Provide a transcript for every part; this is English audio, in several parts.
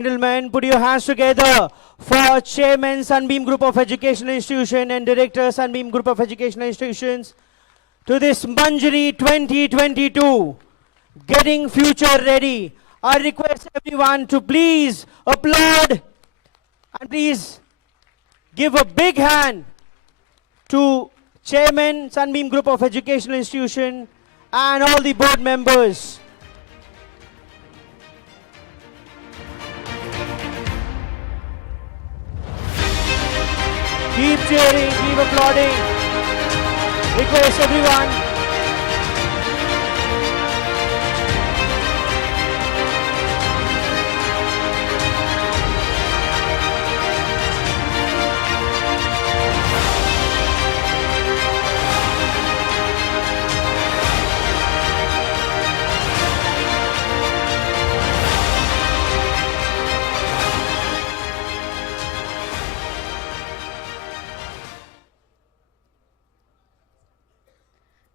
Gentlemen, put your hands together for Chairman Sunbeam Group of Educational Institution and Director Sunbeam Group of Educational Institutions to this MANJARI 2022, Getting Future Ready. I request everyone to please applaud and please give a big hand to Chairman Sunbeam Group of Educational Institution and all the board members. Keep cheering, keep applauding. Request everyone.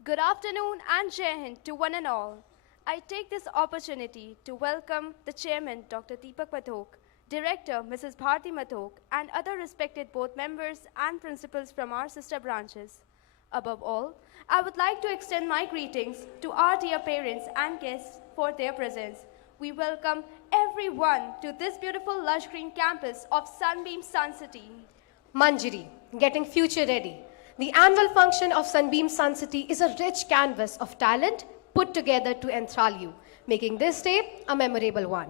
Good afternoon and Jai Hind to one and all. I take this opportunity to welcome the Chairman, Dr. Deepak Madhok, Director, Mrs. Bharti Madhok, and other respected board members and principals from our sister branches. Above all, I would like to extend my greetings to our dear parents and guests for their presence. We welcome everyone to this beautiful lush green campus of Sunbeam Suncity. MANJARI, Getting Future Ready. The annual function of Sunbeam Suncity is a rich canvas of talent put together to enthrall you, making this day a memorable one.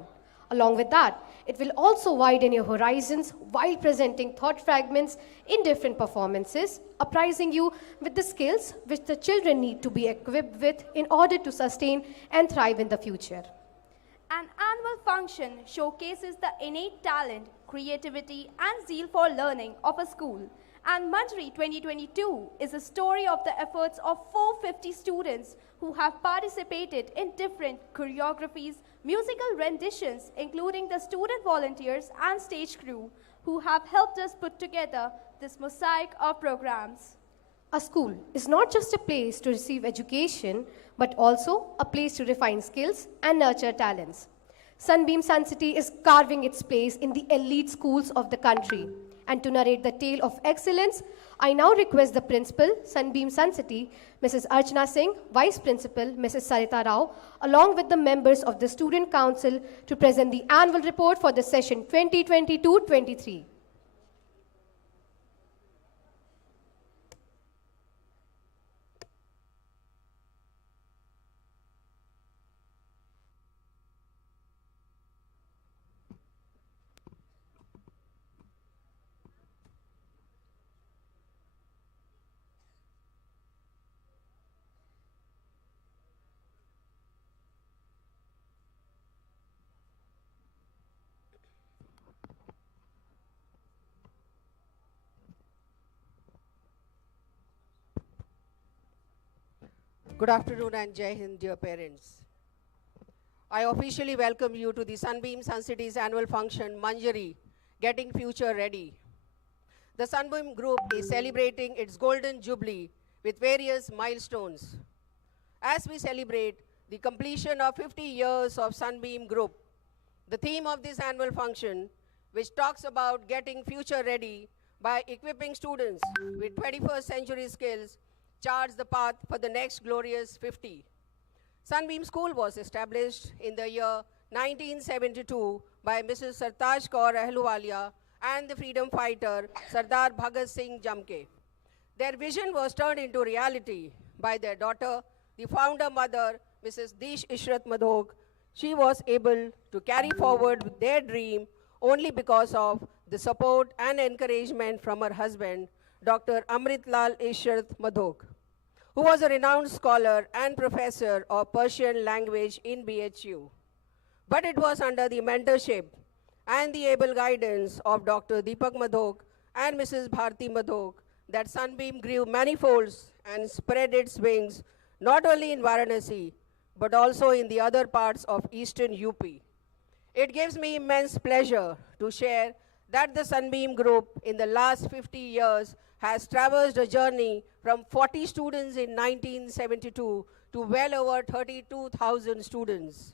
Along with that, it will also widen your horizons while presenting thought fragments in different performances, apprising you with the skills which the children need to be equipped with in order to sustain and thrive in the future. An annual function showcases the innate talent, creativity, and zeal for learning of a school. And MANJARI 2022 is a story of the efforts of 450 students who have participated in different choreographies, musical renditions, including the student volunteers and stage crew, who have helped us put together this mosaic of programs. A school is not just a place to receive education, but also a place to refine skills and nurture talents. Sunbeam Suncity is carving its place in the elite schools of the country. And to narrate the tale of excellence, I now request the Principal, Sunbeam Suncity, Mrs. Archana Singh, Vice Principal, Mrs. Sarita Rao, along with the members of the Student Council to present the annual report for the session 2022-23. Good afternoon and Jai Hind, dear parents. I officially welcome you to the Sunbeam Suncity's annual function, MANJARI, Getting Future Ready. The Sunbeam Group is celebrating its golden jubilee with various milestones. As we celebrate the completion of 50 years of Sunbeam Group, the theme of this annual function, which talks about getting future ready by equipping students with 21st century skills, charts the path for the next glorious 50. Sunbeam School was established in the year 1972 by Mrs. Sartaj Kaur Ahluwalia and the freedom fighter Sardar Bhagat Singh Jamke. Their vision was turned into reality by their daughter, the founder mother, Mrs. Dish Ishrat Madhok. She was able to carry forward their dream only because of the support and encouragement from her husband, Dr. Amritlal Ishrat Madhok, who was a renowned scholar and professor of Persian language in BHU. But it was under the mentorship and the able guidance of Dr. Deepak Madhok and Mrs. Bharti Madhok that Sunbeam grew manifolds and spread its wings not only in Varanasi, but also in the other parts of eastern UP. It gives me immense pleasure to share that the Sunbeam Group in the last 50 years has traversed a journey from 40 students in 1972 to well over 32,000 students.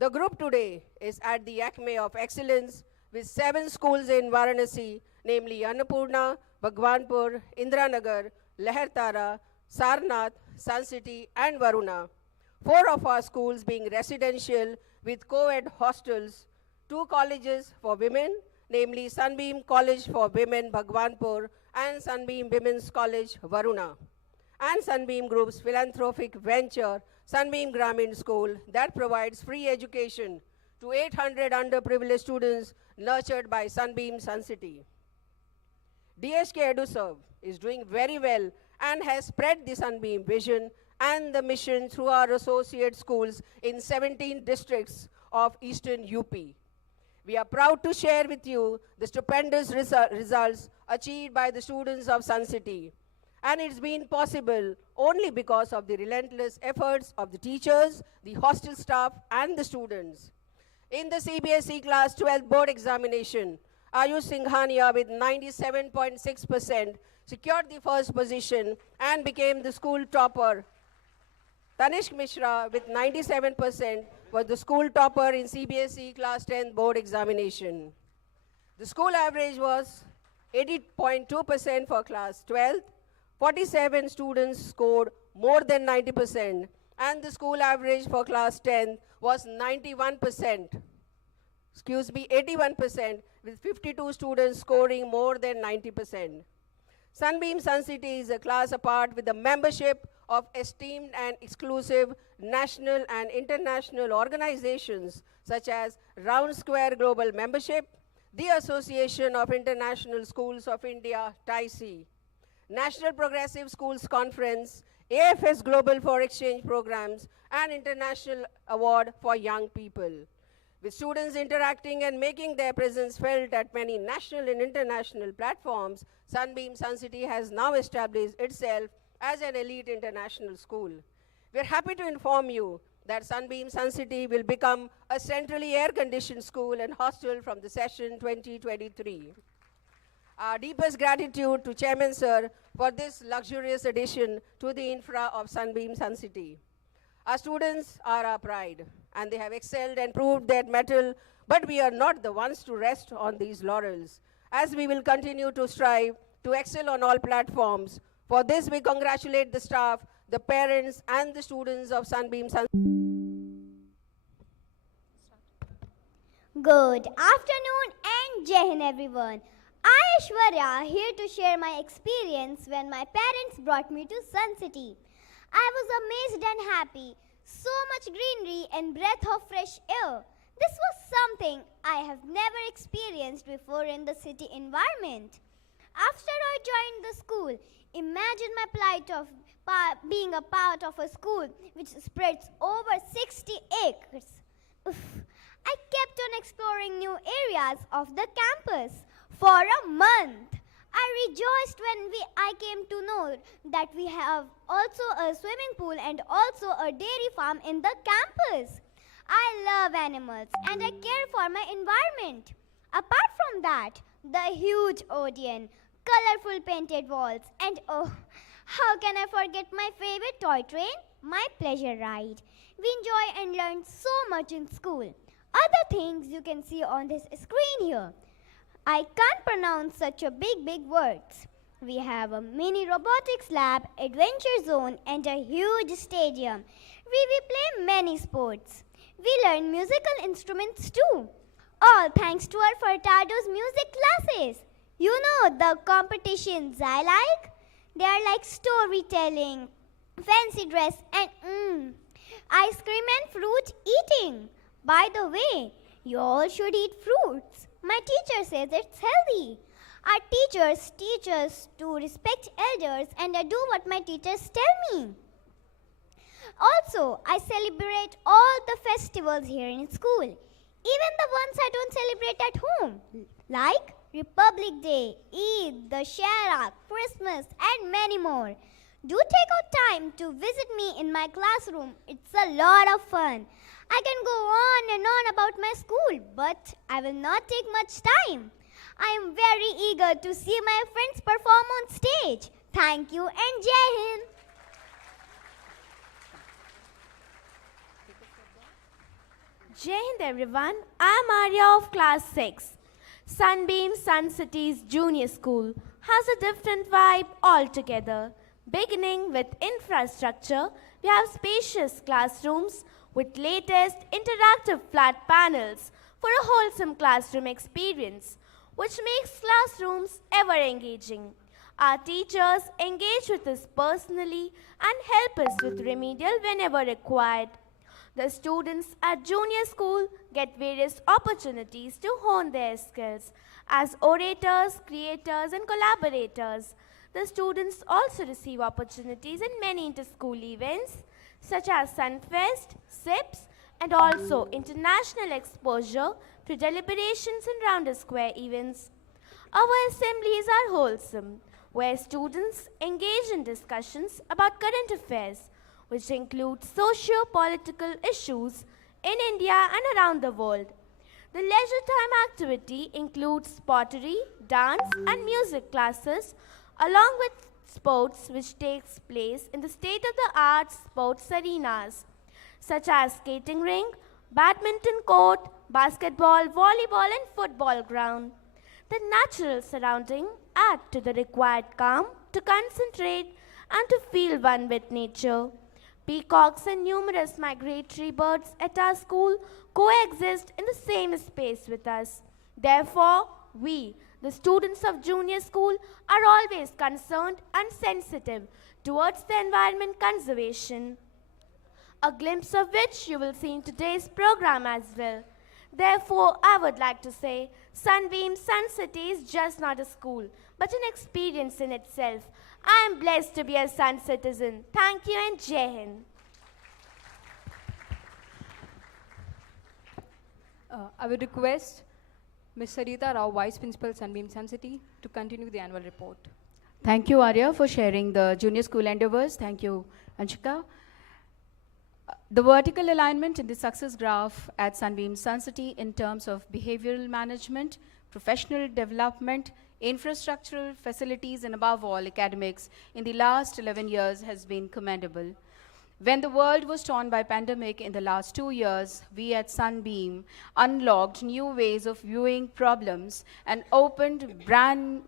The group today is at the acme of excellence with 7 schools in Varanasi, namely Annapurna, Bhagwanpur, Indranagar, Lehartara, Sarnath, Suncity, and Varuna. 4 of our schools being residential with co-ed hostels, 2 colleges for women, namely Sunbeam College for Women, Bhagwanpur, and Sunbeam Women's College, Varuna, and Sunbeam Group's philanthropic venture, Sunbeam Gramin School, that provides free education to 800 underprivileged students nurtured by Sunbeam Suncity. DSK EduServe is doing very well and has spread the Sunbeam vision and the mission through our associate schools in 17 districts of Eastern UP. We are proud to share with you the stupendous results achieved by the students of Suncity. And it's been possible only because of the relentless efforts of the teachers, the hostel staff, and the students. In the CBSE Class 12 board examination, Ayush Singhania with 97.6% secured the first position and became the school topper. Tanishk Mishra with 97% was the school topper in CBSE Class 10 board examination. The school average was 80.2% for Class 12. 47 students scored more than 90%, and the school average for Class 10 was 81%. 81%, with 52 students scoring more than 90%. Sunbeam Suncity is a class apart with a membership of esteemed and exclusive national and international organizations such as Round Square Global Membership, the Association of International Schools of India, TISI, National Progressive Schools Conference, AFS Global for Exchange Programs, and International Award for Young People. With students interacting and making their presence felt at many national and international platforms, Sunbeam Suncity has now established itself as an elite international school. We're happy to inform you that Sunbeam Suncity will become a centrally air-conditioned school and hostel from the session 2023. Our deepest gratitude to Chairman Sir for this luxurious addition to the infra of Sunbeam Suncity. Our students are our pride, and they have excelled and proved their mettle, but we are not the ones to rest on these laurels, as we will continue to strive to excel on all platforms. For this, we congratulate the staff, the parents, and the students of Sunbeam Suncity. Good afternoon and Jai Hind everyone. I Aishwarya here to share my experience when my parents brought me to Sun City. I was amazed and happy. So much greenery and breath of fresh air. This was something I have never experienced before in the city environment. After I joined the school, imagine my plight of being a part of a school which spreads over 60 acres. I kept on exploring new areas of the campus for a month. I rejoiced when I came to know that we have also a swimming pool and also a dairy farm in the campus. I love animals and I care for my environment. Apart from that, the huge Odeon, colorful painted walls, and oh, how can I forget my favorite toy train, my pleasure ride. We enjoy and learn so much in school. Other things you can see on this screen here. I can't pronounce such a big words. We have a mini robotics lab, adventure zone, and a huge stadium. We play many sports. We learn musical instruments too. All thanks to our Furtado's music classes. You know the competitions I like? They are like storytelling, fancy dress, and ice cream and fruit eating. By the way, you all should eat fruits. My teacher says it's healthy. Our teachers teach us to respect elders and I do what my teachers tell me. Also, I celebrate all the festivals here in school, even the ones I don't celebrate at home, like Republic Day, Eid, the Shara, Christmas, and many more. Do take out time to visit me in my classroom. It's a lot of fun. I can go on and on about my school, but I will not take much time. I am very eager to see my friends perform on stage. Thank you and Jai Hind. Jai Hind everyone, I am Arya of class 6. Sunbeam Suncity's junior school has a different vibe altogether. Beginning with infrastructure, we have spacious classrooms with latest interactive flat panels for a wholesome classroom experience, which makes classrooms ever engaging. Our teachers engage with us personally and help us with remedial whenever required. The students at junior school get various opportunities to hone their skills as orators, creators, and collaborators. The students also receive opportunities in many inter-school events such as Sunfest, SIPs, and also international exposure to deliberations and rounder square events. Our assemblies are wholesome, where students engage in discussions about current affairs, which include socio-political issues in India and around the world. The leisure time activity includes pottery, dance, and music classes, along with sports which takes place in the state-of-the-art sports arenas, such as skating rink, badminton court, basketball, volleyball, and football ground. The natural surrounding add to the required calm to concentrate and to feel one with nature. Peacocks and numerous migratory birds at our school coexist in the same space with us. Therefore, we, the students of junior school, are always concerned and sensitive towards the environment conservation, a glimpse of which you will see in today's program as well. Therefore, I would like to say, Sunbeam Suncity is just not a school, but an experience in itself. I am blessed to be a Sun citizen. Thank you and Jai Hind. I would request Ms. Sarita Rao, Vice Principal, Sunbeam Suncity, to continue the annual report. Thank you, Arya, for sharing the junior school endeavors. Thank you, Anshika. The vertical alignment in the success graph at Sunbeam Suncity in terms of behavioral management, professional development, infrastructural facilities, and above all, academics in the last 11 years has been commendable. When the world was torn by pandemic in the last 2 years, we at Sunbeam unlocked new ways of viewing problems and opened brand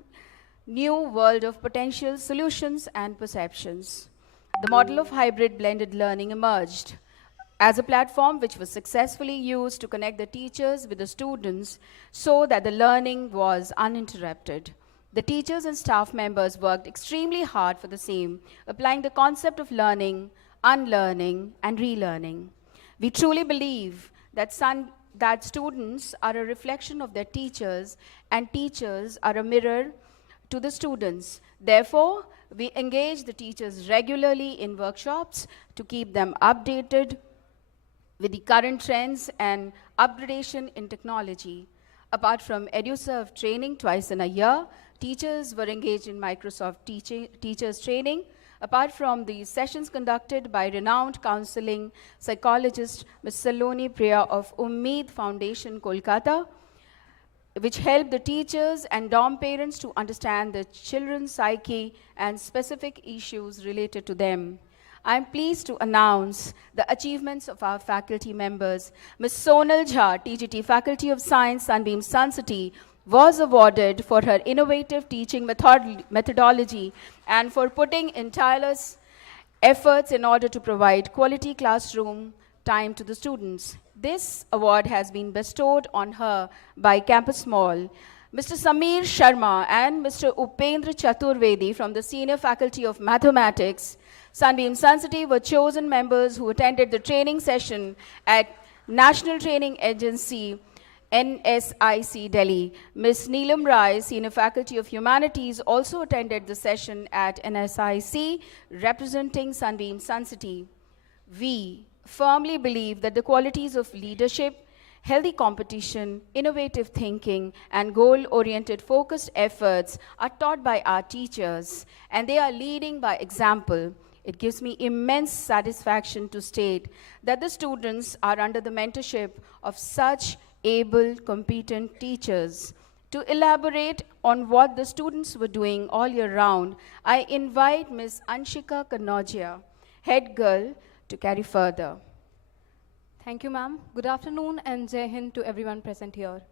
new world of potential solutions and perceptions. The model of hybrid blended learning emerged as a platform which was successfully used to connect the teachers with the students so that the learning was uninterrupted. The teachers and staff members worked extremely hard for the same, applying the concept of learning, unlearning, and relearning. We truly believe that students are a reflection of their teachers, and teachers are a mirror to the students. Therefore, we engage the teachers regularly in workshops to keep them updated with the current trends and upgradation in technology. Apart from EduServe training twice in a year, teachers were engaged in Microsoft Teachers training. Apart from the sessions conducted by renowned counseling psychologist Ms. Saloni Priya of Ummeed Foundation, Kolkata, which helped the teachers and dorm parents to understand the children's psyche and specific issues related to them. I am pleased to announce the achievements of our faculty members. Ms. Sonal Jha, TGT Faculty of Science, Sunbeam Suncity, was awarded for her innovative teaching methodology and for putting in tireless efforts in order to provide quality classroom time to the students. This award has been bestowed on her by Campus Mall. Mr. Samir Sharma and Mr. Upendra Chaturvedi from the Senior Faculty of Mathematics, Sunbeam Suncity, were chosen members who attended the training session at National Training Agency, NSIC, Delhi. Ms. Neelam Rai, Senior Faculty of Humanities, also attended the session at NSIC, representing Sunbeam Suncity. We firmly believe that the qualities of leadership, healthy competition, innovative thinking, and goal-oriented focused efforts are taught by our teachers, and they are leading by example. It gives me immense satisfaction to state that the students are under the mentorship of such able, competent teachers. To elaborate on what the students were doing all year round, I invite Ms. Anshika Kanojia, head girl, to carry further. Thank you, ma'am. Good afternoon and Jai Hind to everyone present here.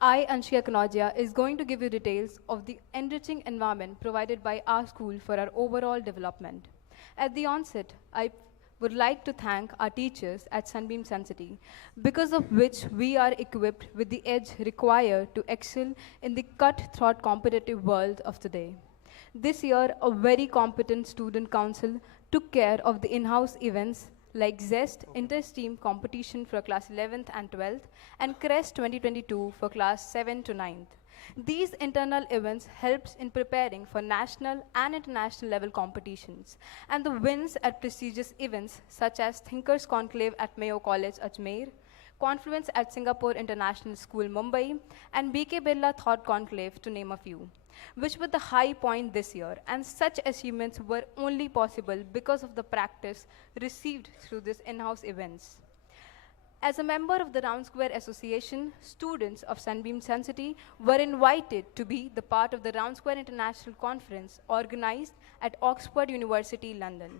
I, Anshia Kanodia, is going to give you details of the enriching environment provided by our school for our overall development. At the onset, I would like to thank our teachers at Sunbeam Suncity, because of which we are equipped with the edge required to excel in the cutthroat competitive world of today. This year, a very competent student council took care of the in-house events like Zest Inter-Steam competition for class 11th and 12th and Crest 2022 for class 7 to 9th. These internal events helps in preparing for national and international level competitions, and the wins at prestigious events such as Thinkers Conclave at Mayo College Ajmer, Confluence at Singapore International School Mumbai, and BK Birla Thought Conclave, to name a few, which were the high point this year, and such achievements were only possible because of the practice received through these in-house events. As a member of the Round Square Association, students of Sunbeam Suncity were invited to be the part of the Round Square International Conference organized at Oxford University, London.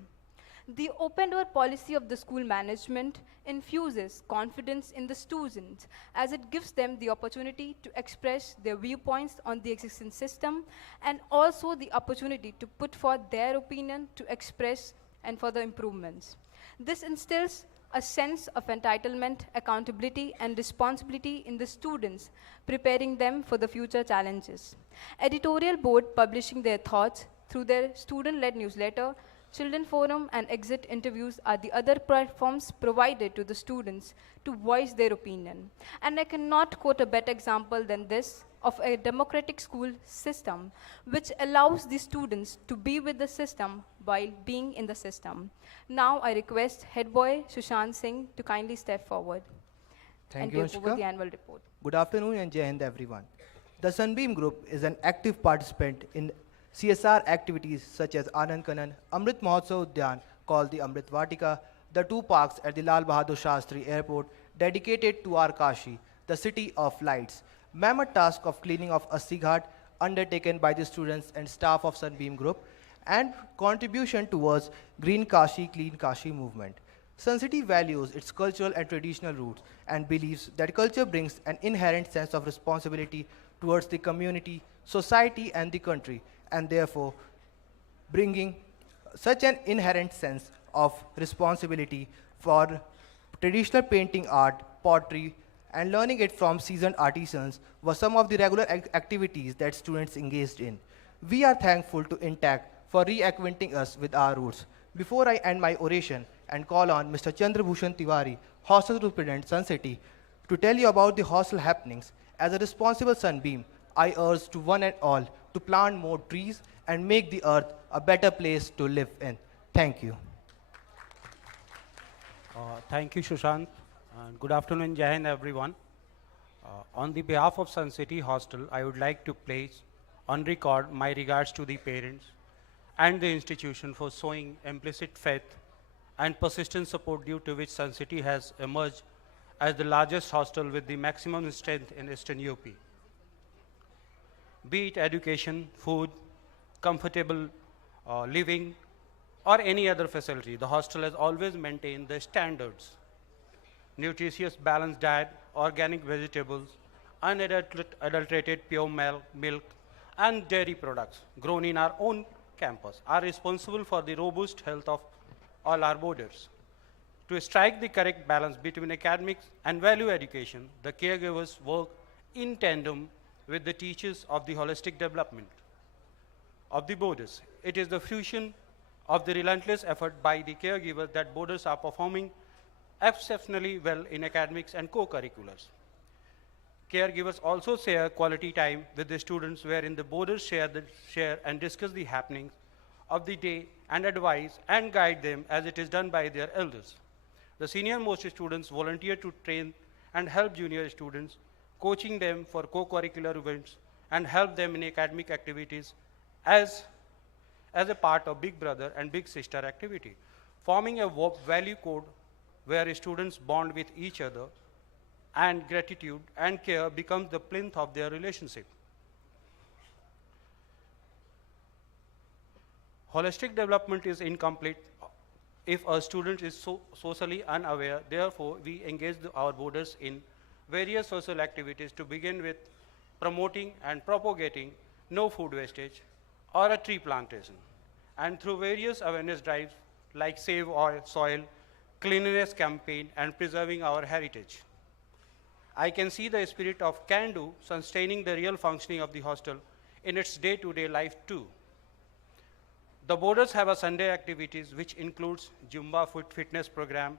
The open door policy of the school management infuses confidence in the students, as it gives them the opportunity to express their viewpoints on the existing system and also the opportunity to put forth their opinion to express and further improvements. This instills a sense of entitlement, accountability, and responsibility in the students, preparing them for the future challenges. Editorial board publishing their thoughts through their student-led newsletter, Children Forum, and exit interviews are the other platforms provided to the students to voice their opinion. And I cannot quote a better example than this of a democratic school system, which allows the students to be with the system while being in the system. Now I request Head Boy Sushant Singh to kindly step forward Thank and you, take over Anshika. the annual report. Good afternoon and Jai Hind everyone. The Sunbeam Group is an active participant in CSR activities such as Anand Kanan, Amrit Mahotsav Udyan called the Amrit Vatika, the two parks at the Lal Bahadur Shastri Airport dedicated to our Kashi, the city of lights. Mammoth task of cleaning of Asti Ghat undertaken by the students and staff of Sunbeam Group, and contribution towards Green Kashi, Clean Kashi movement. Sun City values its cultural and traditional roots and believes that culture brings an inherent sense of responsibility towards the community, society, and the country, and therefore bringing such an inherent sense of responsibility for traditional painting art, pottery, and learning it from seasoned artisans were some of the regular activities that students engaged in. We are thankful to Intact for reacquainting us with our roots. Before I end my oration and call on Mr. Chandrabhushan Tiwari, Hostel Superintendent, Sun City, to tell you about the hostel happenings, as a responsible Sunbeam, I urge to one and all to plant more trees and make the earth a better place to live in. Thank you. Thank you, Sushant. And good afternoon, Jai Hind, everyone. On the behalf of Sun City Hostel, I would like to place on record my regards to the parents and the institution for showing implicit faith and persistent support, due to which Sun City has emerged as the largest hostel with the maximum strength in Eastern UP. Be it education, food, comfortable living, or any other facility, the hostel has always maintained the standards. Nutritious, balanced diet, organic vegetables, unadulterated pure milk, and dairy products grown in our own campus are responsible for the robust health of all our boarders. To strike the correct balance between academics and value education, the caregivers work in tandem with the teachers of the holistic development of the boarders. It is the fruition of the relentless effort by the caregivers that boarders are performing exceptionally well in academics and co-curriculars. Caregivers also share quality time with the students, wherein the boarders share and discuss the happenings of the day and advise and guide them as it is done by their elders. The senior most students volunteer to train and help junior students, coaching them for co-curricular events and help them in academic activities as a part of Big Brother and Big Sister activity, forming a value code where students bond with each other, and gratitude and care becomes the plinth of their relationship. Holistic development is incomplete if a student is socially unaware. Therefore, we engage our boarders in various social activities to begin with promoting and propagating no food wastage or a tree plantation, and through various awareness drives like Save Soil, cleanliness campaign, and preserving our heritage. I can see the spirit of can-do sustaining the real functioning of the hostel in its day-to-day life too. The boarders have a Sunday activities which includes Zumba fitness program,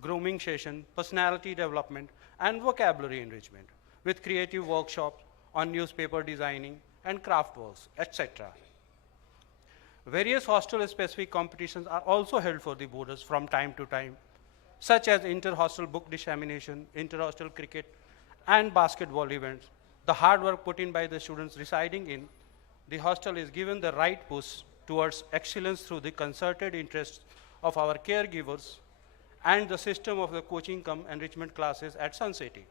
grooming session, personality development, and vocabulary enrichment with creative workshops on newspaper designing and craft works, etc. Various hostel-specific competitions are also held for the boarders from time to time, such as inter-hostel book dissemination, inter-hostel cricket, and basketball events. The hard work put in by the students residing in the hostel is given the right push towards excellence through the concerted interests of our caregivers and the system of the coaching cum enrichment classes at Suncity.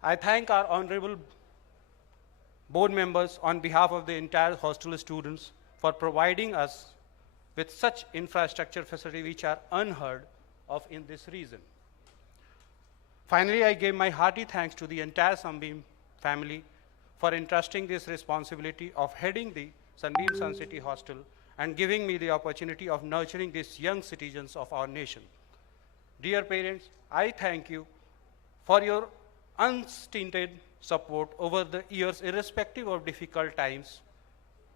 I thank our honorable board members on behalf of the entire hostel students for providing us with such infrastructure facility which are unheard of in this region. Finally, I give my hearty thanks to the entire Sunbeam family for entrusting this responsibility of heading the Sunbeam Suncity Hostel and giving me the opportunity of nurturing these young citizens of our nation. Dear parents, I thank you for your unstinted support over the years, irrespective of difficult times.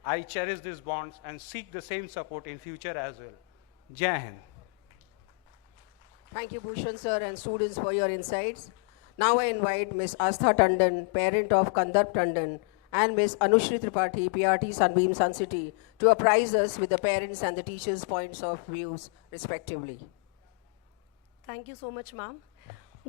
I cherish these bonds and seek the same support in future as well. Jai Hind. Thank you, Bhushan sir and students, for your insights. Now I invite Ms. Astha Tandon, parent of Kandarp Tandon, and Ms. Anushri Tripathi, PRT Sunbeam Suncity, to apprise us with the parents and the teachers' points of views, respectively. Thank you so much, ma'am.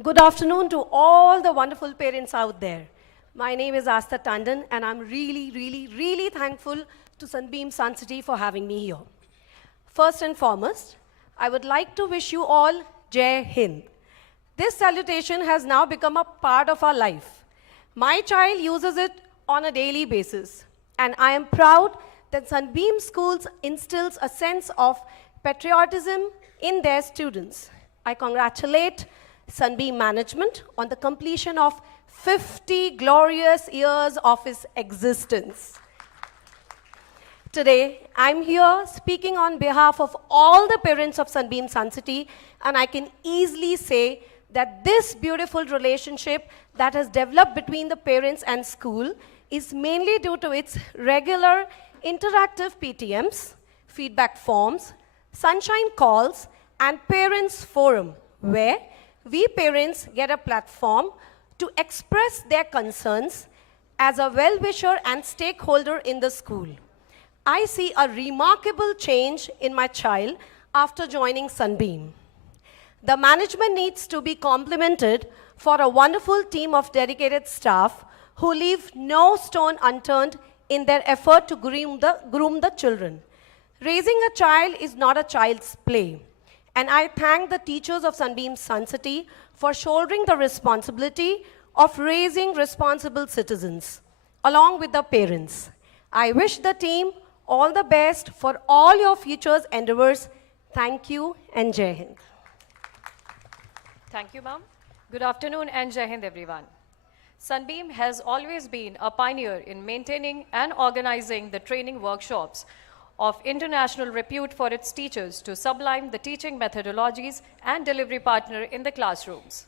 Good afternoon to all the wonderful parents out there. My name is Astha Tandon, and I'm really thankful to Sunbeam Suncity for having me here. First and foremost, I would like to wish you all Jai Hind. This salutation has now become a part of our life. My child uses it on a daily basis, and I am proud that Sunbeam Schools instills a sense of patriotism in their students. I congratulate Sunbeam management on the completion of 50 glorious years of its existence. Today, I'm here speaking on behalf of all the parents of Sunbeam Suncity, and I can easily say that this beautiful relationship that has developed between the parents and school is mainly due to its regular interactive PTMs, feedback forms, sunshine calls, and parents forum, where we parents get a platform to express their concerns as a well-wisher and stakeholder in the school. I see a remarkable change in my child after joining Sunbeam. The management needs to be complimented for a wonderful team of dedicated staff who leave no stone unturned in their effort to groom the children. Raising a child is not a child's play, and I thank the teachers of Sunbeam Suncity for shouldering the responsibility of raising responsible citizens, along with the parents. I wish the team all the best for all your future endeavors. Thank you and Jai Hind. Thank you, ma'am. Good afternoon and Jai Hind, everyone. Sunbeam has always been a pioneer in maintaining and organizing the training workshops of international repute for its teachers to sublime the teaching methodologies and delivery partner in the classrooms.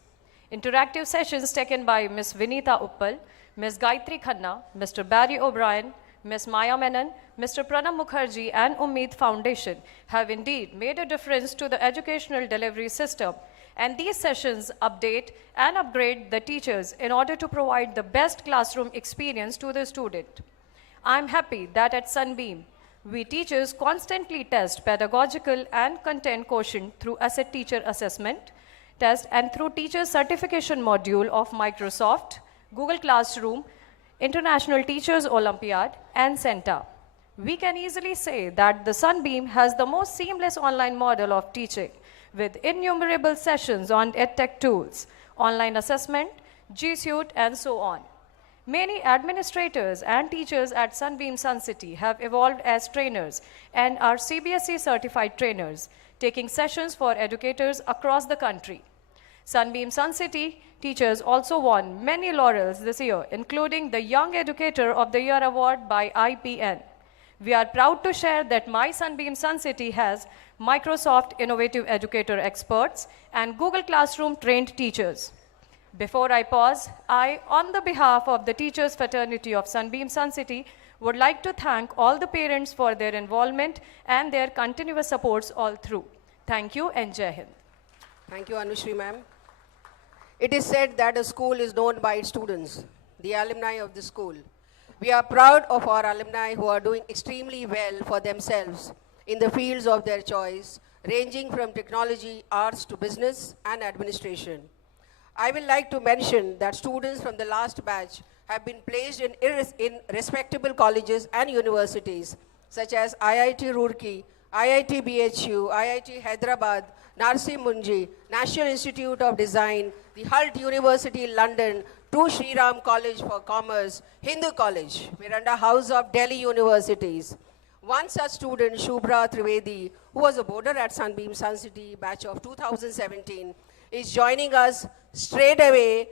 Interactive sessions taken by Ms. Vinita Uppal, Ms. Gayatri Khanna, Mr. Barry O'Brien, Ms. Maya Menon, Mr. Pranam Mukherjee, and Ummeed Foundation have indeed made a difference to the educational delivery system, and these sessions update and upgrade the teachers in order to provide the best classroom experience to the student. I'm happy that at Sunbeam, we teachers constantly test pedagogical and content quotient through asset teacher assessment test and through teacher certification module of Microsoft, Google Classroom, International Teachers Olympiad, and CENTA. We can easily say that the Sunbeam has the most seamless online model of teaching with innumerable sessions on EdTech tools, online assessment, G Suite, and so on. Many administrators and teachers at Sunbeam Suncity have evolved as trainers and are CBSE certified trainers, taking sessions for educators across the country. Sunbeam Suncity teachers also won many laurels this year, including the Young Educator of the Year award by IPN. We are proud to share that my Sunbeam Suncity has Microsoft Innovative Educator experts and Google Classroom trained teachers. Before I pause, I, on the behalf of the Teachers Fraternity of Sunbeam Suncity, would like to thank all the parents for their involvement and their continuous supports all through. Thank you and Jai Hind. Thank you, Anushri ma'am. It is said that a school is known by its students, the alumni of the school. We are proud of our alumni who are doing extremely well for themselves in the fields of their choice, ranging from technology, arts to business and administration. I will like to mention that students from the last batch have been placed in respectable colleges and universities such as IIT Roorkee, IIT BHU, IIT Hyderabad, Narsi Munji, National Institute of Design, the Hult University London, to Sri Ram College for Commerce, Hindu College, Miranda House of Delhi Universities. One such student, Shubhra Trivedi, who was a boarder at Sunbeam Suncity batch of 2017, is joining us straight away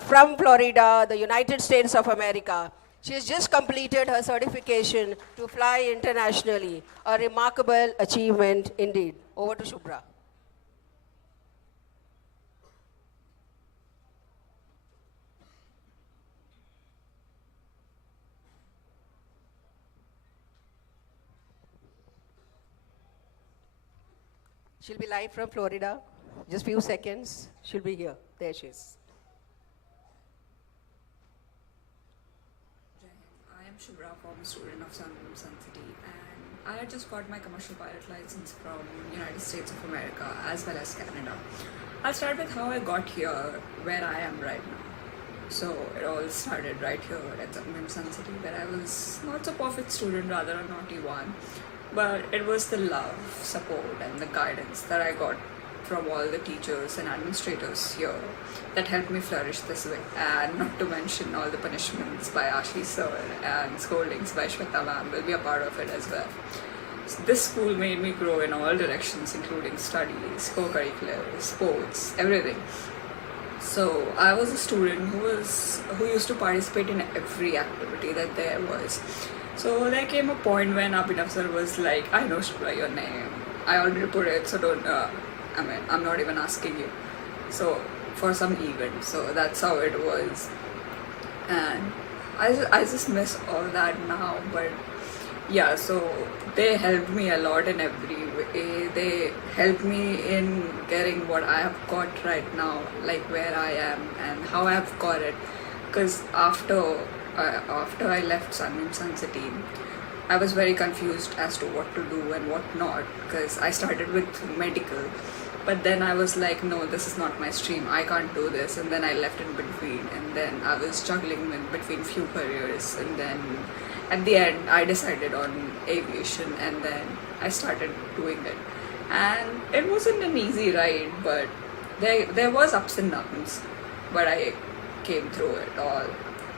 from Florida, the United States of America. She has just completed her certification to fly internationally. A remarkable achievement indeed. Over to Shubhra. She'll be live from Florida. Just few seconds. She'll be here. There she is. I am Shubhra, former student of Sunbeam Suncity, and I just got my commercial pilot license from United States of America as well as Canada. I'll start with how I got here, where I am right now. So it all started right here at Sunbeam Suncity, where I was not so perfect student, rather a naughty one. But it was the love, support and the guidance that I got from all the teachers and administrators here that helped me flourish this way, and not to mention all the punishments by Ashi sir and scoldings by Shweta ma'am will be a part of it as well. So this school made me grow in all directions, including studies, co-curriculars, sports, everything. So I was a student who used to participate in every activity that there was. So there came a point when Abhinav sir was like, I know Shubhra, your name, I already put it, so don't, I'm not even asking you. So for some event, so that's how it was. And I just miss all that now, but yeah, so they helped me a lot in every way. They helped me in getting what I have got right now, like where I am and how I have got it. Because after I left Sunbeam Suncity, I was very confused as to what to do and what not, because I started with medical, but then I was like, no, this is not my stream, I can't do this, and then I left in between, and then I was juggling in between few careers, and then at the end I decided on aviation, and then I started doing it. And it wasn't an easy ride, but there was ups and downs, but I came through it all.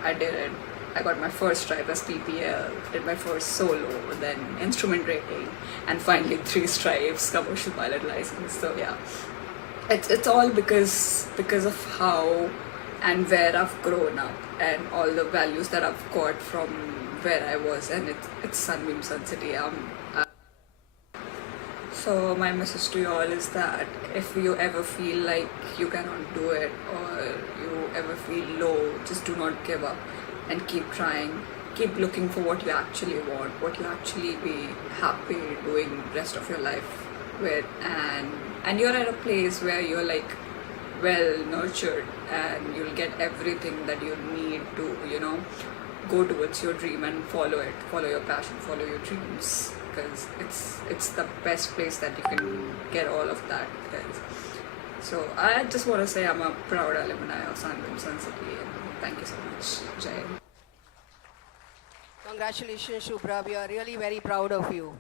I did it. I got my first stripe as PPL, did my first solo, then instrument rating, and finally 3 stripes, commercial pilot license. So yeah, it's all because of how and where I've grown up and all the values that I've got from where I was, and it's Sunbeam Suncity. So my message to you all is that if you ever feel like you cannot do it, or you ever feel low, just do not give up and keep trying. Keep looking for what you actually want, what you actually be happy doing rest of your life with, and you're at a place where you're like well nurtured and you'll get everything that you need to, go towards your dream and follow it, follow your passion, follow your dreams, because it's the best place that you can get all of that. So I just want to say I'm a proud alumni of Sunbeam Suncity, and thank you so much. Jai. Congratulations, Shubhra. We are really very proud of you.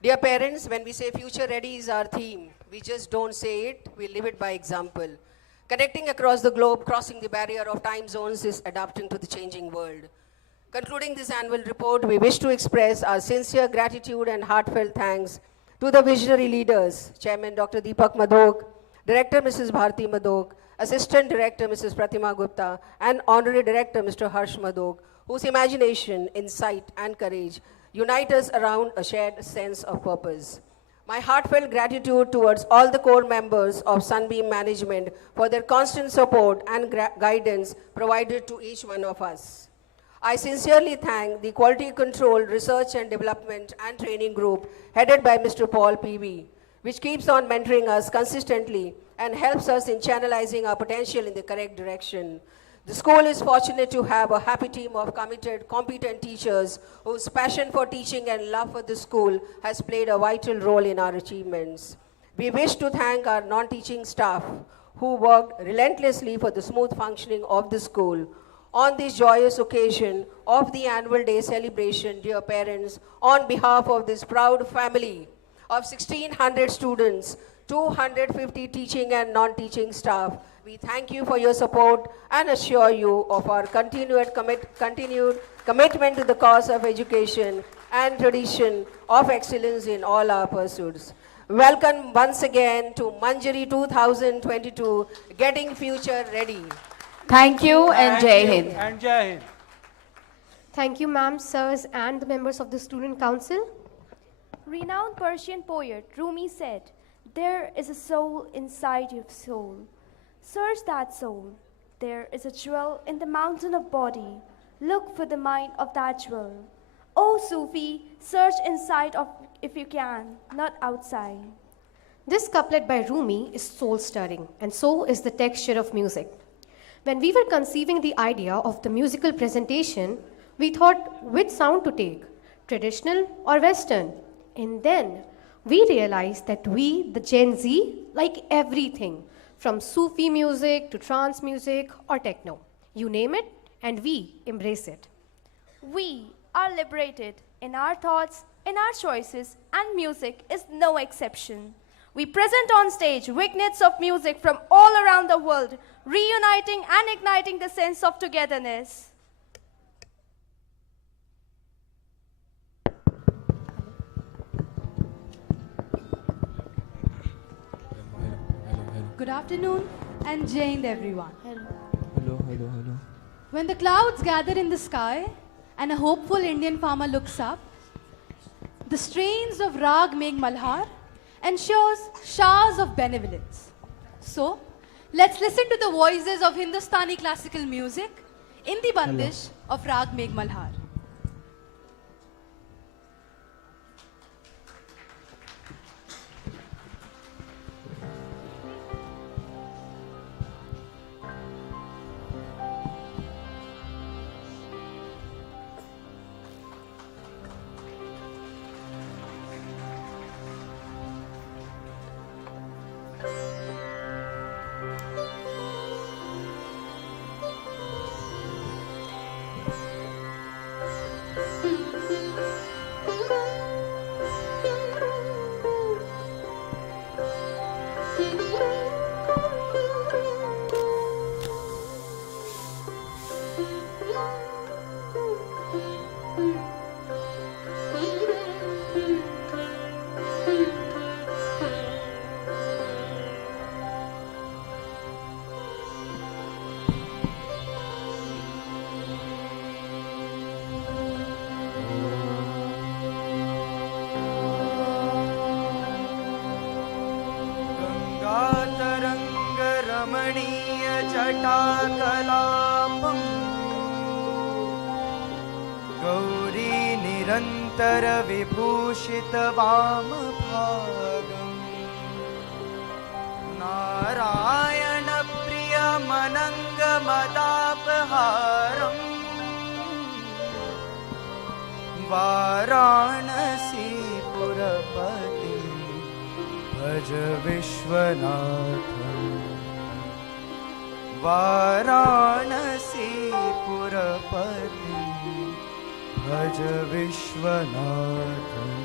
Dear parents, when we say future ready is our theme, we just don't say it, we live it by example. Connecting across the globe, crossing the barrier of time zones is adapting to the changing world. Concluding this annual report, we wish to express our sincere gratitude and heartfelt thanks To the visionary leaders, Chairman Dr. Deepak Madhok, Director Mrs. Bharti Madhok, Assistant Director Mrs. Pratima Gupta, and Honorary Director Mr. Harsh Madhok, whose imagination, insight, and courage unite us around a shared sense of purpose. My heartfelt gratitude towards all the core members of Sunbeam Management for their constant support and guidance provided to each one of us. I sincerely thank the Quality Control, Research and Development and Training Group headed by Mr. Paul P.V., which keeps on mentoring us consistently and helps us in channelizing our potential in the correct direction. The school is fortunate to have a happy team of committed, competent teachers whose passion for teaching and love for the school has played a vital role in our achievements. We wish to thank our non-teaching staff who worked relentlessly for the smooth functioning of the school. On this joyous occasion of the annual day celebration, dear parents, on behalf of this proud family of 1,600 students, 250 teaching and non-teaching staff, we thank you for your support and assure you of our continued commitment to the cause of education and tradition of excellence in all our pursuits. Welcome once again to MANJARI 2022, Getting Future Ready. Thank you and Jai Hind. And Jai Hind. Thank you, ma'am, sirs, and the members of the Student Council. Renowned Persian poet Rumi said, "There is a soul inside your soul. Search that soul. There is a jewel in the mountain of body. Look for the mine of that jewel. Oh Sufi, search inside of if you can, not outside." This couplet by Rumi is soul-stirring, and so is the texture of music. When we were conceiving the idea of the musical presentation, we thought which sound to take, traditional or Western. And then we realized that we, the Gen Z, like everything, from Sufi music to trance music or techno. You name it, and we embrace it. We are liberated in our thoughts, in our choices, and music is no exception. We present on stage vignettes of music from all around the world, reuniting and igniting the sense of togetherness. Good afternoon and Jai Hind everyone. Hello. When the clouds gather in the sky and a hopeful Indian farmer looks up, the strains of Rag Megh Malhar ensures showers of benevolence. So, let's listen to the voices of Hindustani classical music in the bandish of Rag Megh Malhar. जटाकलापम् Gauri निरन्तर विभूषित वामभागम् नारायण प्रियमनङ्गमदापहारम् वाराणसीपुरपतिं भज विश्वनाथम् वाराणसीपुरपतिं भज विश्वनाथम्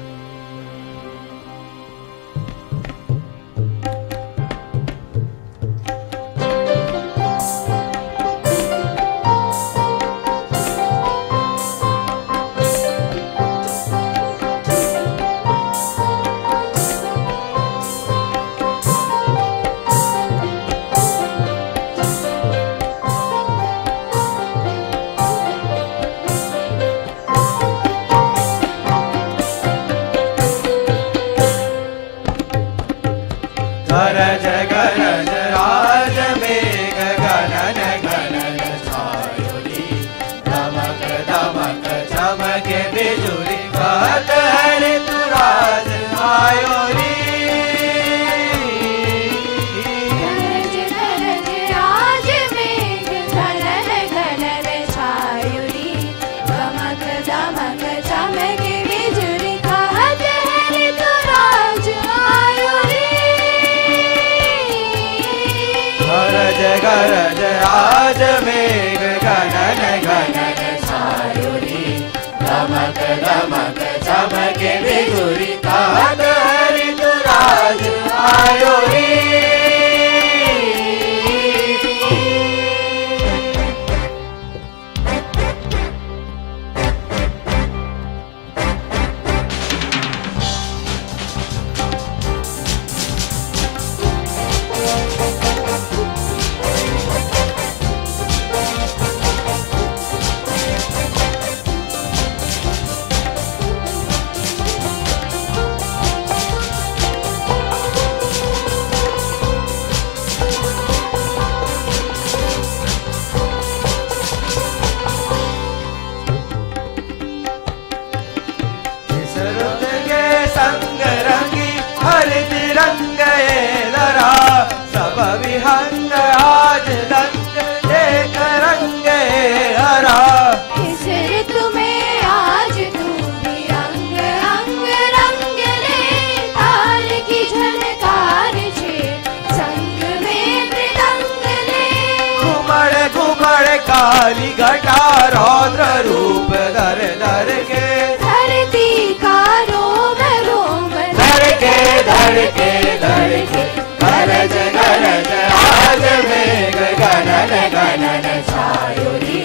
धड़के धड़के गरज गरज आज मेघ गनन गनन छायो रे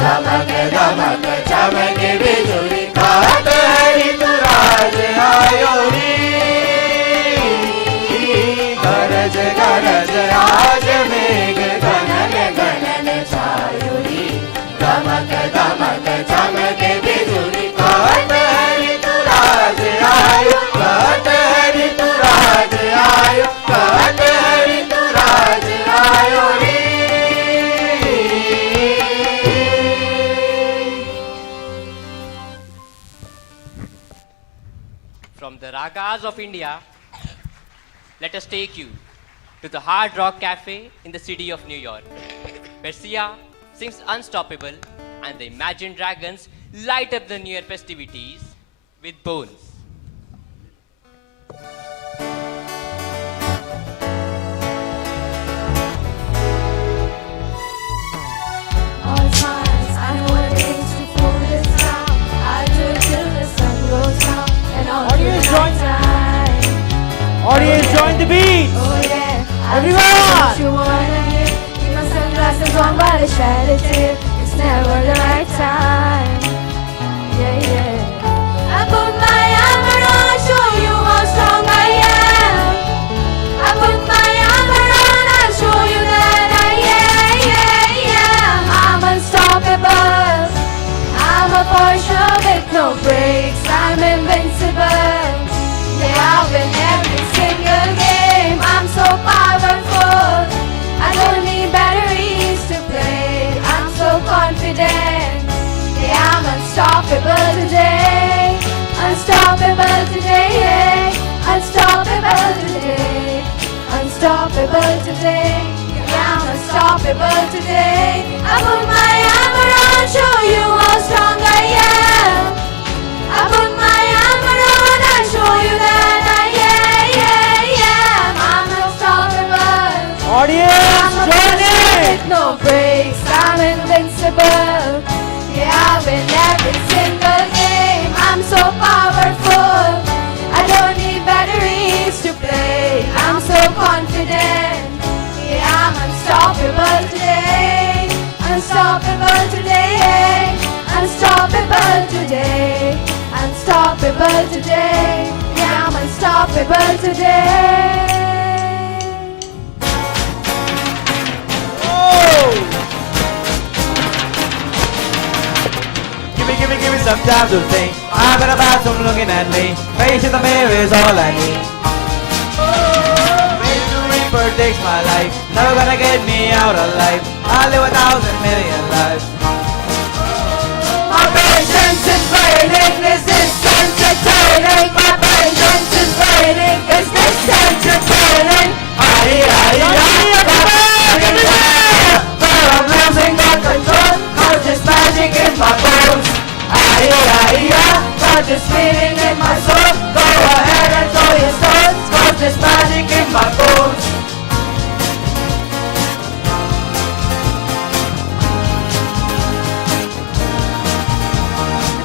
दमक दमक चमके बिजुली कात ऋतुराज आयो रे गरज गरज आज मेघ गनन गनन छायो रे दमक दमक चमके बिजुली कात ऋतुराज आयो कात ऋतुराज आयो कात ऋतुराज आयो रे From the ragas of India, let us take you to the Hard Rock Cafe in the city of New York, where Sia sings Unstoppable and the Imagine Dragons light up the New Year festivities with Bones. All smiles, I know what it takes to fool this town. I do it till the sun goes down and all Audience, join. Audience, join the beat. Oh yeah, Everyone. what you wanna hear. Keep my sunglasses on, but I shed a tear. It's never the right time. Yeah, yeah. I put my armor on, show you how strong I am. I put my armor on, I'll show you that I am. I'm unstoppable. I'm a Porsche with no brakes. I'm invincible. Yeah, I'll win every single game. I'm so powerful. I don't need batteries to play. I'm so confident. Yeah, I'm unstoppable today. Unstoppable today. Yeah. Unstoppable today. Unstoppable today. Yeah, I'm unstoppable today. I put my armor on, show you how strong I am. I put my armor on, I'll show you that I am. I'm unstoppable. Audience, I'm a join person in. with no brakes. I'm invincible. Yeah, I win every single game. I'm so powerful. I don't need batteries to play. I'm so confident. Yeah, I'm unstoppable today. Unstoppable today. Unstoppable today. Unstoppable today. Yeah, I'm unstoppable today. Give me some time to think. I'm in a bathroom looking at me. Face in the mirror is all I need. Maybe the Reaper takes my life. Never gonna get me out alive. I live 1,000,000,000 lives. My patience is waning. Is this entertaining? My patience is waning. Is this entertaining? But I'm losing my control. Cause there's magic in my bones. Got this feeling in my soul. Go ahead and throw your stones. Cause there's magic in my bones.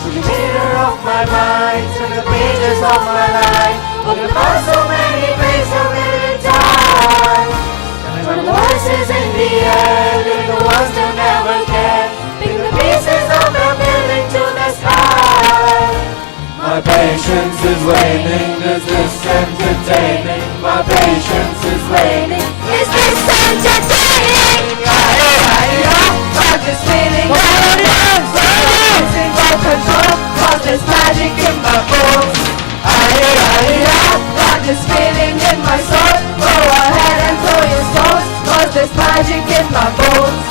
To the mirror of my mind, to the pages of my life. Looking for so many ways to really die. From the voices in the air, leaving the ones that never care. Picking the pieces of the building to the sky. My patience is waning, is this entertaining? My patience is waning, is this entertaining? Got this feeling that I'm losing all control. Cause there's magic in my bones. Got this feeling in my soul. Go ahead and throw your stones. Cause there's magic in my bones.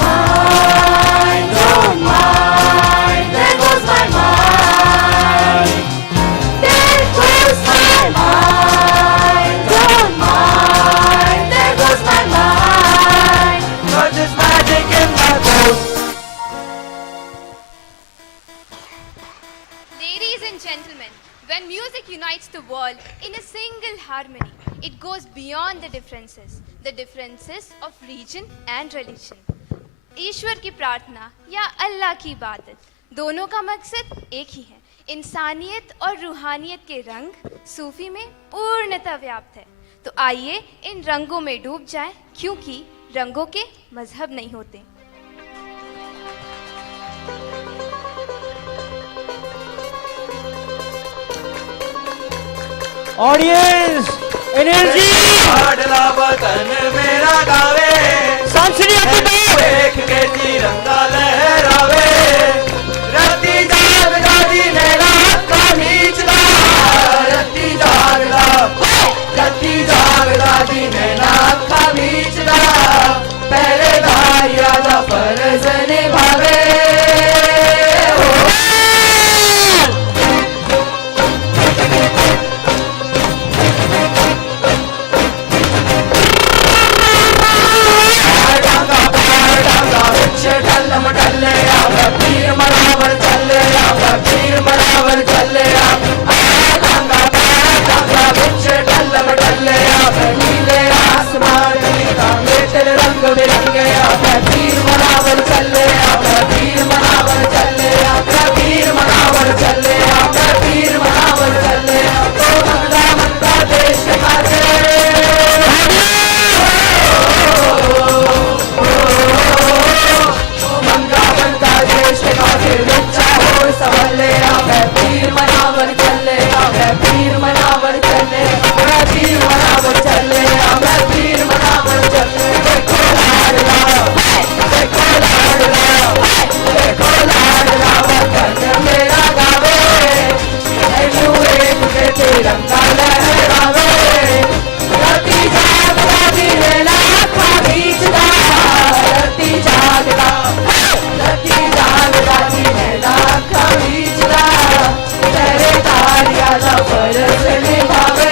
Mind, don't mind. There goes my mind. There goes my mind. Don't mind. There goes my mind. Cause there's magic in my bones. Ladies and gentlemen, when music unites the world in a single harmony, it goes beyond the differences of region and religion. ईश्वर की प्रार्थना या अल्लाह की इबादत दोनों का मकसद एक ही है. इंसानियत और रूहानियत के रंग सूफी में पूर्णतः व्याप्त है। तो आइए इन रंगों में डूब जाएं, क्योंकि रंगों के मजहब नहीं होते। ऑडियंस एनर्जी लाडला वतन मेरा गावे, सांस्कृतिक देख के तिरंगा लहरावे, रत्ती जागदा दी नेला का नीचला, रत्ती जागदा दी नेला का नीचला, पहरेदार राजा फर्ज निभावे। डल्ले आवे पीर मरावर चले आवे पीर मरावर चले डांगा बिच डल्ले आवे नीले आसमान नीला मेरे रंग बिरंगे आवे पीर मरावर चले आवे पीर मरावर चले आवे पीर मरावर चले आवे पीर मरावर चले तो मंदा मंदा देश माते सवाले आवे पीर मनावर चले आवे पीर मनावर चले पीर मनावर चले आवे पीर मनावर चले देखो लाडला वतन मेरा गावे ऐशू एक के तिरंगा लहरावे रती जागदा दी नेला खा बीचदा रती जागदा दी नेला खा तेरे तारिया दा फर्ज निभावे।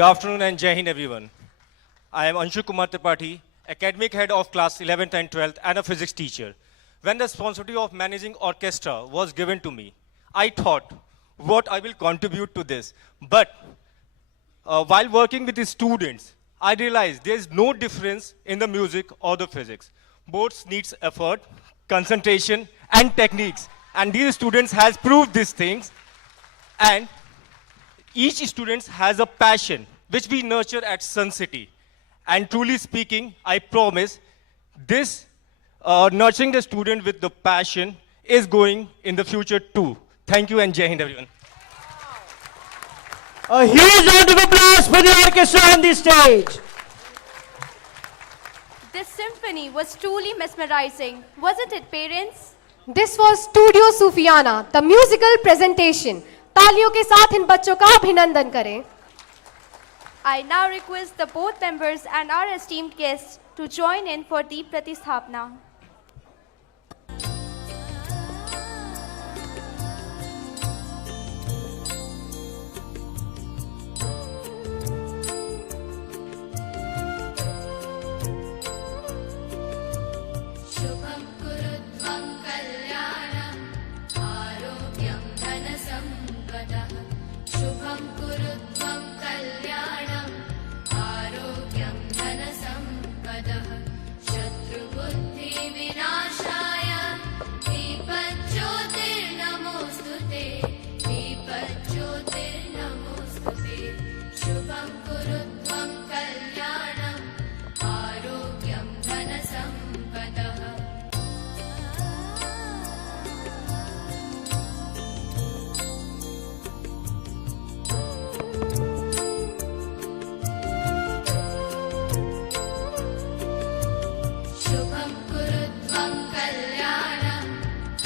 Good afternoon and Jai Hind everyone. I am Anshu Kumar Tripathi, academic head of class 11th and 12th and a physics teacher. When the responsibility of managing orchestra was given to me, I thought what I will contribute to this. But while working with the students, I realized there is no difference in the music or the physics. Both needs effort, concentration and techniques. And these students has proved these things. And each student has a passion which we nurture at Sun City. And truly speaking, I promise this nurturing the student with the passion is going in the future too. Thank you and Jai Hind everyone. A huge round of applause for the orchestra on the stage. This symphony was truly mesmerizing, wasn't it, parents? This was Studio Sufiana, the musical presentation. तालियों के साथ इन बच्चों का अभिनंदन करें. I now request the both members and our esteemed guests to join in for Deep Pratisthapana. शुभं कुरुत्वं कल्याणं आरोग्यं धनसम्पदः शुभं कुरुत्वं कल्याणं आरोग्यं धनसम्पदः शत्रुबुद्धिविनाशाय दीपज्योतिर्नमोऽस्तुते दीपज्योतिर्नमोऽस्तुते शुभं कुरुत्वं कल्याणं आरोग्यं धनसम्पदः शुभं कुरुत्वं कल्याणं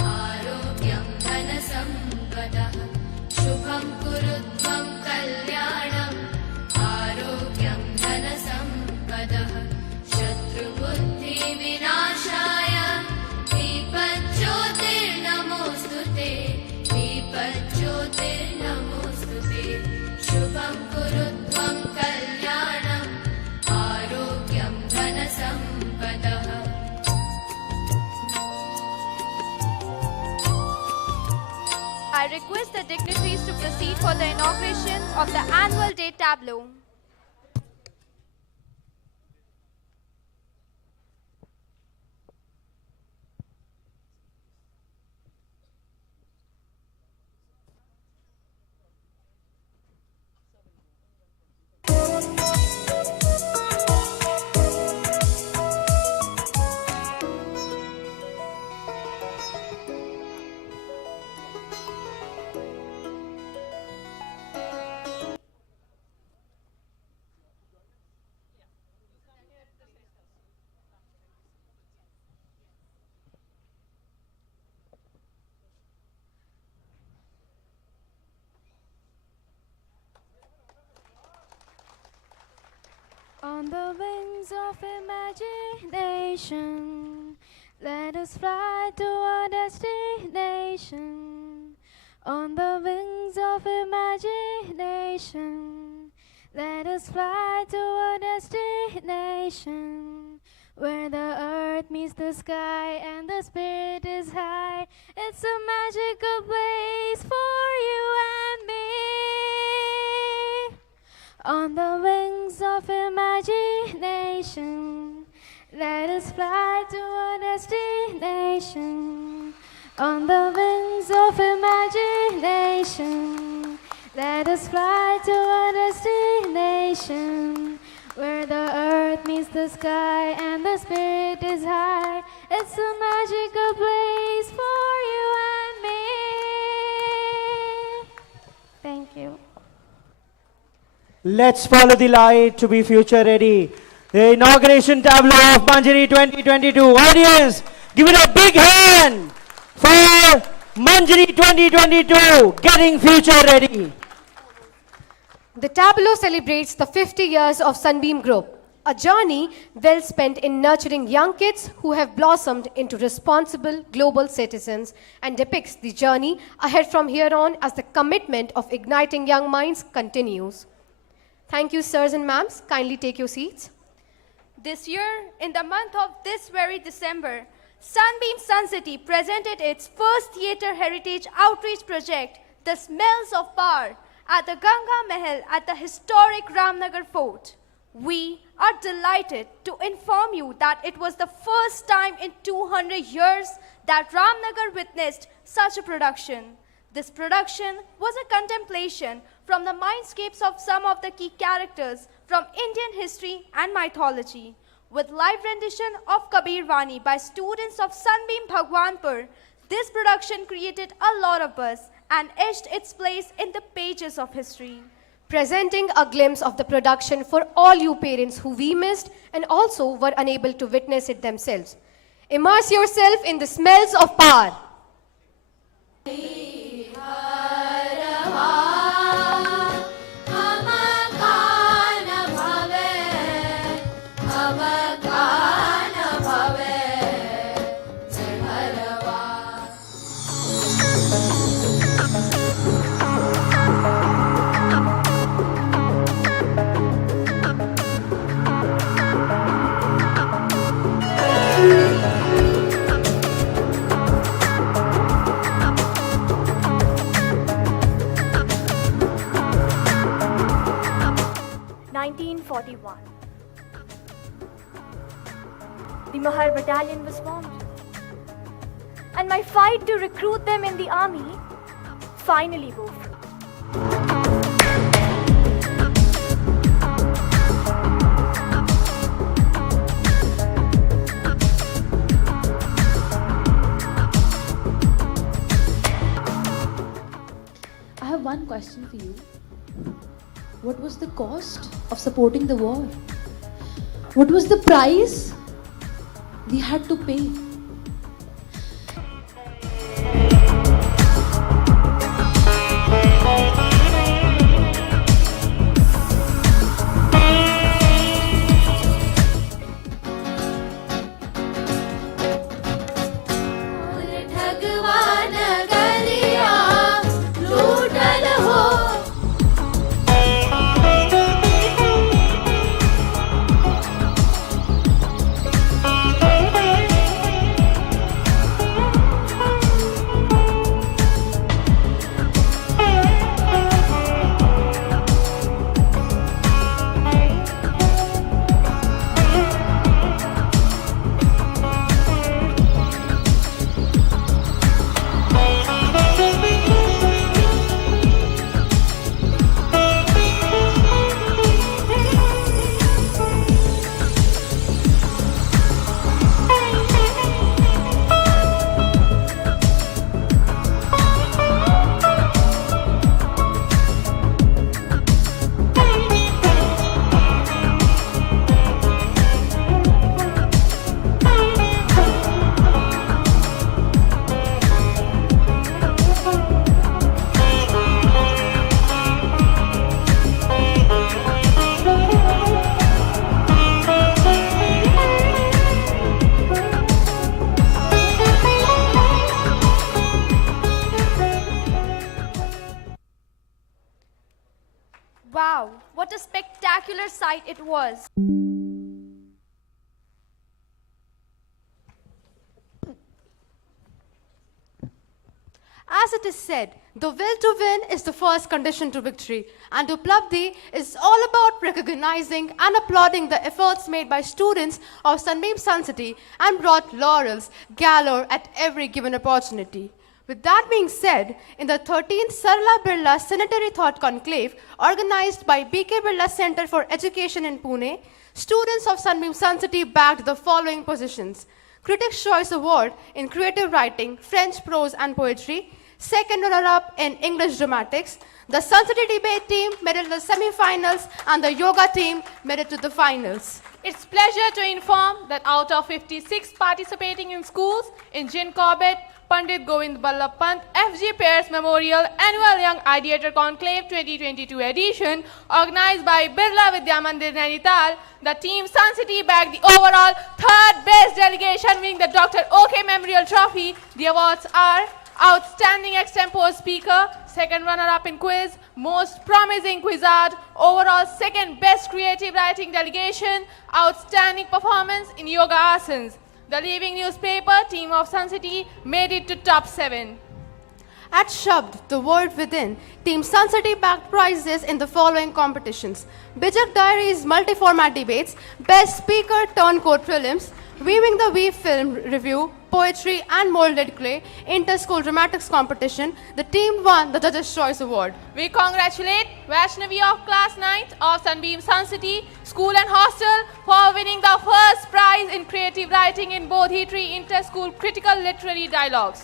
आरोग्यं धनसम्पदः शुभं कुरुत्वं कल्याणं आरोग्यं धनसम्पदः शत्रुबुद्धिविनाशाय दीपज्योतिर्नमोऽस्तुते दीपज्योतिर्नमोऽस्तुते शुभं कुरुत्वं कल्याणं आरोग्यं धनसम्पदः I request the dignitaries to proceed for the inauguration of the annual day tableau. On the wings of imagination, let us fly to our destination. On the wings of imagination, let us fly to our destination. Where the earth meets the sky and the spirit is high. It's a magical place for you and me. On the wings of imagination, let us fly to our destination. On the wings of imagination, let us fly to our destination. Where the earth meets the sky and the spirit is high. It's a magical place for you and me. Thank you. Let's follow the light to be future ready. The inauguration tableau of Manjari 2022. Audience, give it a big hand for Manjari 2022, getting future ready. The tableau celebrates the 50 years of Sunbeam Group, a journey well spent in nurturing young kids who have blossomed into responsible global citizens, and depicts the journey ahead from here on as the commitment of igniting young minds continues. Thank you, sirs and ma'ams. Kindly take your seats. This year, in the month of this very December, Sunbeam Suncity presented its first theatre heritage outreach project, The Smells of Power, at the Ganga Mahal at the historic Ramnagar Fort. We are delighted to inform you that it was the first time in 200 years that Ramnagar witnessed such a production. This production was a contemplation from the mindscapes of some of the key characters from Indian history and mythology. With live rendition of Kabir Vani by students of Sunbeam Bhagwanpur, this production created a lot of buzz and etched its place in the pages of history. Presenting a glimpse of the production for all you parents who we missed and also were unable to witness it themselves. Immerse yourself in the smells of power. The Mahar Battalion was formed. And my fight to recruit them in the army finally bore fruit. I have one question for you. What was the cost of supporting the war? What was the price we had to pay? Wow, what a spectacular sight it was. As it is said, the will to win is the first condition to victory, and Uplabdhi is all about recognizing and applauding the efforts made by students of Sunbeam Suncity and brought laurels galore at every given opportunity. With that being said, in the 13th Sarla Birla Sanitary Thought Conclave, organized by B.K. Birla Center for Education in Pune, students of Sunbeam Suncity bagged the following positions: Critics' Choice Award in Creative Writing, French Prose and Poetry, second runner-up in English Dramatics. The Suncity Debate team made it to the semi-finals, and the Yoga team made it to the finals. It's pleasure to inform that out of 56 participating in schools in Jin Corbett, Pandit Govind Ballabh Pant FG Pears Memorial Annual Young Ideator Conclave 2022 edition, organized by Birla Vidya Mandir Nainital, the team Suncity bagged the overall third best delegation, winning the Dr. OK Memorial Trophy. The awards are Outstanding Extempore Speaker, second runner-up in quiz, Most Promising Wizard, overall second best creative writing delegation, outstanding performance in yoga asanas. The Living Newspaper team of Sun City made it to top 7. At Shabd, the word within, Team Sun City bagged prizes in the following competitions: Bijak Diaries multi-format debates, Best Speaker Turncoat Prelims, Weaving the Weave Film Review, Poetry and Molded Clay, Inter-School Dramatics Competition. The team won the Judges' Choice Award. We congratulate Vaishnavi of Class 9th of Sunbeam Sun City School and Hostel for winning the first prize in creative writing in Bodhitri Inter-School Critical Literary Dialogues.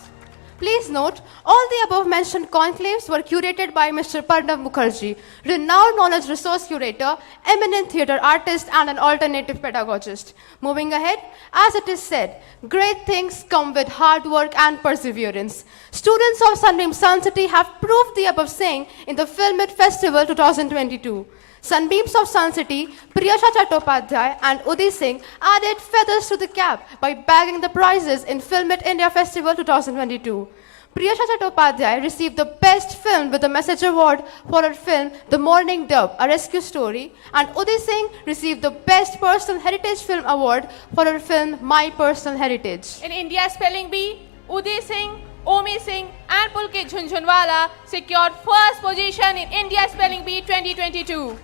Please note, all the above-mentioned conclaves were curated by Mr. Parnav Mukherjee, renowned knowledge resource curator, eminent theatre artist, and an alternative pedagogist. Moving ahead, as it is said, great things come with hard work and perseverance. Students of Sunbeam Sun City have proved the above saying in the Film It Festival 2022. Sunbeams of Sun City, Priyasha Chattopadhyay and Udi Singh added feathers to the cap by bagging the prizes in Film It India Festival 2022. Priyasha Chattopadhyay received the Best Film with the Message Award for her film The Morning Dove, A Rescue Story, and Udi Singh received the Best Personal Heritage Film Award for her film My Personal Heritage. In India Spelling Bee, Udi Singh, Omi Singh and Pulkit Jhunjhunwala secured first position in India Spelling Bee 2022.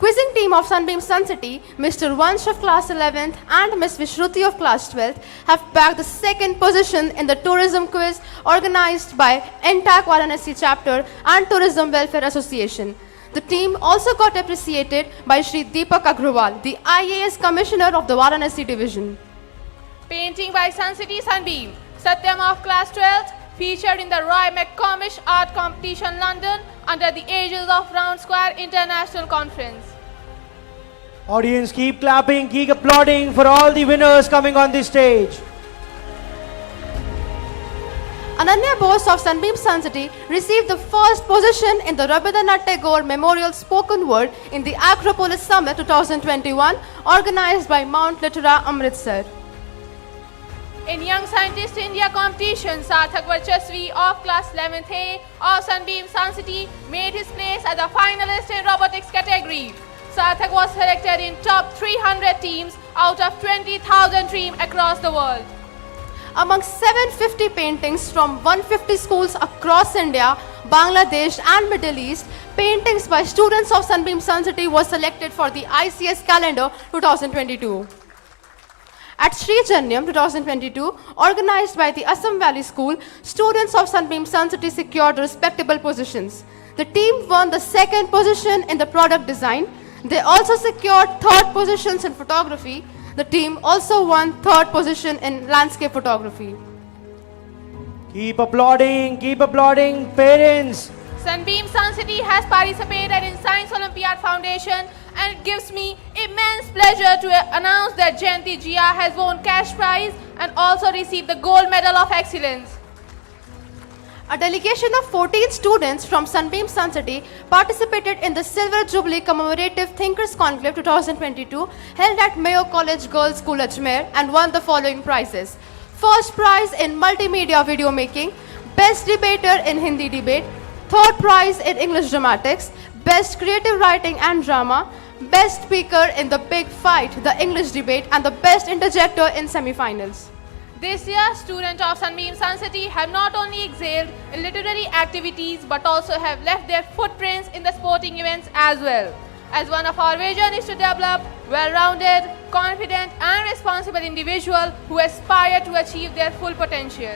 Quizzing team of Sunbeam Sun City, Mr. Vansh of class 11th and Ms. Vishruti of class 12th have bagged the second position in the tourism quiz organized by NTAC Varanasi chapter and Tourism Welfare Association. The team also got appreciated by Shri Deepak Agrawal, the IAS Commissioner of the Varanasi division. Painting by Sun City Sunbeam, Satyam of class 12th featured in the Roy McComish Art Competition London under the aegis of Round Square International Conference. Audience, keep clapping, keep applauding for all the winners coming on this stage. Ananya Bose of Sunbeam Sun City received the first position in the Rabindranath Tagore Memorial Spoken Word in the Acropolis Summit 2021 organized by Mount Litera, Amritsar. In Young Scientist India competition, Sarthak Varchasvi of class 11th A of Sunbeam Sun City made his place as a finalist in robotics category. Sarthak was selected in top 300 teams out of 20,000 teams across the world. Among 750 paintings from 150 schools across India, Bangladesh and Middle East, paintings by students of Sunbeam Sun City was selected for the ICS calendar 2022. At Sri Janyam 2022, organized by the Assam Valley School, students of Sunbeam Sun City secured respectable positions. The team won the second position in the product design. They also secured third positions in photography. The team also won third position in landscape photography. Keep applauding, parents. Sunbeam Sun City has participated in Science Olympiad Foundation, and it gives me immense pleasure to announce that Jayanti Jia has won cash prize and also received the Gold Medal of Excellence. A delegation of 14 students from Sunbeam Sun City participated in the Silver Jubilee Commemorative Thinkers Conclave 2022 held at Mayo College Girls School Ajmer and won the following prizes. First prize in multimedia video making, Best Debater in Hindi Debate, third prize in English Dramatics, Best Creative Writing and Drama, Best Speaker in the Big Fight, the English Debate, and the Best Interjector in semifinals. This year, students of Sunbeam Sun City have not only excelled in literary activities but also have left their footprints in the sporting events as well. As one of our vision is to develop well-rounded, confident and responsible individuals who aspire to achieve their full potential.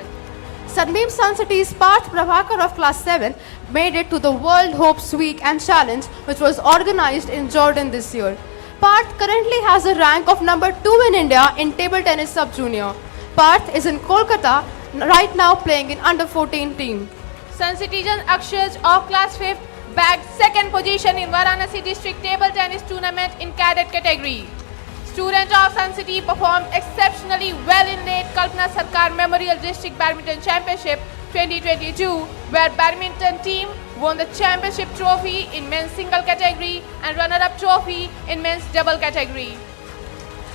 Sunbeam Sun City's Parth Prabhakar of class 7 made it to the World Hopes Week and Challenge, which was organized in Jordan this year. Parth currently has a rank of number 2 in India in table tennis sub-junior. Parth is in Kolkata right now playing in under 14 team. Sun Citizen Akshaj of class 5th bagged second position in Varanasi district table tennis tournament in cadet category. Students of Sun City performed exceptionally well in late Kalpana Sarkar Memorial District Badminton Championship 2022, where badminton team won the championship trophy in men's single category and runner-up trophy in men's double category.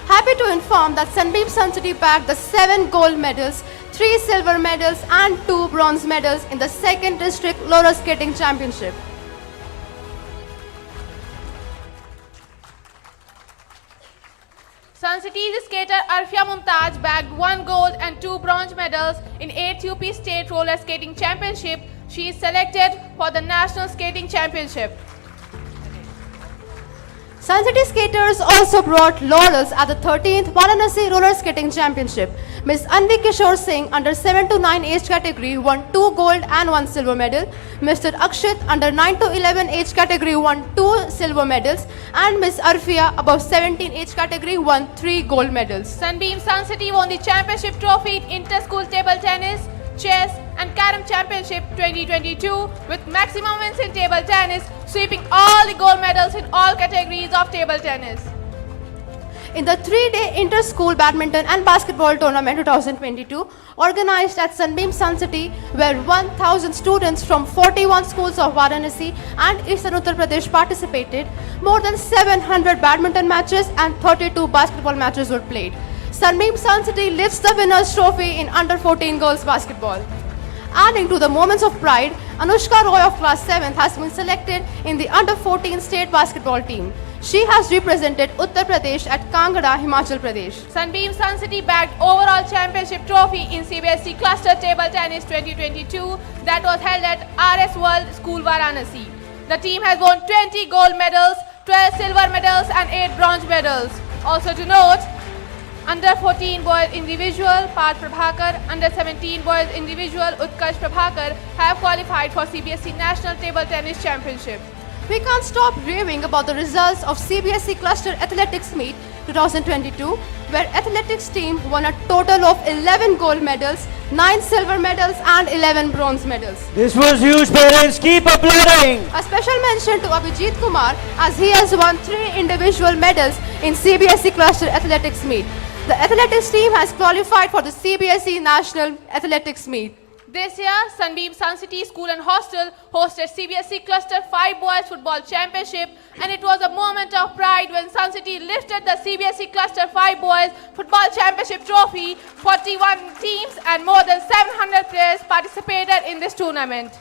Happy to inform that Sunbeam Sun City bagged the 7 gold medals, 3 silver medals and 2 bronze medals in the 2nd District Roller Skating Championship. Sun City's skater Arfia Mumtaz bagged 1 gold and 2 bronze medals in 8th UP State Roller Skating Championship. She is selected for the National Skating Championship. Sun City skaters also brought laurels at the 13th Varanasi Roller Skating Championship. Ms. Anvi Kishore Singh under 7 to 9 age category won 2 gold and 1 silver medal. Mr. Akshit under 9 to 11 age category won 2 silver medals. And Ms. Arfia above 17 age category won 3 gold medals. Sunbeam Sun City won the championship trophy in inter-school table tennis, chess and carom championship 2022 with maximum wins in table tennis, sweeping all the gold medals in all categories of table tennis. In the 3-day inter-school badminton and basketball tournament 2022 organized at Sunbeam Sun City, where 1,000 students from 41 schools of Varanasi and Eastern Uttar Pradesh participated, more than 700 badminton matches and 32 basketball matches were played. Sunbeam Sun City lifts the winner's trophy in under 14 girls basketball. Adding to the moments of pride, Anushka Roy of class 7th has been selected in the under 14 state basketball team. She has represented Uttar Pradesh at Kangra, Himachal Pradesh. Sunbeam Sun City bagged overall championship trophy in CBSE Cluster Table Tennis 2022 that was held at RS World School Varanasi. The team has won 20 gold medals, 12 silver medals and 8 bronze medals. Also to note, under 14 boys individual, Parth Prabhakar, under 17 boys individual, Utkarsh Prabhakar have qualified for CBSE National Table Tennis Championship. We can't stop raving about the results of CBSE Cluster Athletics Meet 2022, where athletics team won a total of 11 gold medals, 9 silver medals and 11 bronze medals. This was huge, parents. Keep applauding. A special mention to Abhijit Kumar as he has won 3 individual medals in CBSE Cluster Athletics Meet. The athletics team has qualified for the CBSE National Athletics Meet. This year, Sunbeam Sun City School and Hostel hosted CBSE Cluster 5 Boys Football Championship, and it was a moment of pride when Sun City lifted the CBSE Cluster 5 Boys Football Championship trophy. 41 teams and more than 700 players participated in this tournament.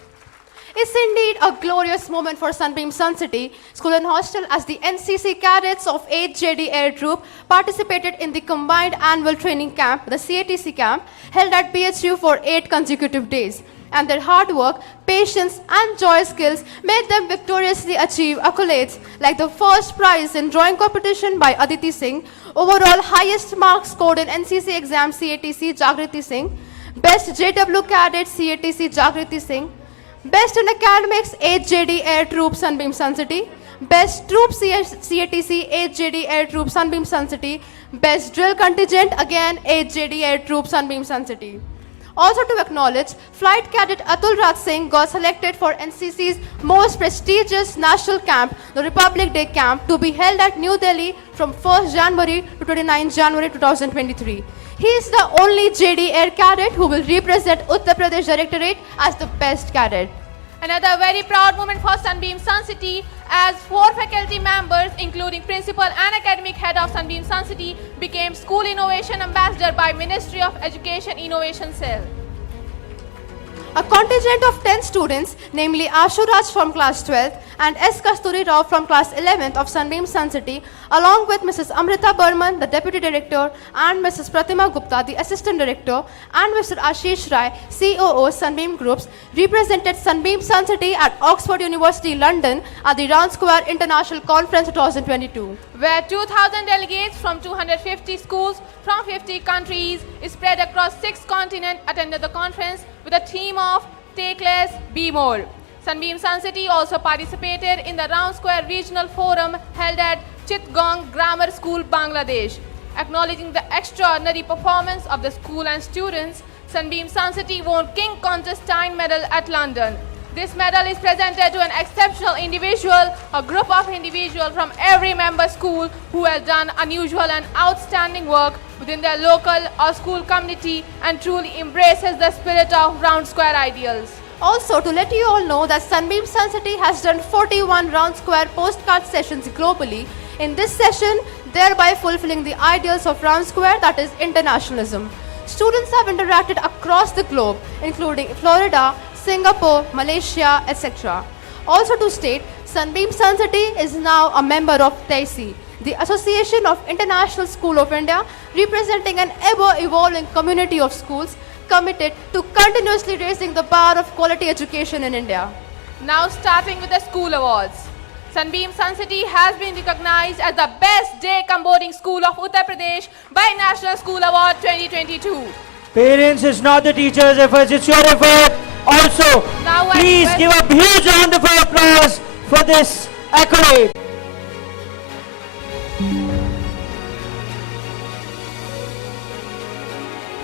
It's indeed a glorious moment for Sunbeam Sun City School and Hostel as the NCC cadets of 8th JD Air Troop participated in the combined annual training camp, the CATC camp, held at PHU for 8 consecutive days. And their hard work, patience and joy skills made them victoriously achieve accolades like the first prize in drawing competition by Aditi Singh, overall highest marks scored in NCC exam CATC Jagriti Singh, best JW cadet CATC Jagriti Singh, Best in Academics 8th JD Air Troop Sunbeam Sun City, Best Troop CATC 8th JD Air Troop Sunbeam Sun City, Best Drill Contingent again 8th JD Air Troop Sunbeam Sun City. Also to acknowledge, Flight Cadet Atul Raj Singh got selected for NCC's most prestigious national camp, the Republic Day Camp, to be held at New Delhi from 1st January to 29 January 2023. He is the only JD Air Cadet who will represent Uttar Pradesh Directorate as the best cadet. Another very proud moment for Sunbeam Sun City as 4 faculty members, including principal and academic head of Sunbeam Sun City, became School Innovation Ambassador by Ministry of Education Innovation Cell. A contingent of 10 students, namely Ashu Raj from class 12th and S. Kasturi Rao from class 11th of Sunbeam Sun City, along with Mrs. Amrita Burman, the Deputy Director, and Mrs. Pratima Gupta, the Assistant Director, and Mr. Ashish Rai, COO Sunbeam Groups, represented Sunbeam Sun City at Oxford University, London at the Round Square International Conference 2022. Where 2,000 delegates from 250 schools from 50 countries spread across 6 continents attended the conference with a theme of Take Less, Be More. Sunbeam Sun City also participated in the Round Square Regional Forum held at Chittagong Grammar School, Bangladesh. Acknowledging the extraordinary performance of the school and students, Sunbeam Sun City won King Contestine Medal at London. This medal is presented to an exceptional individual, a group of individuals from every member school who has done unusual and outstanding work within their local or school community and truly embraces the spirit of Round Square ideals. Also, to let you all know that Sunbeam Sun City has done 41 Round Square postcard sessions globally. In this session, thereby fulfilling the ideals of Round Square, that is internationalism. students have interacted across the globe, including Florida, Singapore, Malaysia, etc. Also to state, Sunbeam Suncity is now a member of TAISI, the Association of International School of India, representing an ever-evolving community of schools committed to continuously raising the bar of quality education in India. Now starting with the school awards. Sunbeam Suncity has been recognized as the best day-come boarding school of Uttar Pradesh by National School Award 2022. Parents, it's not the teachers' efforts, it's your effort. Also, Now I please request- give a huge round of applause for this accolade.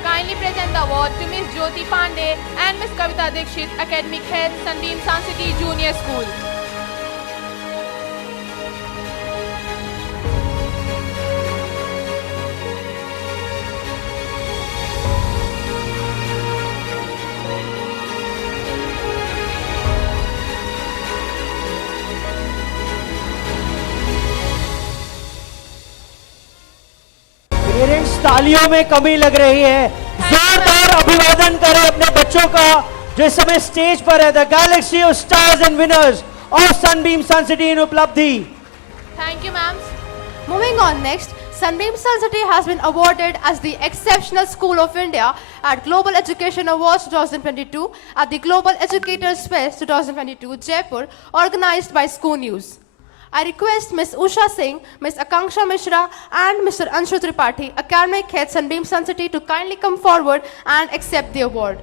Kindly present the award to Miss Jyoti Pandey and Miss Kavita Dikshit, Academic Head, Sunbeam Suncity Junior School. Parents तालियों में कमी लग रही है, जोरदार अभिवादन करें अपने बच्चों का जो इस समय स्टेज पर है. The galaxy of stars and winners of Sunbeam Suncity इन उपलब्धि. Thank you, ma'am. Moving on next, Sunbeam Suncity has been awarded as the Exceptional School of India at Global Education Awards 2022 at the Global Educators Fest 2022 Jaipur, organized by School News. I request Ms. Usha Singh, Ms. Akanksha Mishra and Mr. Anshu Tripathi, Academic Head Sunbeam Suncity, to kindly come forward and accept the award.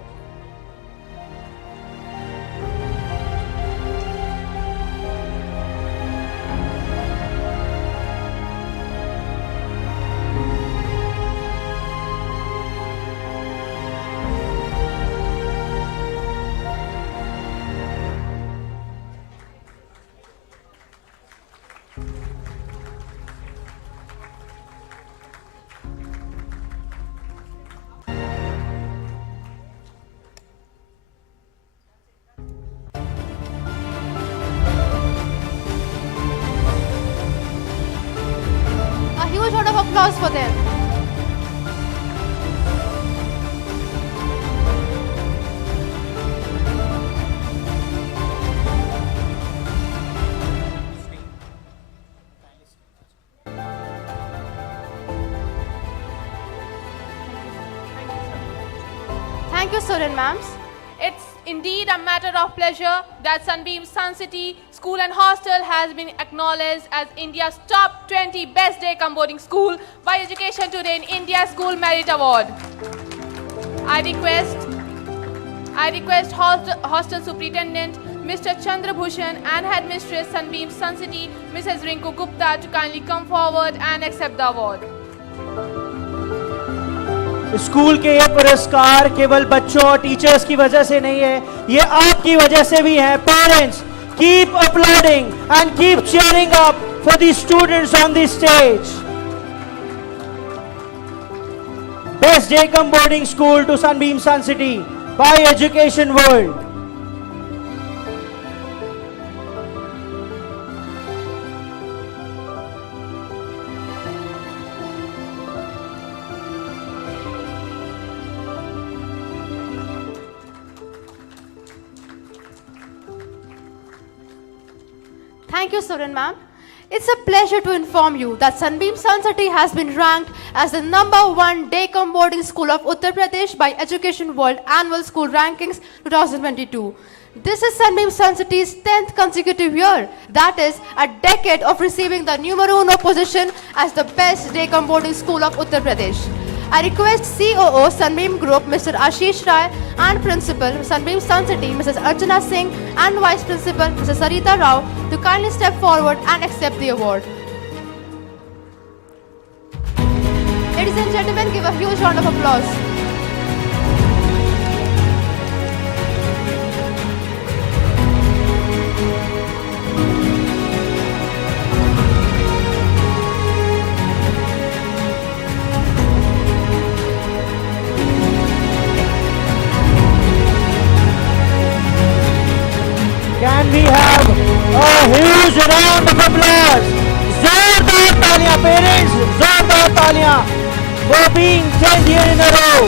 A huge round of applause for them. Thank you, sir and ma'ams. It's indeed a matter of pleasure that Sunbeam Suncity School and Hostel has been acknowledged as India's top 20 best day-come boarding school by Education Today in India School Merit Award. I request hostel superintendent Mr. Chandra Bhushan and headmistress Sunbeam Suncity Mrs. Rinku Gupta to kindly come forward and accept the award. School के ये पुरस्कार केवल बच्चों और teachers की वजह से नहीं है, ये आपकी वजह से भी है. Parents, keep applauding and keep cheering up for the students on this stage. Best day-come boarding school to Sunbeam Suncity by Education World. Thank you, sir and ma'am. It's a pleasure to inform you that Sunbeam Suncity has been ranked as the #1 day-come boarding school of Uttar Pradesh by Education World Annual School Rankings 2022. This is Sunbeam Suncity's 10th consecutive year. That is a decade of receiving the numero uno position as the best day-come boarding school of Uttar Pradesh. I request COO Sunbeam Group Mr. Ashish Rai and Principal Sunbeam Suncity Mrs. Archana Singh and Vice Principal Mrs. Sarita Rao to kindly step forward and accept the award. Ladies and gentlemen, give a huge round of applause. Can we have a huge round of applause? जोरदार तालियां, parents, जोरदार तालियां for being 10th year in a row.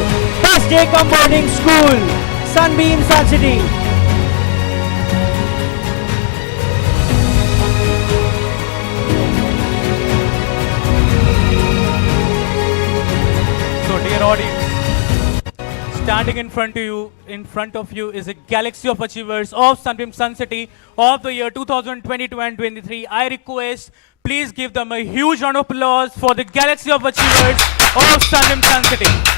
Last Day Come Boarding School, Sunbeam Suncity. So, dear audience, standing in front of you is a galaxy of achievers of Sunbeam Suncity of the year 2022 and 23. I request, please give them a huge round of applause for the galaxy of achievers of Sunbeam Suncity.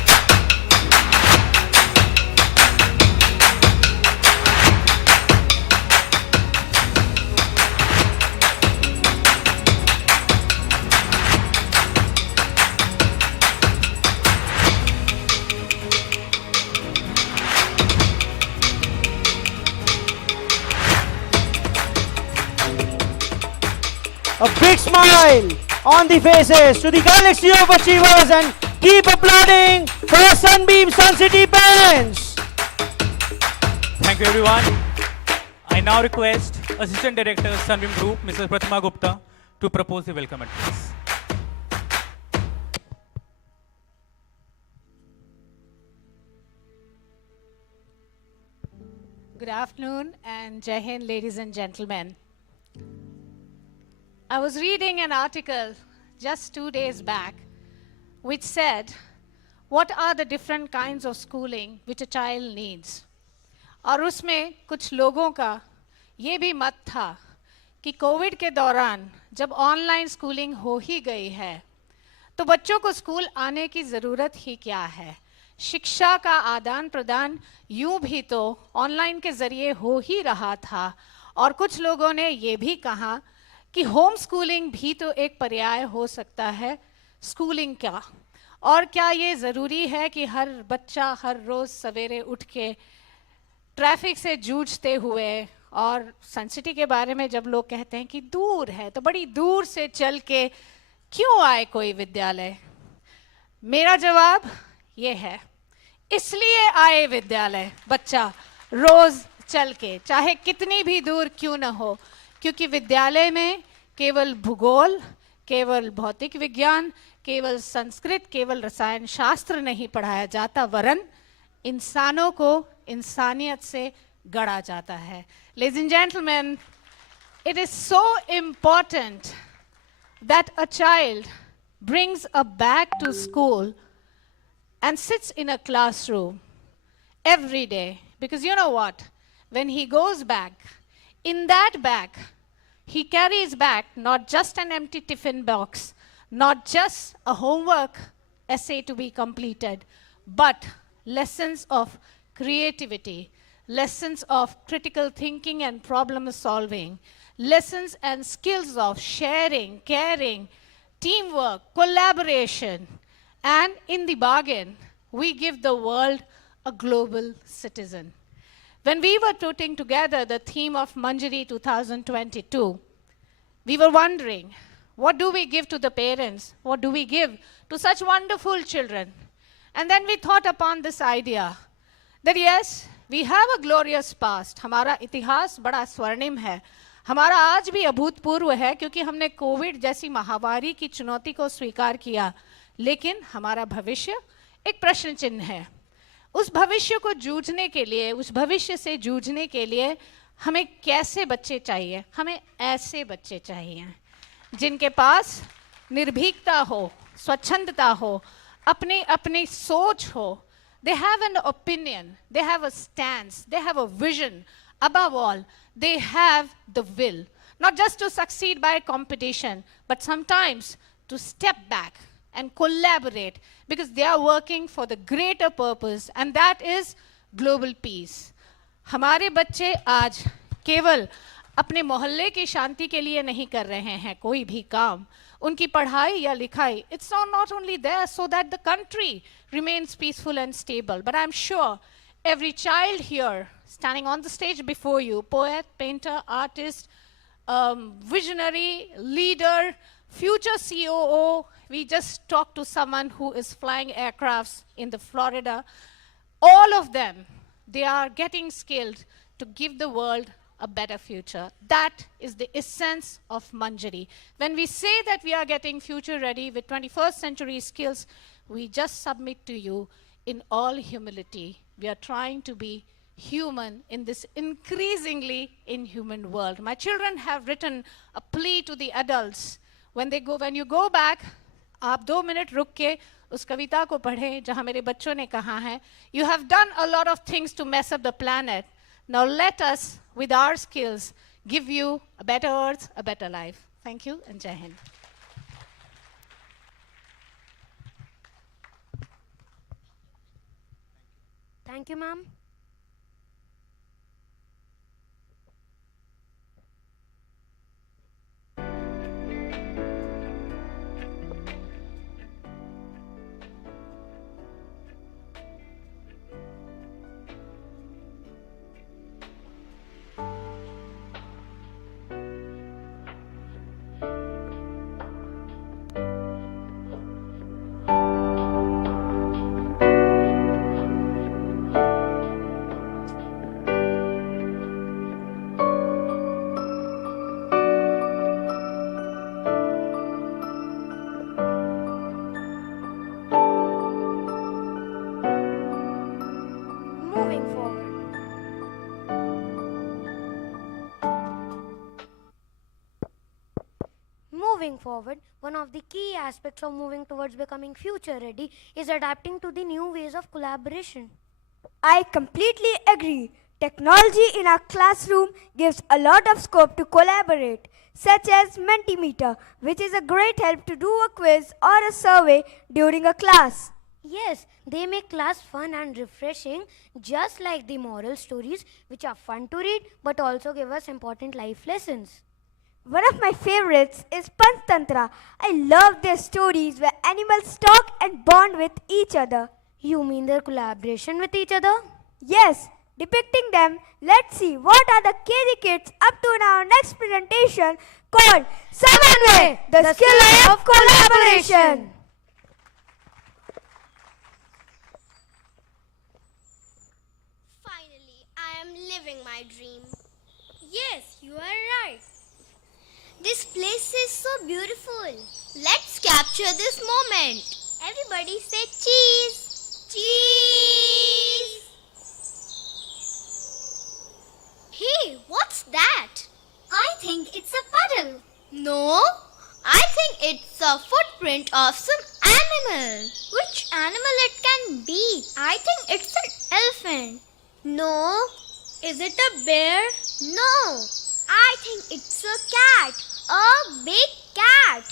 A big smile on the faces to the galaxy of achievers and keep applauding for our Sunbeam Suncity parents. Thank you, everyone. I now request Assistant Director, Sunbeam Group, Mrs. Pratima Gupta, to propose the welcome address. Good afternoon and Jai Hind, ladies and gentlemen. I was reading an article just 2 days back which said, what are the different kinds of schooling which a child needs? और उसमें कुछ लोगों का ये भी मत था कि कोविड के दौरान जब ऑनलाइन स्कूलिंग हो ही गई है तो बच्चों को स्कूल आने की ज़रूरत ही क्या है। शिक्षा का आदान प्रदान यूं भी तो ऑनलाइन के ज़रिए हो ही रहा था और कुछ लोगों ने ये भी कहा कि होम स्कूलिंग भी तो एक पर्याय हो सकता है स्कूलिंग का। और क्या ये ज़रूरी है कि हर बच्चा हर रोज़ सवेरे उठ के ट्रैफिक से जूझते हुए, और सनसिटी के बारे में जब लोग कहते हैं कि दूर है तो बड़ी दूर से चल के क्यों आए कोई विद्यालय? मेरा जवाब ये है, इसलिए आए विद्यालय बच्चा रोज़ चल के, चाहे कितनी भी दूर क्यों न हो, क्योंकि विद्यालय में केवल भूगोल, केवल भौतिक विज्ञान, केवल संस्कृत, केवल रसायन शास्त्र नहीं पढ़ाया जाता, वरन इंसानों को इंसानियत से गढ़ा जाता है। Ladies and gentlemen, it is so important that a child brings a bag to school and sits in a classroom every day, because you know what? When he goes back, in that bag, he carries back not just an empty tiffin box, not just a homework essay to be completed, but lessons of creativity, lessons of critical thinking and problem solving, lessons and skills of sharing, caring, teamwork, collaboration, and in the bargain, we give the world a global citizen. When we were putting together the theme of MANJARI 2022, we were wondering, what do we give to the parents? What do we give to such wonderful children? And then we thought upon this idea that yes, we have a glorious past. हमारा इतिहास बड़ा स्वर्णिम है. हमारा आज भी अभूतपूर्व है क्योंकि हमने कोविड जैसी महामारी की चुनौती को स्वीकार किया. लेकिन हमारा भविष्य एक प्रश्न चिन्ह है. उस भविष्य को जूझने के लिए, उस भविष्य से जूझने के लिए हमें कैसे बच्चे चाहिए? हमें ऐसे बच्चे चाहिए जिनके पास निर्भीकता हो, स्वच्छंदता हो, अपनी अपनी सोच हो. They have an opinion, they have a stance, they have a vision. Above all, they have the will, not just to succeed by competition, but sometimes to step back and collaborate because they are working for the greater purpose, and that is global peace. हमारे बच्चे आज केवल अपने मोहल्ले की शांति के लिए नहीं कर रहे हैं कोई भी काम. उनकी पढ़ाई या लिखाई, it's not only there so that the country remains peaceful and stable, but I'm sure every child here standing on the stage before you, poet, painter, artist, visionary, leader, future COO, we just talked to someone who is flying aircrafts in the Florida. All of them, they are getting skilled to give the world a better future. That is the essence of MANJARI. When we say that we are getting future ready with 21st century skills, we just submit to you, in all humility, we are trying to be human in this increasingly inhuman world. My children have written a plea to the adults. When you go back, आप 2 minute रुक के उस कविता को पढ़ें जहाँ मेरे बच्चों ने कहा है, you have done a lot of things to mess up the planet. Now let us, with our skills, give you a better earth, a better life. Thank you and Jai Hind. Thank you, ma'am. Moving forward, one of the key aspects of moving towards becoming future ready is adapting to the new ways of collaboration. I completely agree. Technology in our classroom gives a lot of scope to collaborate, such as Mentimeter, which is a great help to do a quiz or a survey during a class. Yes, they make class fun and refreshing, just like the moral stories, which are fun to read but also give us important life lessons. One of my favorites is Pantantra. I love their stories where animals talk and bond with each other. You mean their collaboration with each other? Yes, depicting them. Let's see what are the KG kids up to in our next presentation called Samanvay, the skill of collaboration. Finally, I am living my dream. Yes, you are right. This place is so beautiful. Let's capture this moment. Everybody say cheese. Cheese. Hey, what's that? I think it's a puddle. No, I think it's a footprint of some animal. Which animal it can be? I think it's an elephant. No. Is it a bear? No. I think it's a cat. A big cat.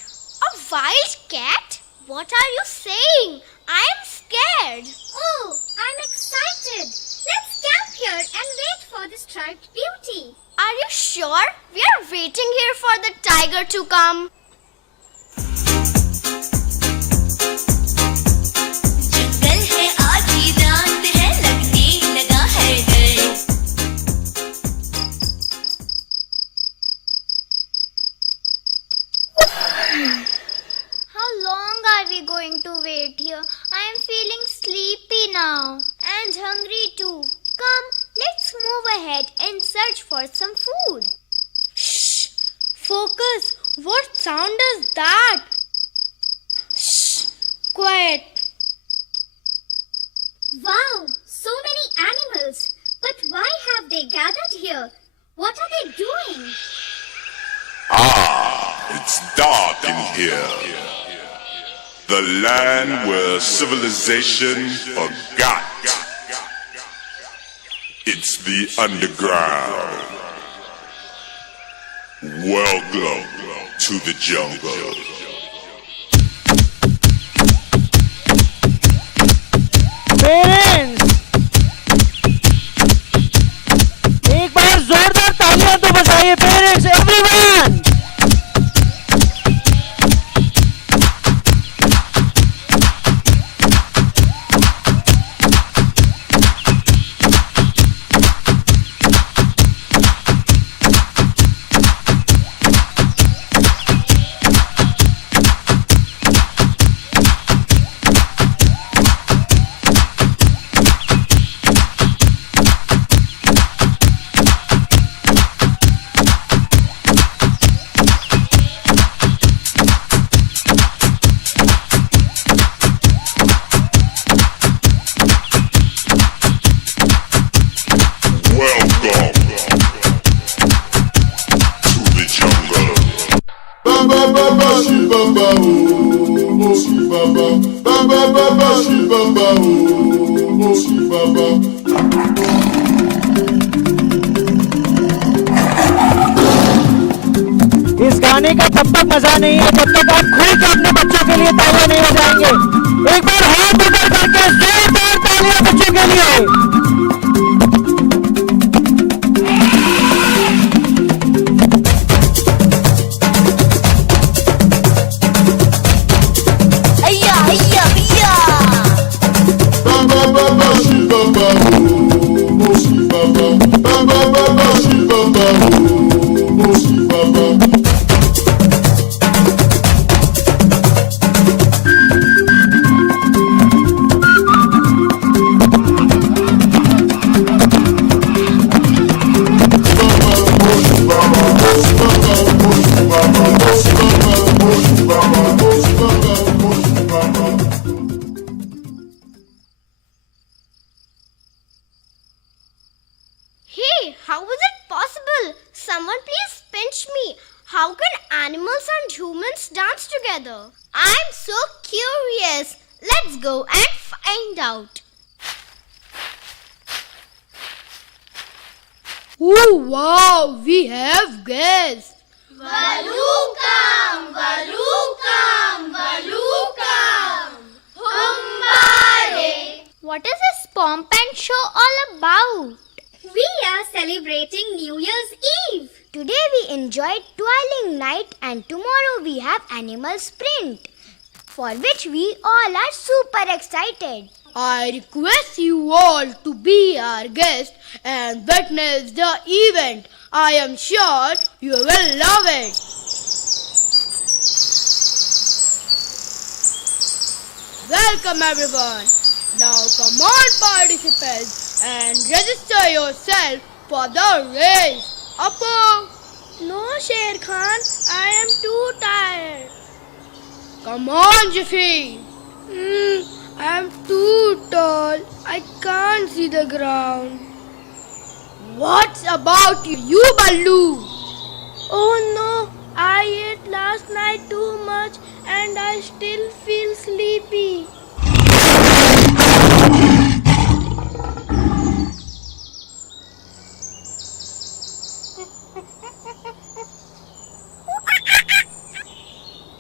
A wild cat? What are you saying? I'm scared. Oh, I'm excited. Let's camp here and wait for the striped beauty. Are you sure? We are waiting here for the tiger to come. How long are we going to wait here? I am feeling sleepy now and hungry too. Come, let's move ahead and search for some food. Shh! Focus! What sound is that? Shh! Quiet! Wow, so many animals. But why have they gathered here? What are they doing? Ah, it's dark in here. The land where civilization forgot. It's the underground. Welcome to the jungle. Parents! एक बार जोरदार तालियां तो बजाइए parents, everyone! इस गाने का तब तक मजा नहीं है जब तक आप खुल के अपने बच्चों के लिए तालियां नहीं बजाएंगे। एक बार हाथ ऊपर करके जोरदार तालियां बच्चों के लिए। Hey, how is it possible? Someone please pinch me. How can animals and humans dance together? I'm so curious. Let's go and find out. Oh wow, we have guests. Valukam, Valukam, Valukam. Humbare. What is this pomp and show all about? We are celebrating New Year's Eve. Today we enjoyed Twilight Night and tomorrow we have Animal Sprint, for which we all are super excited. I request you all to be our guest and witness the event. I am sure you will love it. Welcome everyone. Now come on participants and register yourself for the race. Apo! No, Sher Khan, I am too tired. Come on, Jiffy. I am too tall. I can't see the ground. What's about you, Ballu? Oh no, I ate last night too much and I still feel sleepy.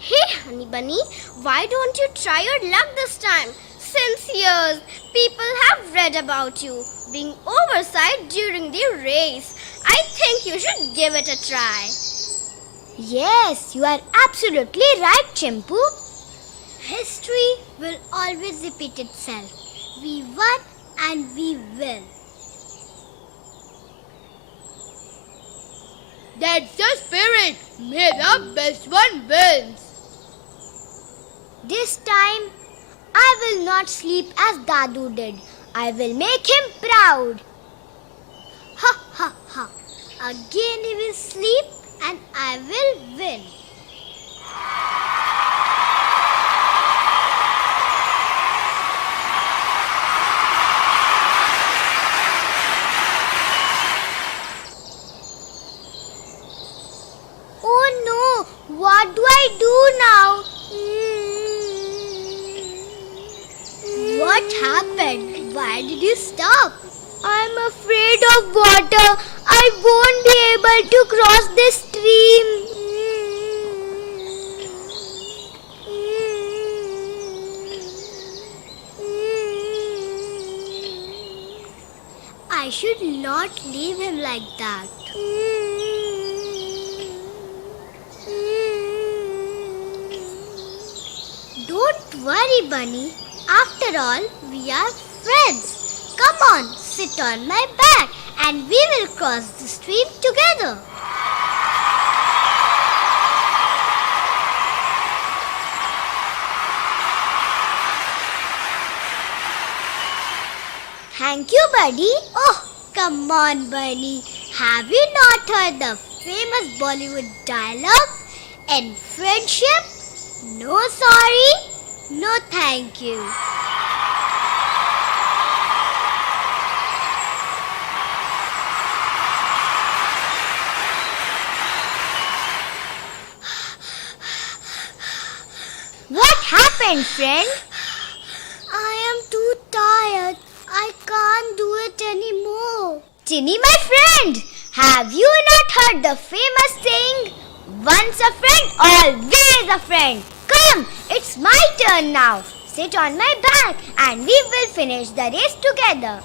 Hey, Honey Bunny, why don't you try your luck this time? Since years, people have read about you being oversight during the race. I think you should give it a try. Yes, you are absolutely right, Chimpu. History will always repeat itself. We won and we will. That's the spirit. May the best one wins. This time, I will not sleep as Dadu did. I will make him proud. Ha ha ha. Again he will sleep and I will win. Oh no, what do I do now? What happened? Why did you stop? I'm afraid of water. I won't be able to cross this stream. I should not leave him like that. Don't worry, Bunny. After all, we are friends. Come on, sit on my back and we will cross the stream together. Thank you, buddy. Oh, come on, Bunny. Have you not heard the famous Bollywood dialogue? In friendship, no sorry. No, thank you. What happened, friend? Chinny, my friend, have you not heard the famous saying, once a friend, always a friend? Come, it's my turn now. Sit on my back and we will finish the race together.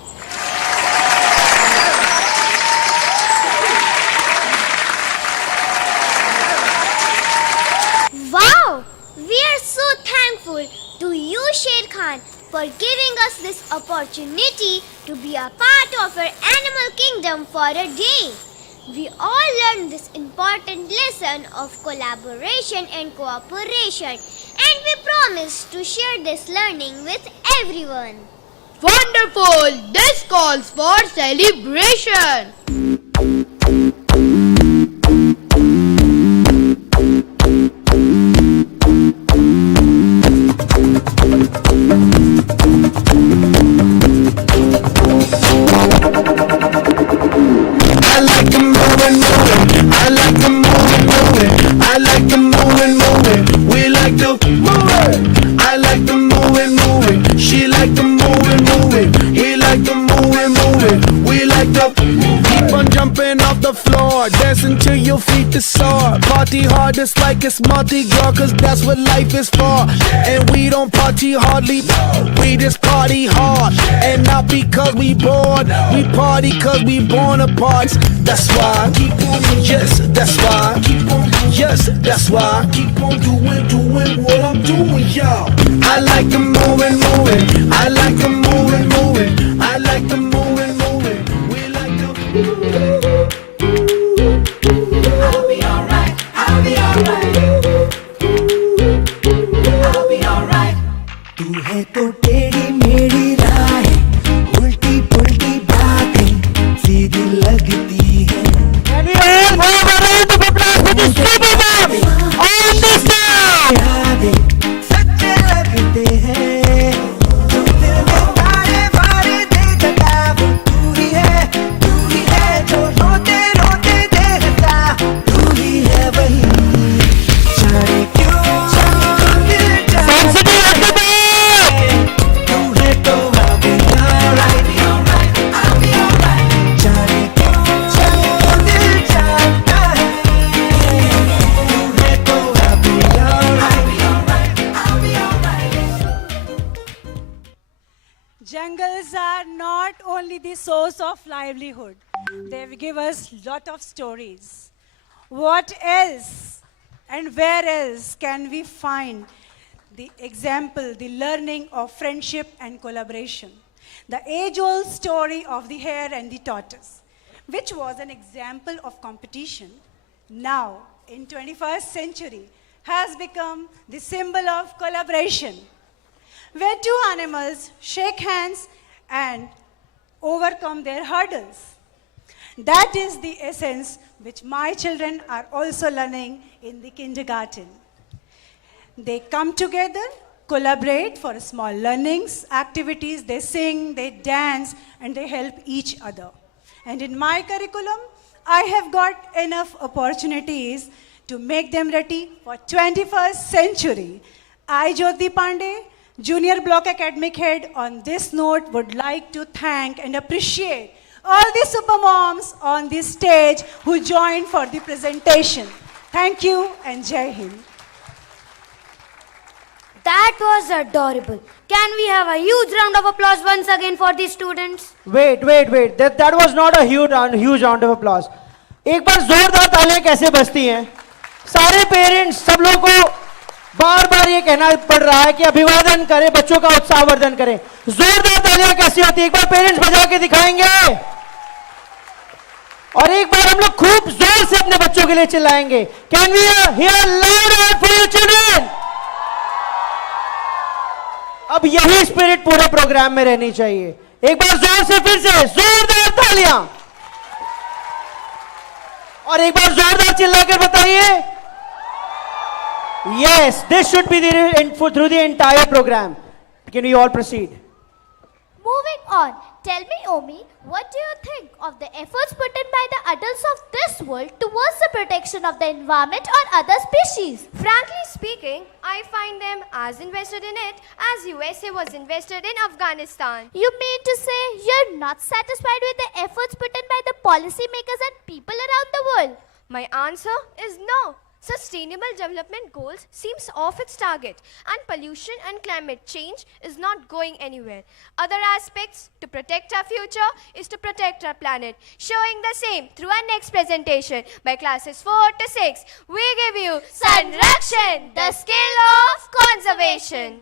Wow! We are so thankful to you, Sher Khan, for giving us this opportunity to be a part of our animal kingdom for a day. We all learned this important lesson of collaboration and cooperation, and we promise to share this learning with everyone. Wonderful! This calls for celebration. I like them moving, moving. I like them moving, moving. I like them moving, moving. We like to move it. I like them moving, moving. She like them moving, moving. He like them moving, moving. We like to keep on jumping off the floor, dancing till your feet is sore. Party hard just like it's Mardi Gras, 'cause that's what life is for. And we don't party hardly, we just party hard. And not because we bored, we party 'cause we born apart. That's why keep on, yes, that's why keep on, yes, that's why keep on doing what I'm doing, y'all. I like them moving, moving. I like them moving, moving. I like them moving, moving. We like them. I'll be alright. I'll be alright. I'll be alright. तू है तो टेढ़ी मेढ़ी राहें, उल्टी पुल्टी बातें सीधी लगती है. Can we all move around of applause for this superman on this side? यादें सच्चे लगते हैं. जो दिल में बारे बारे दे जता वो तू ही है जो रोते रोते देखता. तू ही है वही जाने क्यों दिल Suncity at the back! तू है तो I'll be alright. I'll be alright. जाने क्यों दिल चाहता है. तू है तो I'll be alright. I'll be alright. Jungles are not only the source of livelihood, they give us lot of stories. What else and where else can we find the example, the learning of friendship and collaboration? The age-old story of the hare and the tortoise, which was an example of competition, now in 21st century has become the symbol of collaboration, where two animals shake hands and overcome their hurdles. That is the essence which my children are also learning in the kindergarten. They come together, collaborate for small learnings, activities, they sing, they dance, and they help each other. And in my curriculum, I have got enough opportunities to make them ready for 21st century. I, Jyoti Pandey, Junior Block Academic Head, on this note would like to thank and appreciate all the super moms on this stage who joined for the presentation. Thank you and Jai Hind. That was adorable. Can we have a huge round of applause once again for the students? Wait. That was not a huge round of applause. एक बार जोरदार तालियां कैसे बजती हैं? सारे parents, सब लोगों को बार-बार ये कहना पड़ रहा है कि अभिवादन करें, बच्चों का उत्साहवर्धन करें. जोरदार तालियां कैसी होती हैं? एक बार पेरेंट्स बजा के दिखाएंगे. और एक बार हम लोग खूब जोर से अपने बच्चों के लिए चिल्लाएंगे. Can we hear louder for your children? अब यही स्पिरिट पूरे प्रोग्राम में रहनी चाहिए. एक बार जोर से फिर से जोरदार तालियां. और एक बार जोरदार चिल्लाकर बताइए. Yes, this should be through the entire program. Can we all proceed? Moving on. Tell me, Omi, what do you think of the efforts put in by the adults of this world towards the protection of the environment or other species? Frankly speaking, I find them as invested in it as USA was invested in Afghanistan. You mean to say you're not satisfied with the efforts put in by the policymakers and people around the world? My answer is no. Sustainable development goals seems off its target, and pollution and climate change is not going anywhere. Other aspects to protect our future is to protect our planet. Showing the same through our next presentation by classes 4 to 6, we give you Sanrakshan, the skill of conservation.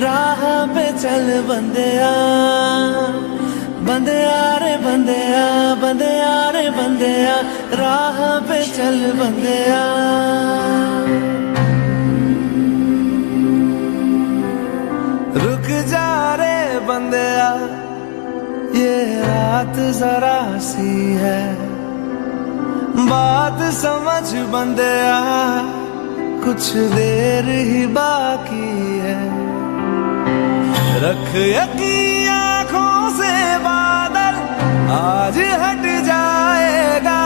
राह पे चल बंदिया बंदिया रे बंदिया बंदिया रे बंदिया राह पे चल बंदिया रुक जा रे बंदिया ये रात जरा सी है बात समझ बंदिया कुछ देर ही बाकी है रख यकीन आँखों से बादल आज हट जाएगा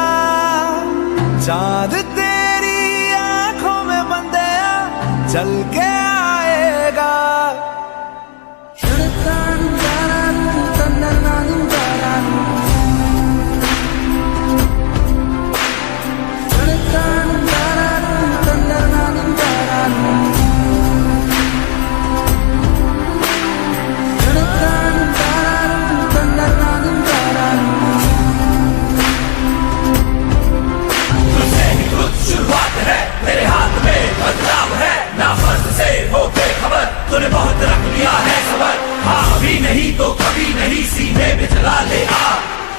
चांद तेरी आँखों में बंदिया चल के आएगा शुरुआत है तेरे हाथ में बदलाव है ना फर्ज से हो बेखबर तूने बहुत रख लिया है सबर हाँ अभी नहीं तो कभी नहीं सीने में चला ले आ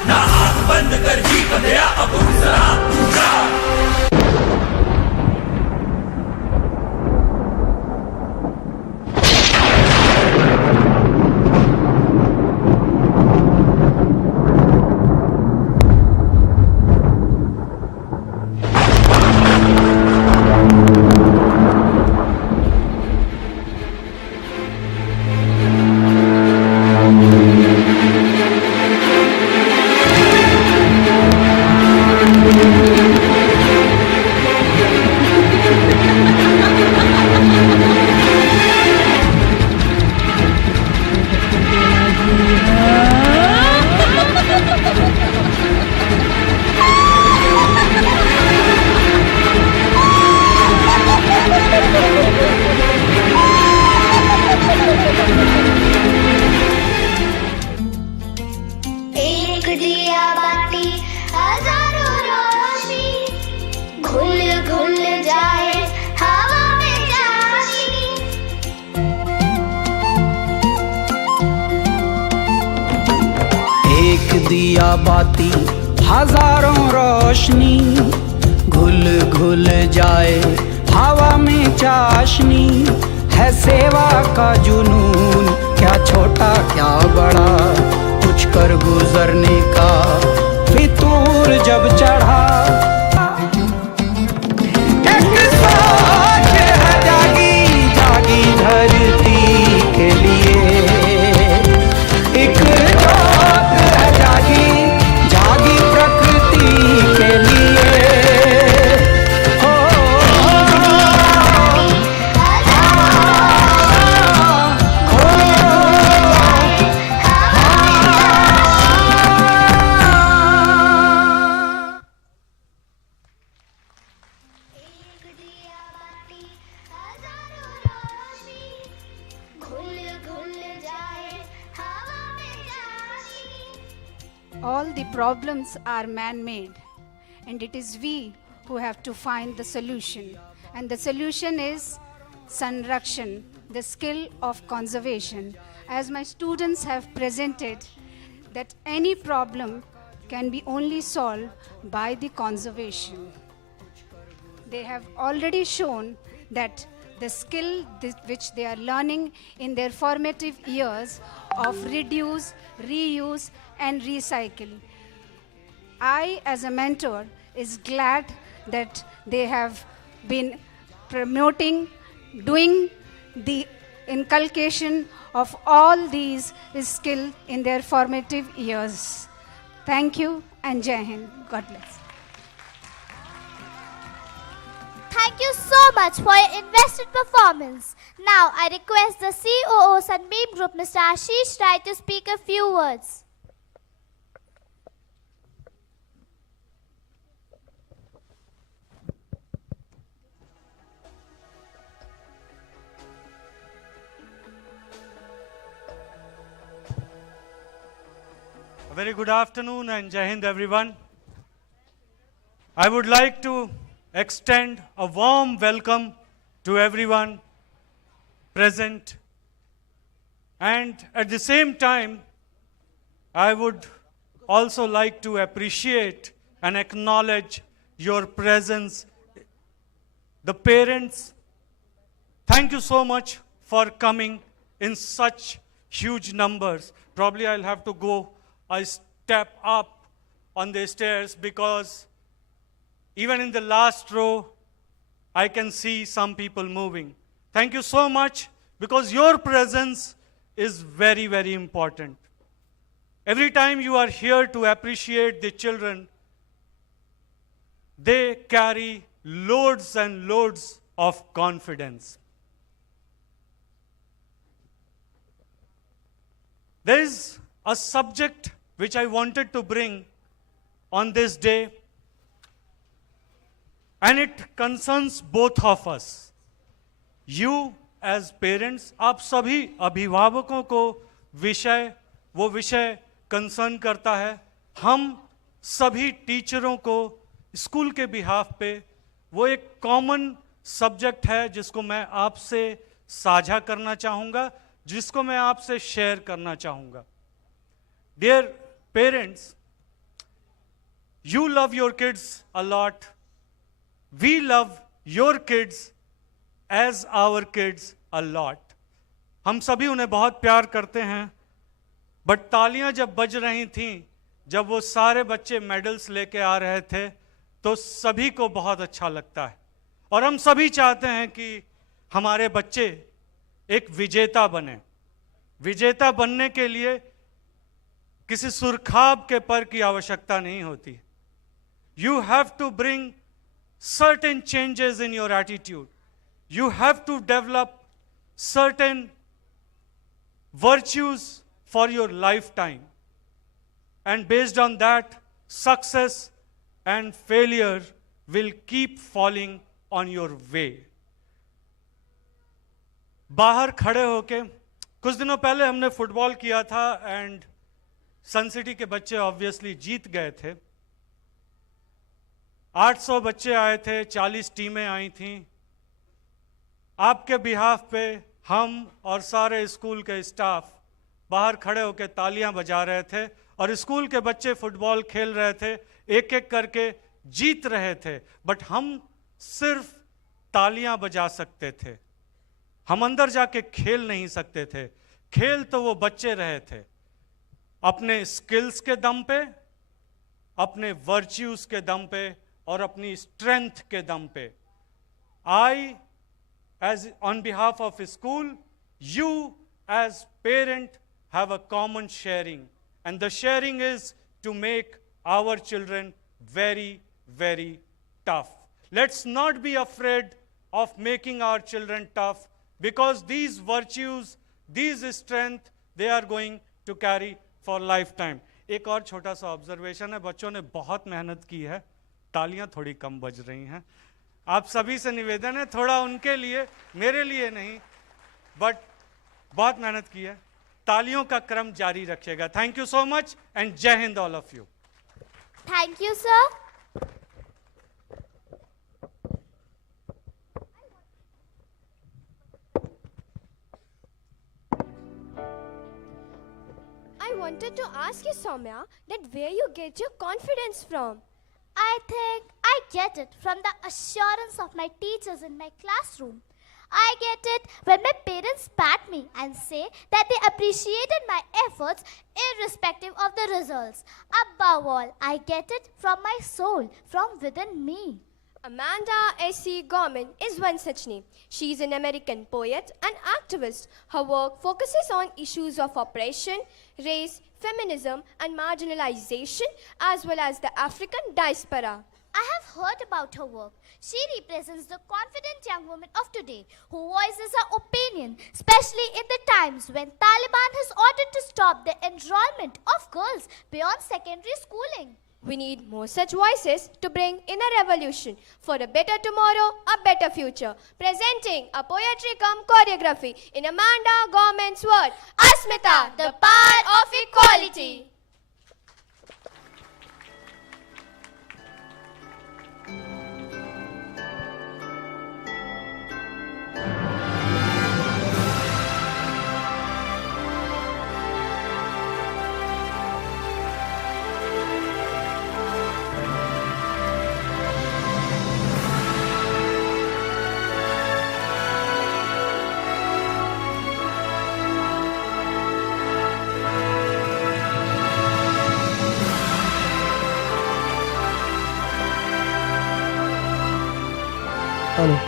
ना आँख बंद कर जी बंदिया अब जरा जा दिया बाती हजारों रोशनी घुल घुल जाए हवा में चाशनी है सेवा का जुनून क्या छोटा क्या बड़ा कुछ कर गुजरने का फितूर जब चढ़ा एक सोच है जागी जागी धरती के लिए एक All the problems are man-made, and it is we who have to find the solution. And the solution is Sanrakshan, the skill of conservation. As my students have presented, that any problem can be only solved by the conservation. They have already shown that the skill which they are learning in their formative years of reduce, reuse, and recycle. I, as a mentor, is glad that they have been promoting, doing the inculcation of all these skills in their formative years. Thank you and Jai Hind. God bless. Thank you so much for your invested performance. Now I request the COO Sunbeam Group, Mr. Ashish Rai, to speak a few words. A very good afternoon and Jai Hind everyone. I would like to extend a warm welcome to everyone present, and at the same time I would also like to appreciate and acknowledge your presence. The parents, thank you so much for coming in such huge numbers. Probably I'll have to go a step up on the stairs because even in the last row, I can see some people moving. Thank you so much because your presence is very, very important. Every time you are here to appreciate the children, they carry loads and loads of confidence. There is a subject which I wanted to bring on this day, and it concerns both of us. You as parents, आप सभी अभिभावकों को वो विषय concern करता है. हम सभी टीचरों को स्कूल के बिहाफ पे वो एक कॉमन सब्जेक्ट है जिसको मैं आपसे साझा करना चाहूँगा, जिसको मैं आपसे शेयर करना चाहूँगा. Dear parents, you love your kids a lot. We love your kids as our kids a lot. हम सभी उन्हें बहुत प्यार करते हैं, बट तालियां जब बज रही थीं, जब वो सारे बच्चे मेडल्स लेके आ रहे थे, तो सभी को बहुत अच्छा लगता है. और हम सभी चाहते हैं कि हमारे बच्चे एक विजेता बने. विजेता बनने के लिए किसी सुरखाब के पर की आवश्यकता नहीं होती. You have to bring certain changes in your attitude. You have to develop certain virtues for your lifetime. And based on that, success and failure will keep falling on your way. बाहर खड़े होके कुछ दिनों पहले हमने football किया था and sun city के बच्चे ऑब्वियसली जीत गए थे. 800 बच्चे आए थे, 40 टीमें आई थीं. आपके बिहाफ पे हम और सारे स्कूल के स्टाफ बाहर खड़े होकर तालियां बजा रहे थे और स्कूल के बच्चे फुटबॉल खेल रहे थे, एक एक करके जीत रहे थे. बट हम सिर्फ तालियां बजा सकते थे, हम अंदर जाके खेल नहीं सकते थे. खेल तो वो बच्चे रहे थे अपने स्किल्स के दम पे, अपने वर्च्यूज के दम पे और अपनी स्ट्रेंथ के दम पे. I, as on behalf of school, you as parent have a common sharing, and the sharing is to make our children very, very tough. Let's not be afraid of making our children tough, because these virtues, these strength, they are going to carry for lifetime. एक और छोटा सा observation है, बच्चों ने बहुत मेहनत की है, तालियां थोड़ी कम बज रही हैं. आप सभी से निवेदन है, थोड़ा उनके लिए, मेरे लिए नहीं, बट बहुत मेहनत की है. तालियों का क्रम जारी रखिएगा. Thank you so much and जय हिंद all of you. Thank you, sir. I wanted to ask you, Soumya, that where you get your confidence from? I think I get it from the assurance of my teachers in my classroom. I get it when my parents pat me and say that they appreciated my efforts irrespective of the results. Above all, I get it from my soul, from within me. Amanda S.C. Gorman is one such name. She is an American poet and activist. Her work focuses on issues of oppression, race, feminism, and marginalization, as well as the African diaspora. I have heard about her work. She represents the confident young woman of today who voices her opinion, especially in the times when Taliban has ordered to stop the enrollment of girls beyond secondary schooling. We need more such voices to bring in a revolution for a better tomorrow, a better future. Presenting a poetry cum choreography in Amanda Gorman's word, Asmita, the power of equality. Follow.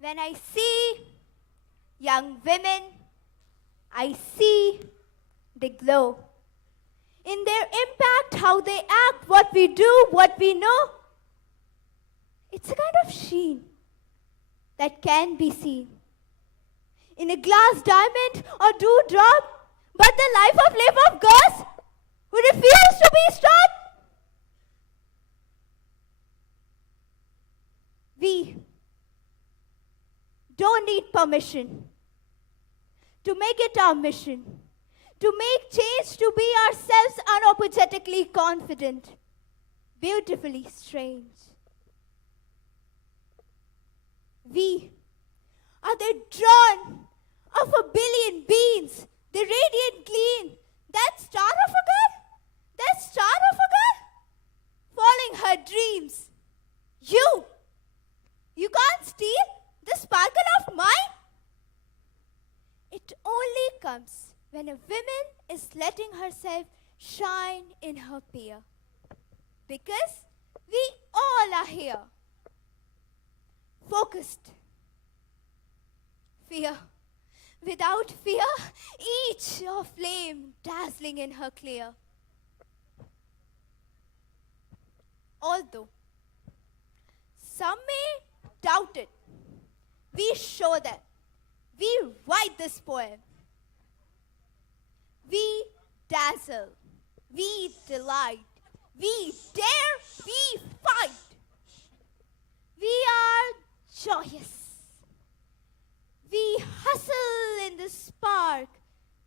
When I see young women, I see they glow. In their impact, how they act, what we do, what we know, it's a kind of sheen that can be seen in a glass diamond or dewdrop, but the life of life of girls who refuse to be stopped. We don't need permission to make it our mission, to make change, to be ourselves unapologetically confident, beautifully strange. We are the dawn of a billion beings, the radiant gleam, that star of a girl, that star of a girl, following her dreams. You can't steal the sparkle of mine. It only comes when a woman is letting herself shine in her peer. Because we all are here, focused. Fear. Without fear, each a flame dazzling in her clear. Although some may doubt it, we show them. We write this poem. We dazzle. We delight. We dare. We fight. We are joyous. We hustle in the spark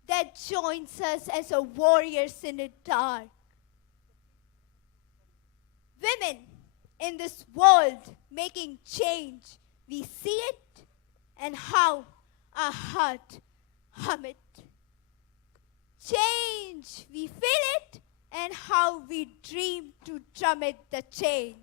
that joins us as a warriors in the dark. Women in this world making change. We see it and how our heart hum it. Change, we feel it and how we dream to drum it the change.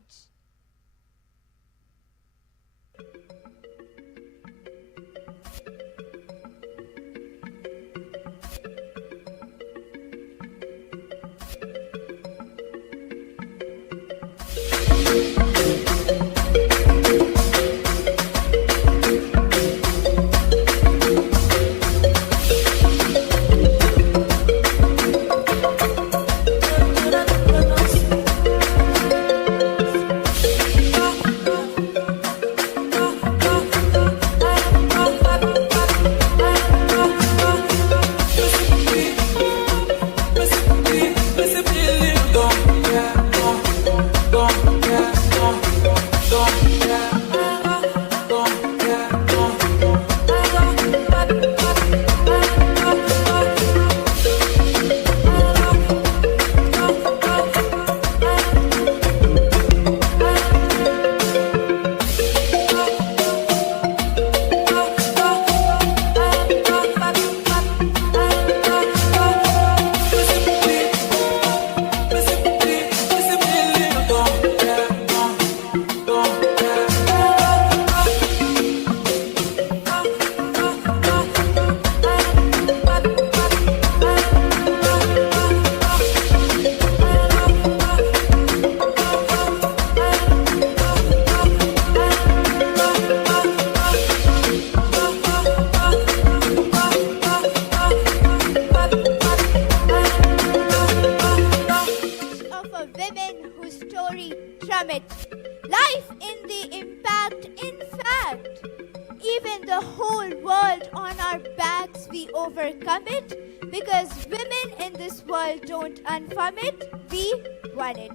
the whole world on our backs, we overcome it. Because women in this world don't unfurl it, we won it.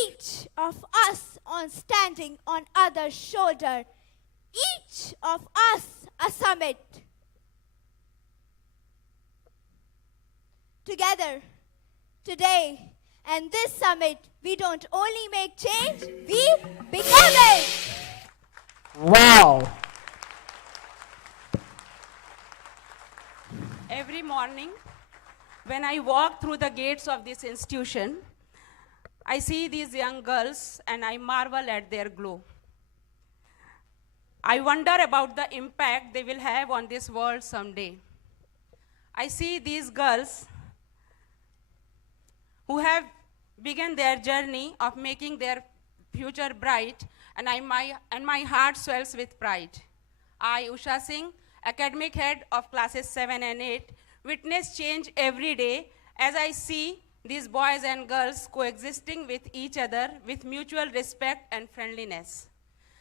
Each of us on standing on other shoulder, each of us a summit. Together, today, and this summit, we don't only make change, we become it. Wow. Every morning, when I walk through the gates of this institution, I see these young girls and I marvel at their glow. I wonder about the impact they will have on this world someday. I see these girls who have begun their journey of making their future bright, and my heart swells with pride. I, Usha Singh, academic head of classes 7 and 8, witness change every day as I see these boys and girls coexisting with each other with mutual respect and friendliness.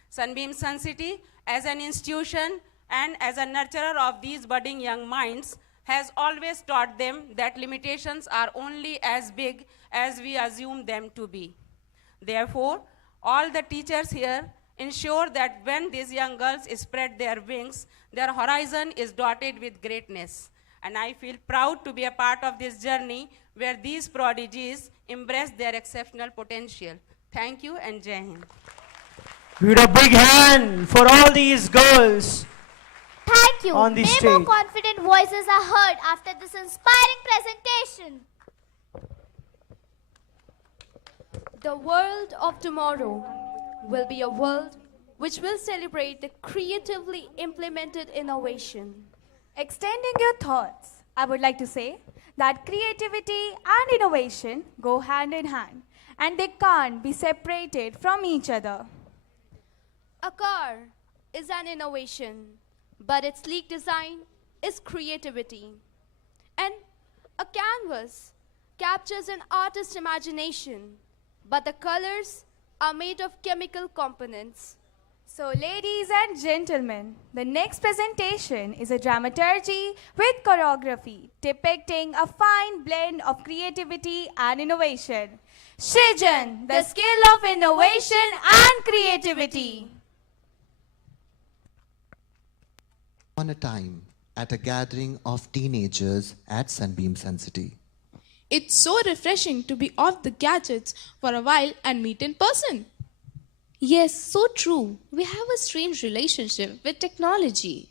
Sunbeam Suncity, as an institution and as a nurturer of these budding young minds, has always taught them that limitations are only as big as we assume them to be. Therefore, all the teachers here ensure that when these young girls spread their wings, their horizon is dotted with greatness. And I feel proud to be a part of this journey where these prodigies embrace their exceptional potential. Thank you and Jai Hind. We need a big hand for all these girls. Thank you. On the May stage. more confident voices are heard after this inspiring presentation. The world of tomorrow will be a world which will celebrate the creatively implemented innovation. Extending your thoughts, I would like to say that creativity and innovation go hand in hand and they can't be separated from each other. A car is an innovation, but its sleek design is creativity. And a canvas captures an artist's imagination, but the colors are made of chemical components. So ladies and gentlemen, the next presentation is a dramaturgy with choreography depicting a fine blend of creativity and innovation. Srijan, the skill of innovation and creativity. On a time at a gathering of teenagers at Sunbeam Suncity. It's so refreshing to be off the gadgets for a while and meet in person. Yes, so true. We have a strange relationship with technology.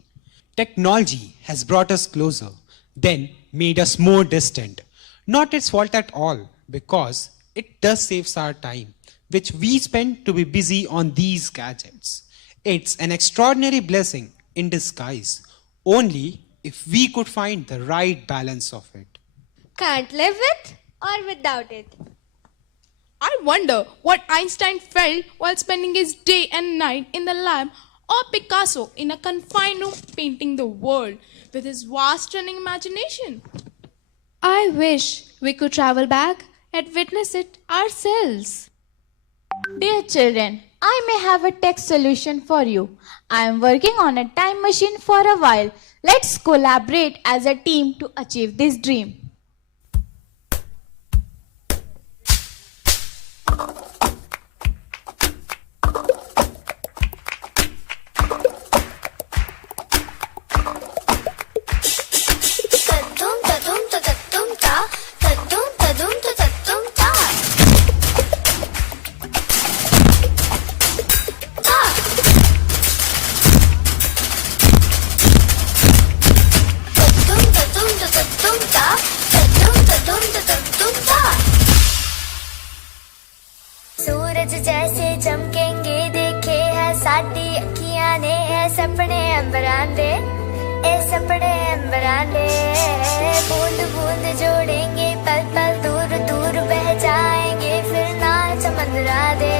Technology has brought us closer, then made us more distant. Not its fault at all, because it does save our time, which we spend to be busy on these gadgets. It's an extraordinary blessing in disguise, only if we could find the right balance of it. Can't live with or without it. I wonder what Einstein felt while spending his day and night in the lab, or Picasso in a confined room painting the world with his vast running imagination. I wish we could travel back and witness it ourselves. Dear children, I may have a tech solution for you. I am working on a time machine for a while. Let's collaborate as a team to achieve this dream. सूरज जैसे चमकेंगे देखे है साडी अखियां ने है सपने अंबरां दे ए सपने अंबरां दे बूंद बूंद जोड़ेंगे पल पल दूर दूर बह जाएंगे फिर ना समंदरा दे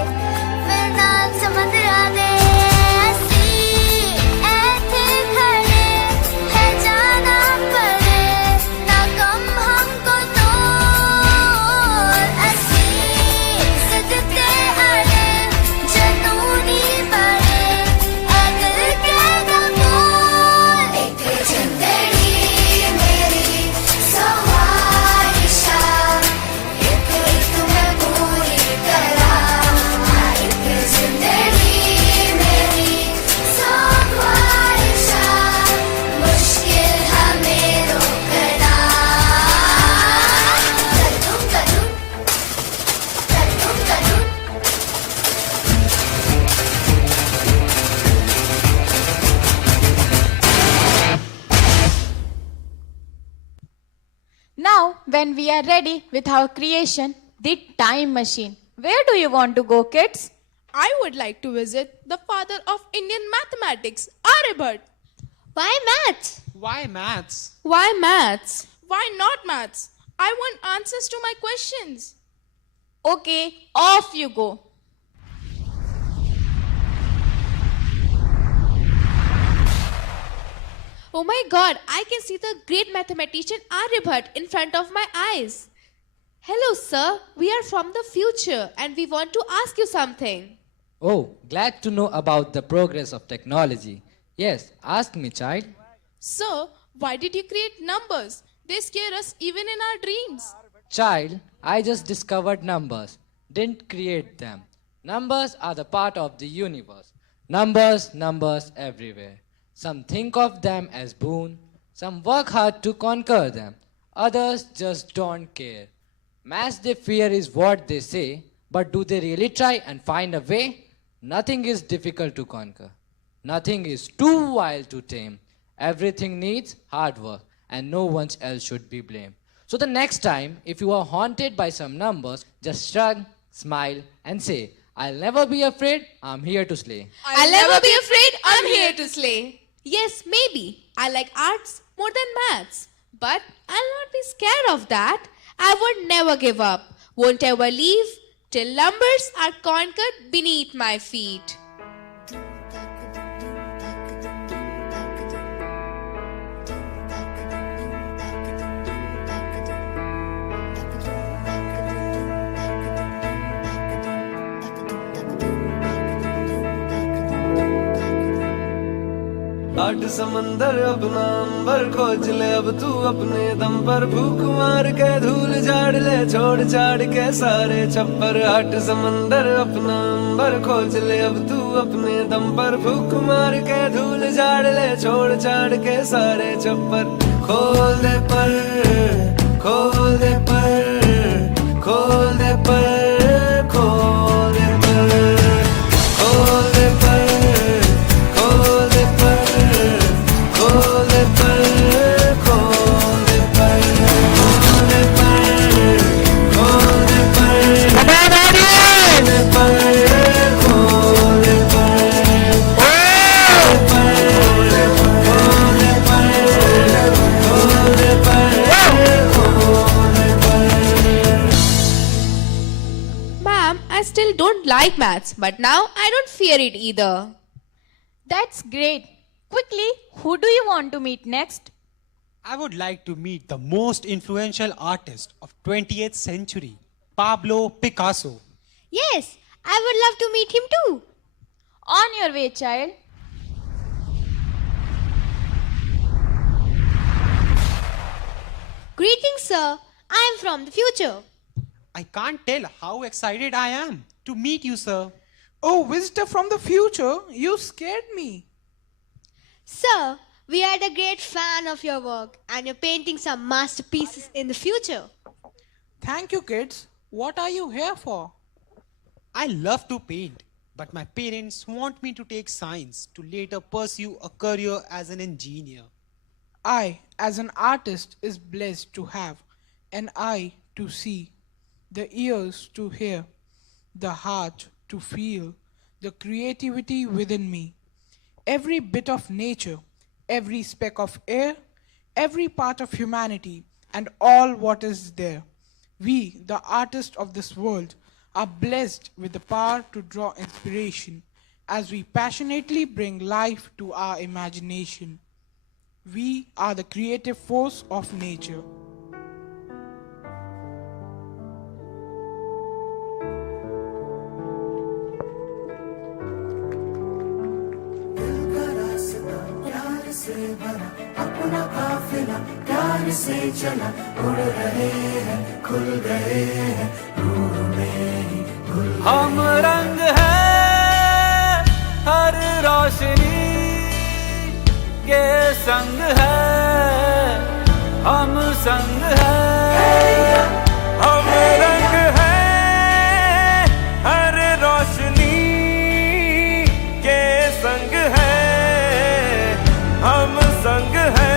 when we are ready with our creation, the time machine. Where do you want to go, kids? I would like to visit the father of Indian mathematics, Aryabhat. Why maths? Why maths? Why maths? Why not maths? I want answers to my questions. Okay, off you go. Oh my god, I can see the great mathematician Aryabhat in front of my eyes. Hello, sir. We are from the future and we want to ask you something. Oh, glad to know about the progress of technology. Yes, ask me, child. Sir, why did you create numbers? They scare us even in our dreams. Child, I just discovered numbers, didn't create them. Numbers are the part of the universe. Numbers everywhere. Some think of them as boon, some work hard to conquer them, others just don't care. Maths they fear is what they say, but do they really try and find a way? Nothing is difficult to conquer. Nothing is too wild to tame. Everything needs hard work, and no one else should be blamed. So the next time, if you are haunted by some numbers, just shrug, smile, and say, I'll never be afraid, I'm here to slay. I'll never be afraid, I'm here to slay. Yes, maybe. I like arts more than maths. But I'll not be scared of that. I would never give up. Won't ever leave till numbers are conquered beneath my feet. आठ समंदर अपना अंबर खोज ले अब तू अपने दम पर भूख मार के धूल झाड़ ले छोड़ छाड़ के सारे छप्पर आठ समंदर अपना अंबर खोज ले अब तू अपने दम पर भूख मार के धूल झाड़ ले छोड़ छाड़ के सारे छप्पर खोल दे पर खोल दे पर खोल दे पर खोल दे पर खोल दे पर I still don't like maths, but now I don't fear it either. That's great. Quickly, who do you want to meet next? I would like to meet the most influential artist of 20th century, Pablo Picasso. Yes, I would love to meet him too. On your way, child. Greetings, sir. I am from the future. I can't tell how excited I am to meet you, sir. Oh, visitor from the future, you scared me. Sir, we are the great fan of your work and your paintings are masterpieces in the future. Thank you, kids. What are you here for? I love to paint, but my parents want me to take science to later pursue a career as an engineer. I, as an artist, is blessed to have an eye to see, the ears to hear, the heart to feel, the creativity within me. Every bit of nature, every speck of air, every part of humanity, and all what is there. We, the artists of this world, are blessed with the power to draw inspiration as we passionately bring life to our imagination. We are the creative force of nature. अपना काफिला प्यार से चला उड़ रहे हैं खुल गए हैं रूह में ही घुल हम रंग है हर रोशनी के संग है हम संग है हम रंग है हर रोशनी के संग है हम संग है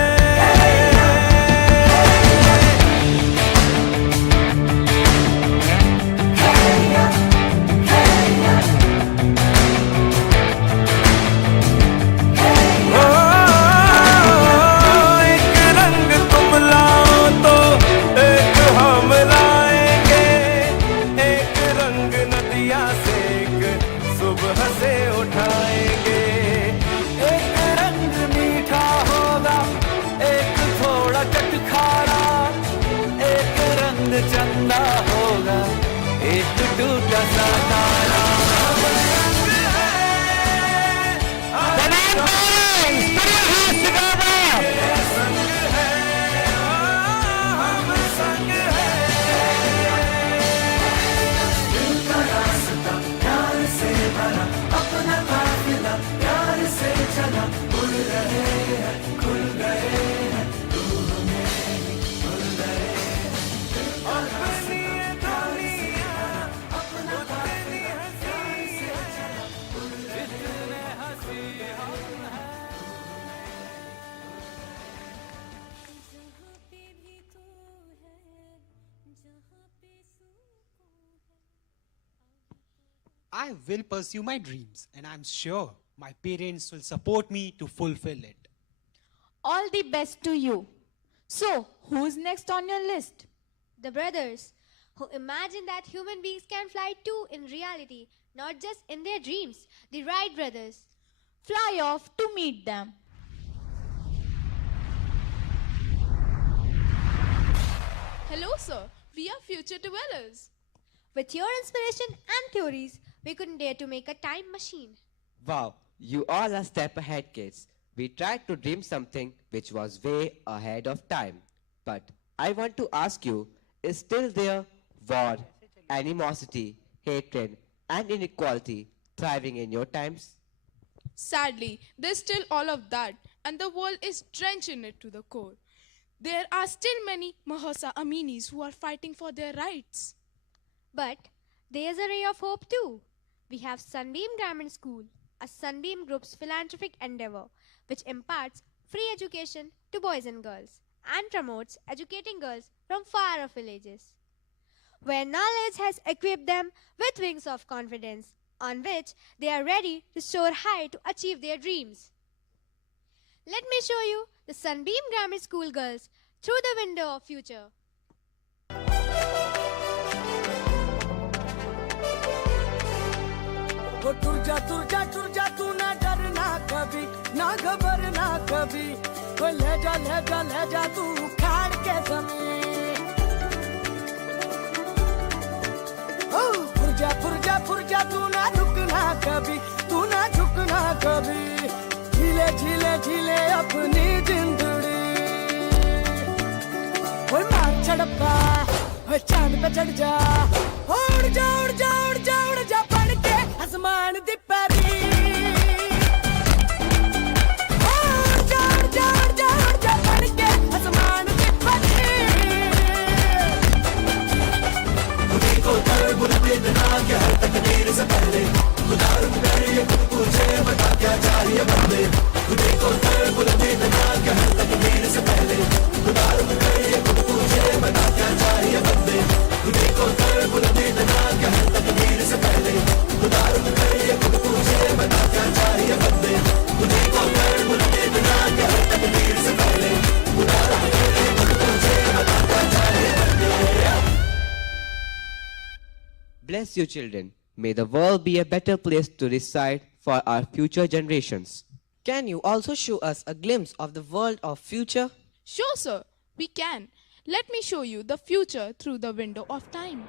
I will pursue my dreams, and I'm sure my parents will support me to fulfill it. All the best to you. So, who's next on your list? The brothers, who imagine that human beings can fly too in reality, not just in their dreams. The Wright brothers. Fly off to meet them. Hello, sir. We are future dwellers. With your inspiration and theories, we couldn't dare to make a time machine. Wow, you all are step ahead, kids. We tried to dream something which was way ahead of time. But I want to ask you, is still there war, animosity, hatred, and inequality thriving in your times? Sadly, there's still all of that, and the world is drenched in it to the core. There are still many Mahasa Aminis who are fighting for their rights. But there's a ray of hope too. We have Sunbeam Grammar School, a Sunbeam Group's philanthropic endeavor, which imparts free education to boys and girls and promotes educating girls from far-off villages, where knowledge has equipped them with wings of confidence, on which they are ready to soar high to achieve their dreams. Let me show you the Sunbeam Grammar School girls through the window of future. वो तुरजा तुरजा तुरजा तू ना डरना कभी ना घबरना कभी वो ले जा तू उखाड़ के जमीन ओ फुरजा तू ना रुकना कभी तू ना झुकना कभी झीले अपनी जिंदड़ी वो मार चढ़पा वो चांद पे चढ़ जा उड़ जा पढ़ के आसमान दी परी उड़ जा पढ़ के आसमान दी परी खुदी को कर बुलंदी ना क्या हर तकदीर से पहले खुदा रुक कर ये खुद तुझे बता क्या चाहिए बंदे खुदी को कर बुलंदी ना क्या हर तकदीर से पहले खुदा रुक कर ये खुद तुझे बता क्या चाहिए बंदे खुदी को कर बुलंदी ना क्या हर तकदीर से पहले खुदा रुक कर ये खुद तुझे बता क्या चाहिए बंदे खुदी को कर बुलंदी ना क्या हर तकदीर से पहले खुदा रुक कर ये खुद तुझे बता क्या चाहिए बंदे. Bless you, children. May the world be a better place to reside for our future generations. Can you also show us a glimpse of the world of future? Sure, sir. We can. Let me show you the future through the window of time.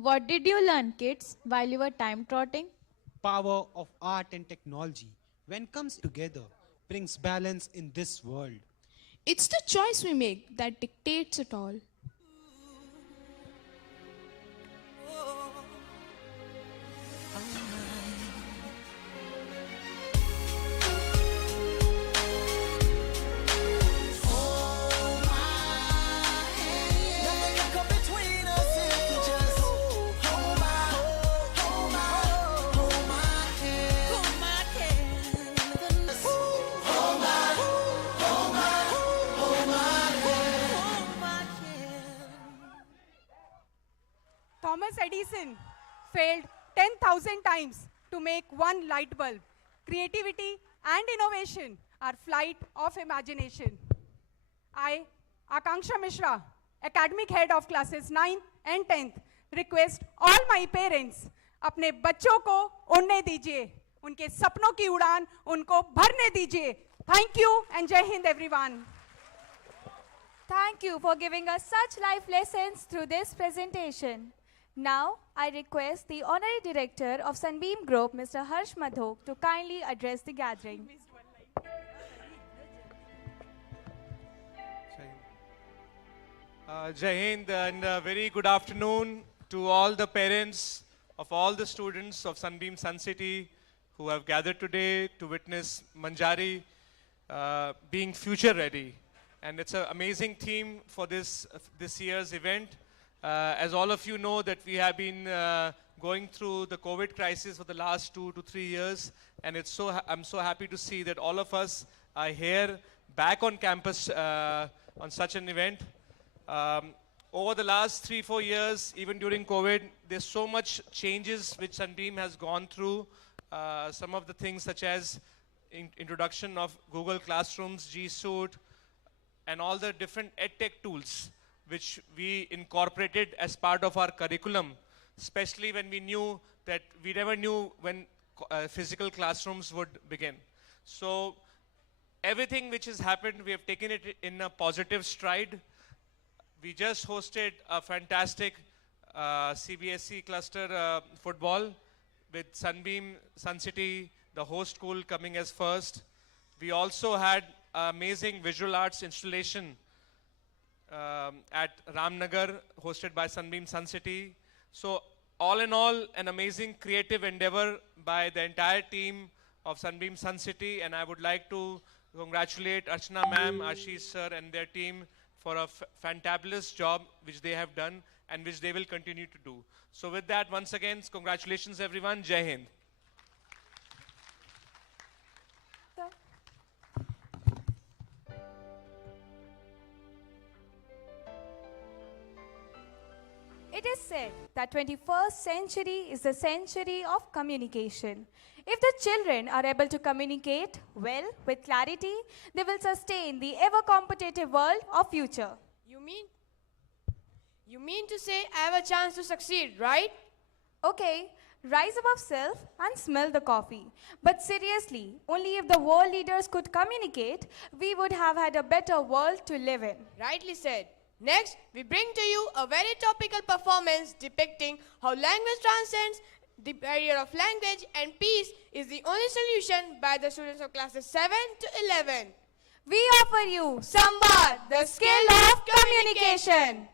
What did you learn, kids, while you were time trotting? Power of art and technology, when comes together, brings balance in this world. It's the choice we make that dictates it all. Thomas Edison failed 10,000 times to make one light bulb. Creativity and innovation are flight of imagination. I, Akanksha Mishra, academic head of classes 9th and 10th, request all my parents अपने बच्चों को उड़ने दीजिए, उनके सपनों की उड़ान उनको भरने दीजिए. Thank you and Jai Hind everyone. Thank you for giving us such life lessons through this presentation. Now, I request the Honorary Director of Sunbeam Group, Mr. Harsh Madhok, to kindly address the gathering. Jai Hind and very good afternoon to all the parents of all the students of Sunbeam Suncity who have gathered today to witness MANJARI being future ready. And it's an amazing theme for this year's event. As all of you know that we have been going through the COVID crisis for the last 2 to 3 years, and I'm so happy to see that all of us are here back on campus on such an event. Over the last 3-4 years, even during COVID, there's so much changes which Sunbeam has gone through. Some of the things such as introduction of Google Classrooms, G Suite, and all the different edtech tools which we incorporated as part of our curriculum, especially when we never knew when physical classrooms would begin. So everything which has happened, we have taken it in a positive stride. We just hosted a fantastic CBSE cluster football with Sunbeam Suncity, the host school, coming as first. We also had amazing visual arts installation at Ramnagar, hosted by Sunbeam Suncity. So all in all, an amazing creative endeavor by the entire team of Sunbeam Suncity, and I would like to congratulate Archana ma'am, Ashish sir and their team for a fantabulous job which they have done and which they will continue to do. So with that, once again, congratulations everyone. Jai Hind. It is said that 21st century is the century of communication. If the children are able to communicate well with clarity, they will sustain the ever-competitive world of future. You mean to say I have a chance to succeed, right? Okay, rise above self and smell the coffee. But seriously, only if the world leaders could communicate, we would have had a better world to live in. Rightly said. Next, we bring to you a very topical performance depicting how language transcends the barrier of language and peace is the only solution by the students of classes 7 to 11. We offer you Samvad, the skill of communication.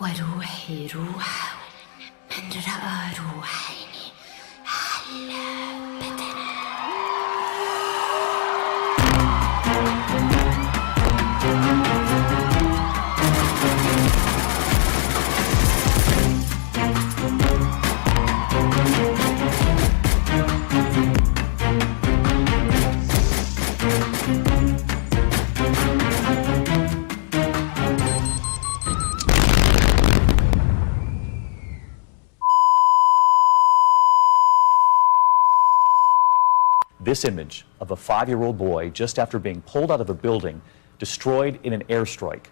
وروحي روحه من رأى روحيني هلا بدنا. This image of a 5-year-old boy just after being pulled out of a building destroyed in an airstrike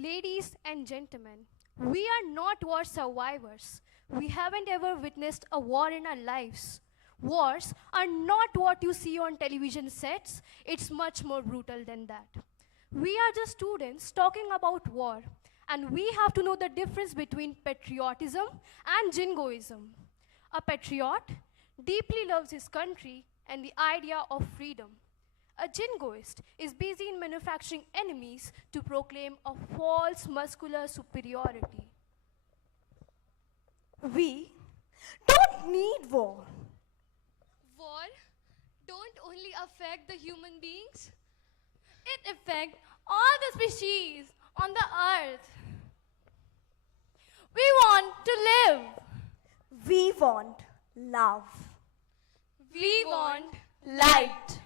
Ladies and gentlemen, we are not war survivors. We haven't ever witnessed a war in our lives. Wars are not what you see on television sets, it's much more brutal than that. We are just students talking about war, and we have to know the difference between patriotism and jingoism. A patriot deeply loves his country and the idea of freedom. A jingoist is busy in manufacturing enemies to proclaim a false muscular superiority. We don't need war. War don't only affect the human beings, it affects all the species on the earth. We want to live. We want love. We want light.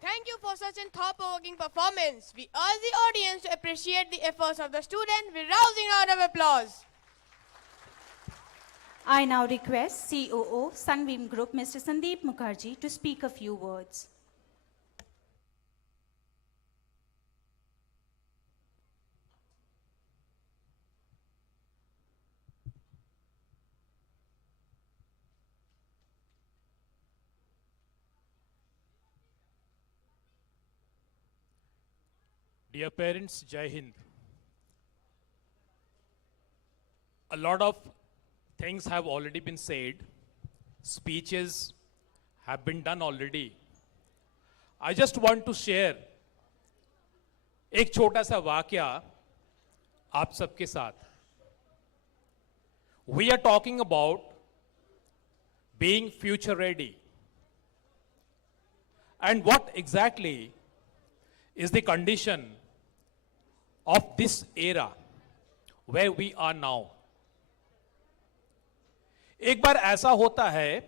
Thank you for such a thought-provoking performance. We urge the audience to appreciate the efforts of the student with rousing round of applause. I now request COO Sunbeam Group Mr. Sandeep Mukherjee to speak a few words. Dear parents, Jai Hind. A lot of things have already been said. Speeches have been done already. I just want to share एक छोटा सा वाक्या आप सबके साथ. We are talking about being future ready. And what exactly is the condition of this era where we are now? एक बार ऐसा होता है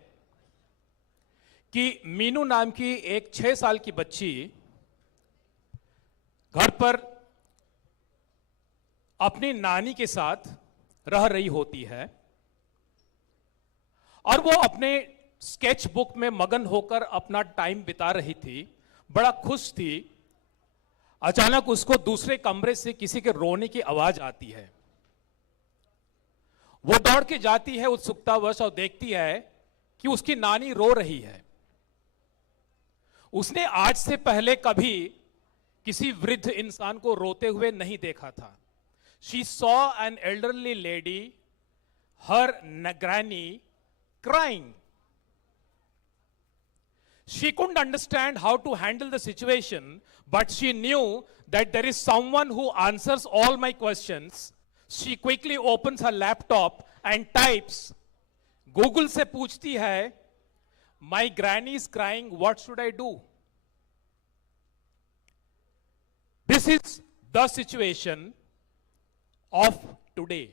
कि मीनू नाम की एक 6 साल की बच्ची घर पर अपनी नानी के साथ रह रही होती है और वो अपने स्केच बुक में मगन होकर अपना टाइम बिता रही थी, बड़ा खुश थी. अचानक उसको दूसरे कमरे से किसी के रोने की आवाज आती है. वो दौड़ के जाती है उत्सुकतावश और देखती है कि उसकी नानी रो रही है. उसने आज से पहले कभी किसी वृद्ध इंसान को रोते हुए नहीं देखा था. She saw an elderly lady, her granny, crying. She couldn't understand how to handle the situation, but she knew that there is someone who answers all my questions. She quickly opens her laptop and types. Google से पूछती है, my granny is crying, what should I do? This is the situation of today.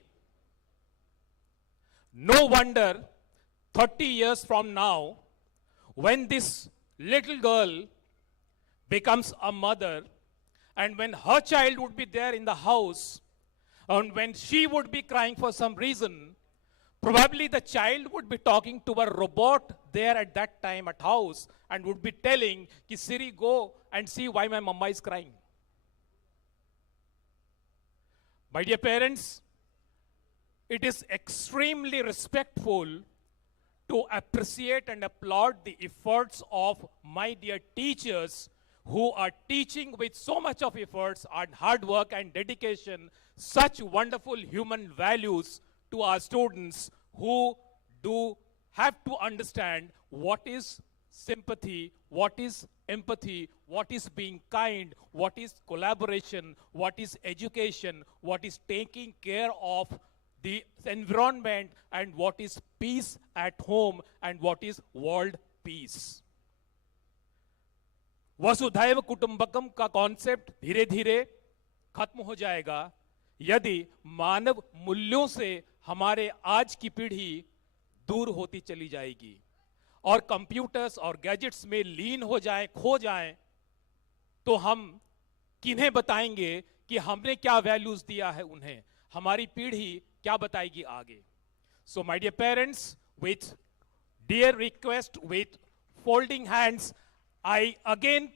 No wonder 30 years from now, when this little girl becomes a mother and when her child would be there in the house, And when she would be crying for some reason, probably the child would be talking to a robot there at that time at house and would be telling, Ki Siri, go and see why my mama is crying. My dear parents, it is extremely respectful to appreciate and applaud the efforts of my dear teachers who are teaching with so much of efforts and hard work and dedication such wonderful human values to our students who do have to understand what is sympathy, what is empathy, what is being kind, what is collaboration, what is education, what is taking care of the environment, and what is peace at home, and what is world peace. वसुधैव कुटुंबकम का concept धीरे धीरे खत्म हो जाएगा यदि मानव मूल्यों से हमारे आज की पीढ़ी दूर होती चली जाएगी और कंप्यूटर्स और गैजेट्स में लीन हो जाएं, खो जाएं, तो हम किन्हें बताएंगे कि हमने क्या वैल्यूज दिया है उन्हें, हमारी पीढ़ी क्या बताएगी आगे. So my dear parents, with dear request, with folding hands, I again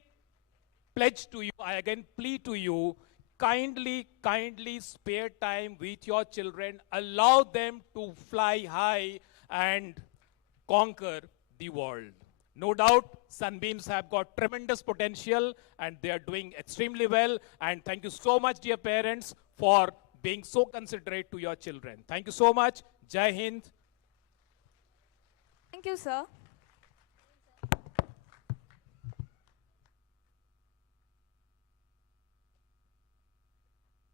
pledge to you, I again plead to you, kindly spare time with your children, allow them to fly high and conquer the world. No doubt, Sunbeams have got tremendous potential and they are doing extremely well. And thank you so much, dear parents, for being so considerate to your children. Thank you so much. Jai Hind. Thank you, sir.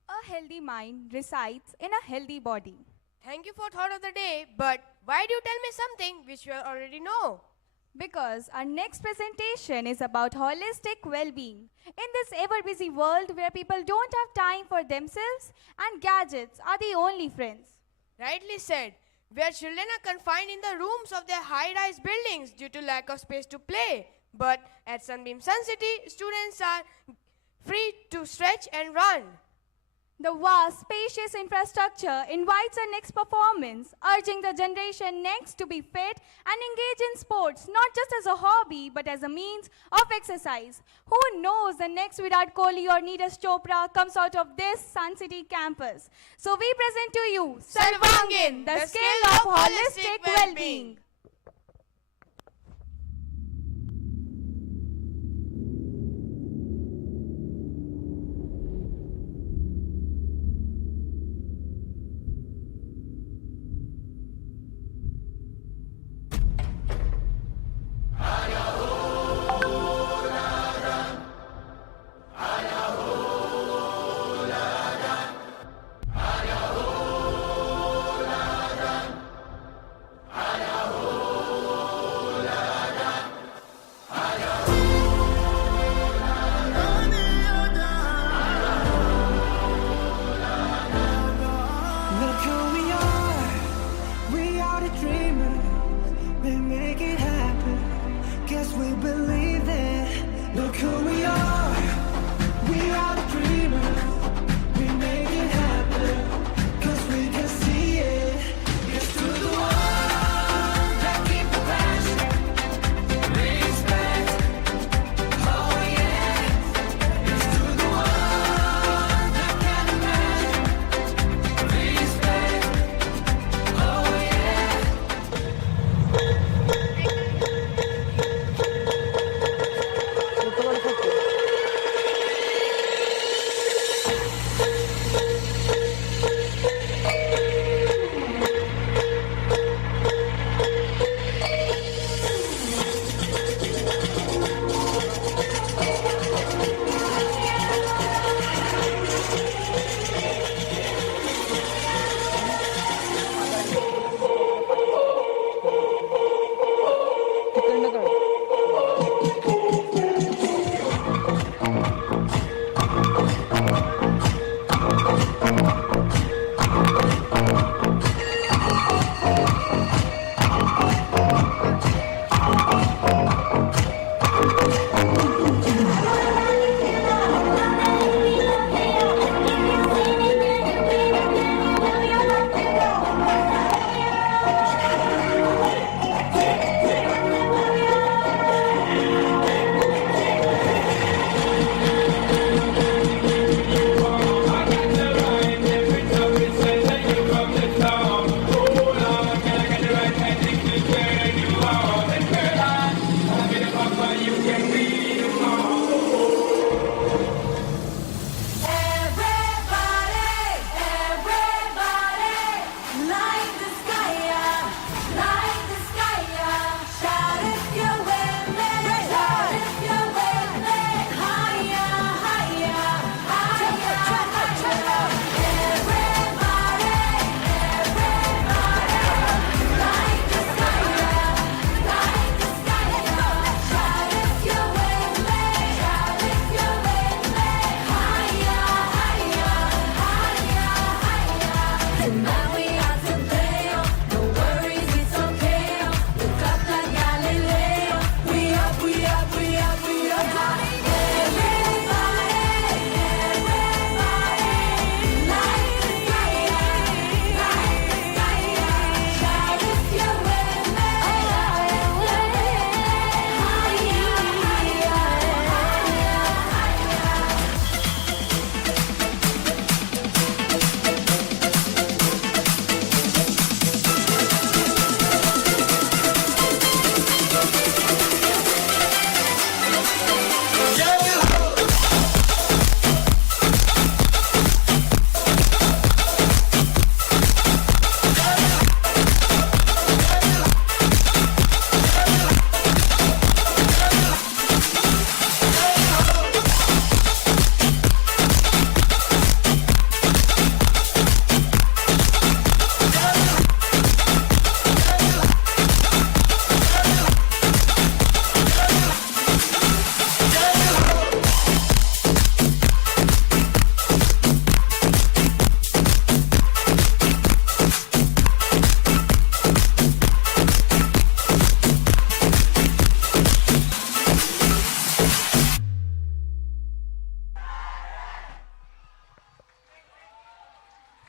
A healthy mind resides in a healthy body. Thank you for thought of the day, but why do you tell me something which you already know? Because our next presentation is about holistic well-being. In this ever-busy world where people don't have time for themselves and gadgets are the only friends. Rightly said, where children are confined in the rooms of their high-rise buildings due to lack of space to play. But at Sunbeam Suncity, students are free to stretch and run. The vast, spacious infrastructure invites our next performance, urging the generation next to be fit and engage in sports, not just as a hobby, but as a means of exercise. Who knows the next Virat Kohli or Neeraj Chopra comes out of this Sun City campus. So we present to you, Sarvangin, the skill of holistic well-being.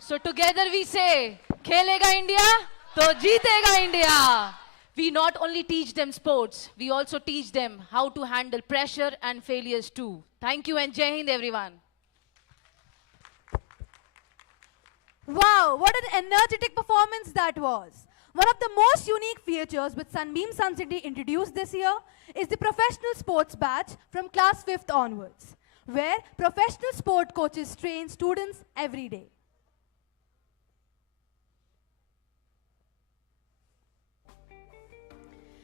So together we say, Khelega India, to Jeetega India. We not only teach them sports, we also teach them how to handle pressure and failures too. Thank you and Jai Hind everyone. Wow, what an energetic performance that was. One of the most unique features which Sunbeam Suncity introduced this year is the professional sports batch from class 5th onwards, where professional sport coaches train students every day.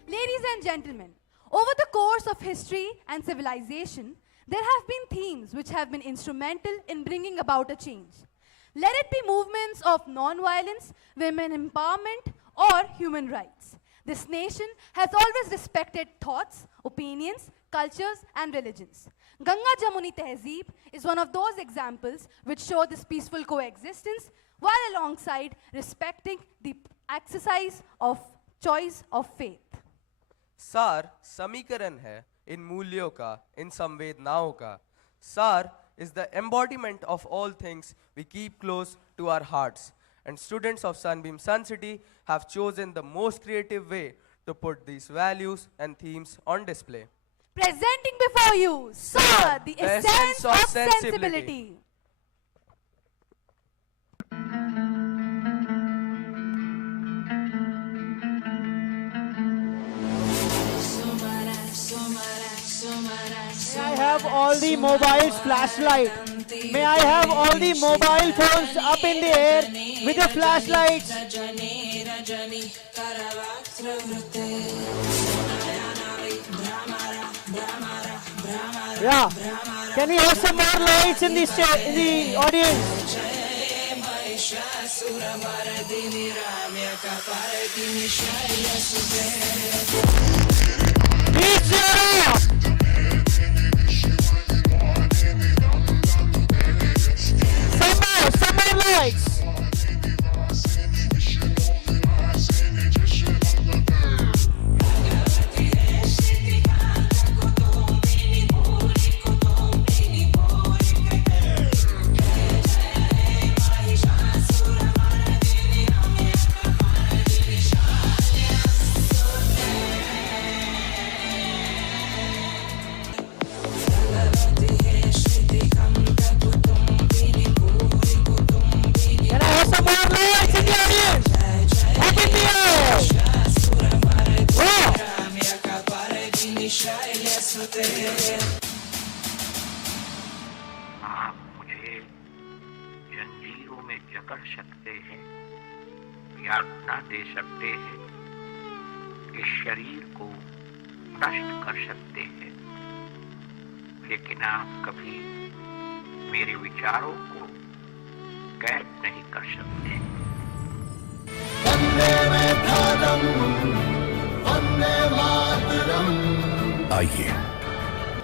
Ladies and gentlemen, over the course of history and civilization, there have been themes which have been instrumental in bringing about a change. Let it be movements of non-violence, women empowerment, or human rights. This nation has always respected thoughts, opinions, cultures, and religions. Ganga Jamuni Tehzeeb is one of those examples which show this peaceful coexistence while alongside respecting the exercise of choice of faith. सार समीकरण है इन मूल्यों का, इन संवेदनाओं का. सार is the embodiment of all things we keep close to our hearts. And students of Sunbeam Suncity have chosen the most creative way to put these values and themes on display. Presenting before you, Sir, the essence of sensibility. May I have all the mobiles flashlight? May I have all the mobile phones up in the air with the flashlights? Yeah. Can we have some more lights in the audience? Please cheer up! Some more lights! आप मुझे जंजीरों में जकड़ सकते हैं, यातना दे सकते हैं, इस शरीर को नष्ट कर सकते हैं, लेकिन आप कभी मेरे विचारों को कैद नहीं कर सकते। आइए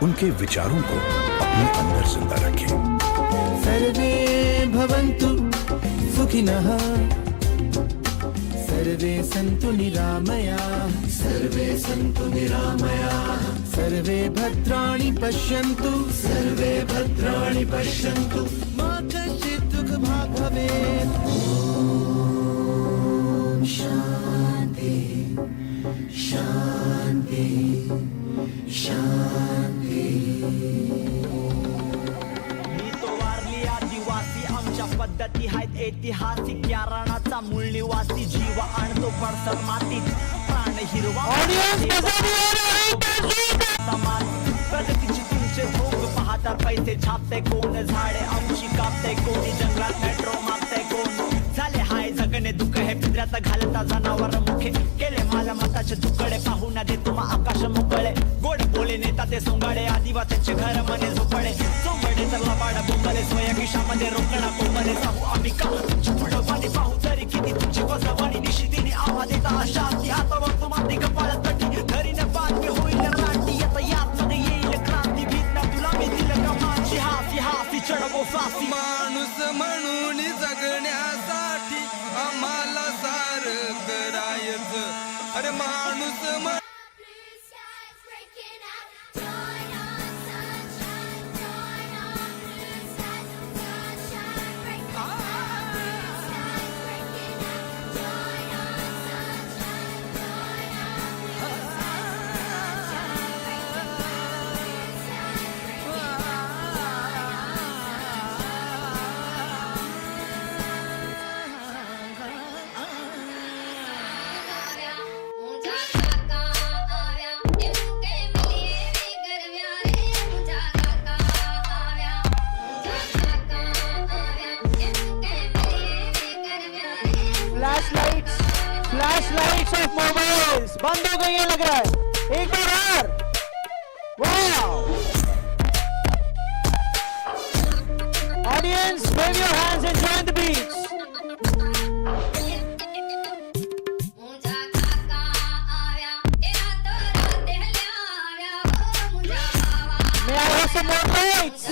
उनके विचारों को अपने अंदर जिंदा रखें। सर्वे भवन्तु सुखिनः, सर्वे सन्तु निरामयाः, सर्वे सन्तु निरामयाः, सर्वे भद्राणि पश्यन्तु, सर्वे भद्राणि पश्यन्तु, मा कश्चित् दुःखभाग् भवेत्। ॐ शान्ति शान्ति शान्ति। आमच्या पद्धती आहेत ऐतिहासिक, या रणाचा मूळ निवासी, जीव आणतो पडसर मातीत, प्राण हिरवा समान, प्रगतीची तुमचे भोग पाहता, पैसे छापते कोण, झाडे आमची कापते कोणी, जंगलात मेट्रो मागते कोण, झाले हाय जगणे दुःख हे पिंजऱ्यात घालता जनावर मुखे, केले माझ्या मताचे तुकडे, पाहू न दे तुम्हा आकाश मोकळे, गोड बोले नेता ते सोंगाडे, आदिवासींचे घर मने झोपडे, सोंगडे तर लबाड बोंबले, स्वयं खिशामध्ये रोकडा कोंबले, साहू आम्ही का तुमची पुढं पाणी पाहू, तरी किती तुमची वजवाणी, निशितीने आवाज देता अशा की हातावर तुम्हाला कपाळात तटी, धरीने बातमी होईल रांटी, आता यात मध्ये येईल क्रांती, भीत ना तुला मी दिलं का माझी हासी हासी चढवो फासी, माणूस म्हणून जगण्यासाठी आम्हाला सारं करायचं, अरे माणूस फ्लैश लाइट्स ऑफ मोबाइल्स बंद हो गई है लग रहा है। एक बार और। Wow. Audience, wave your hands and join the beats. May I have some more lights?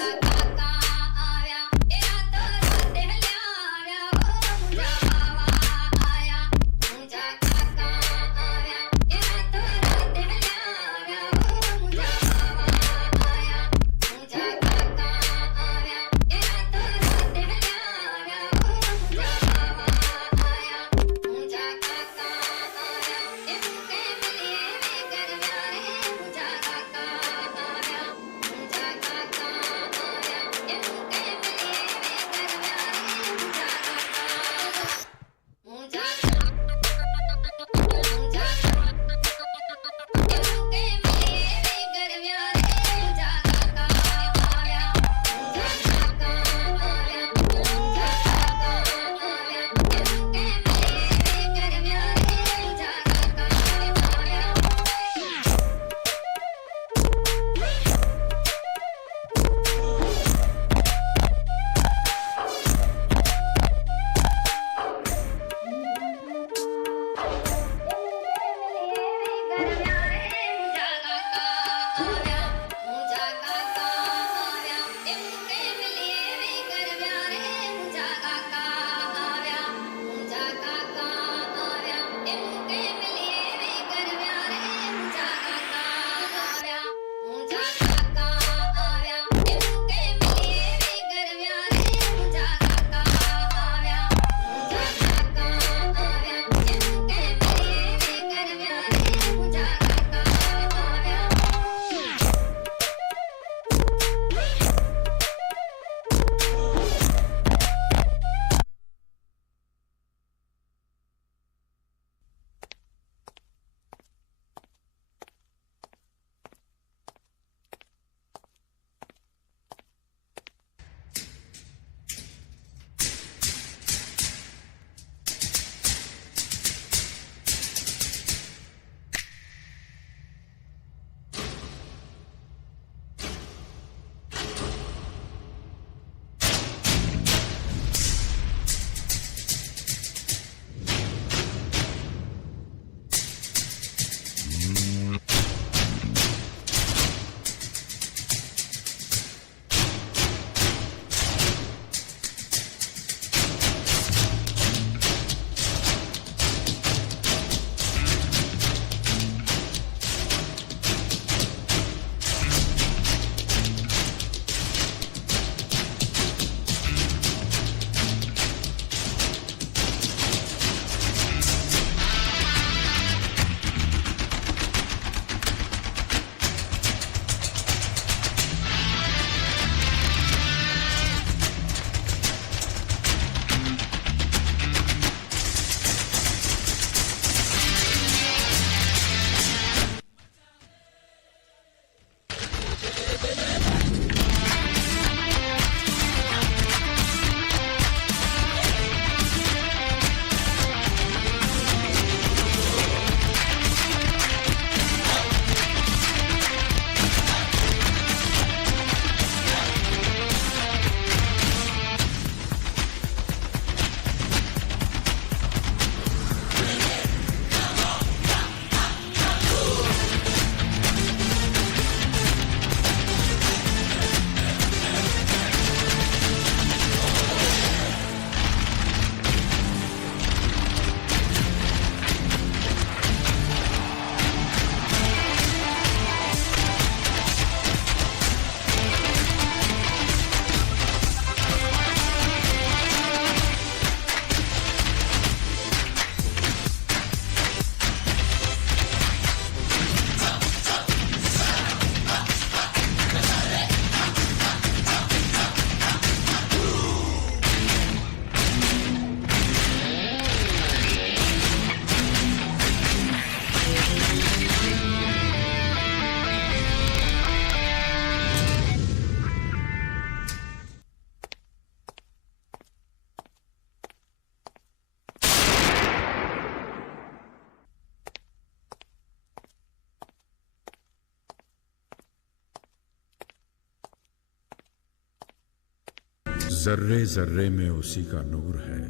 जर्रे जर्रे में उसी का नूर है,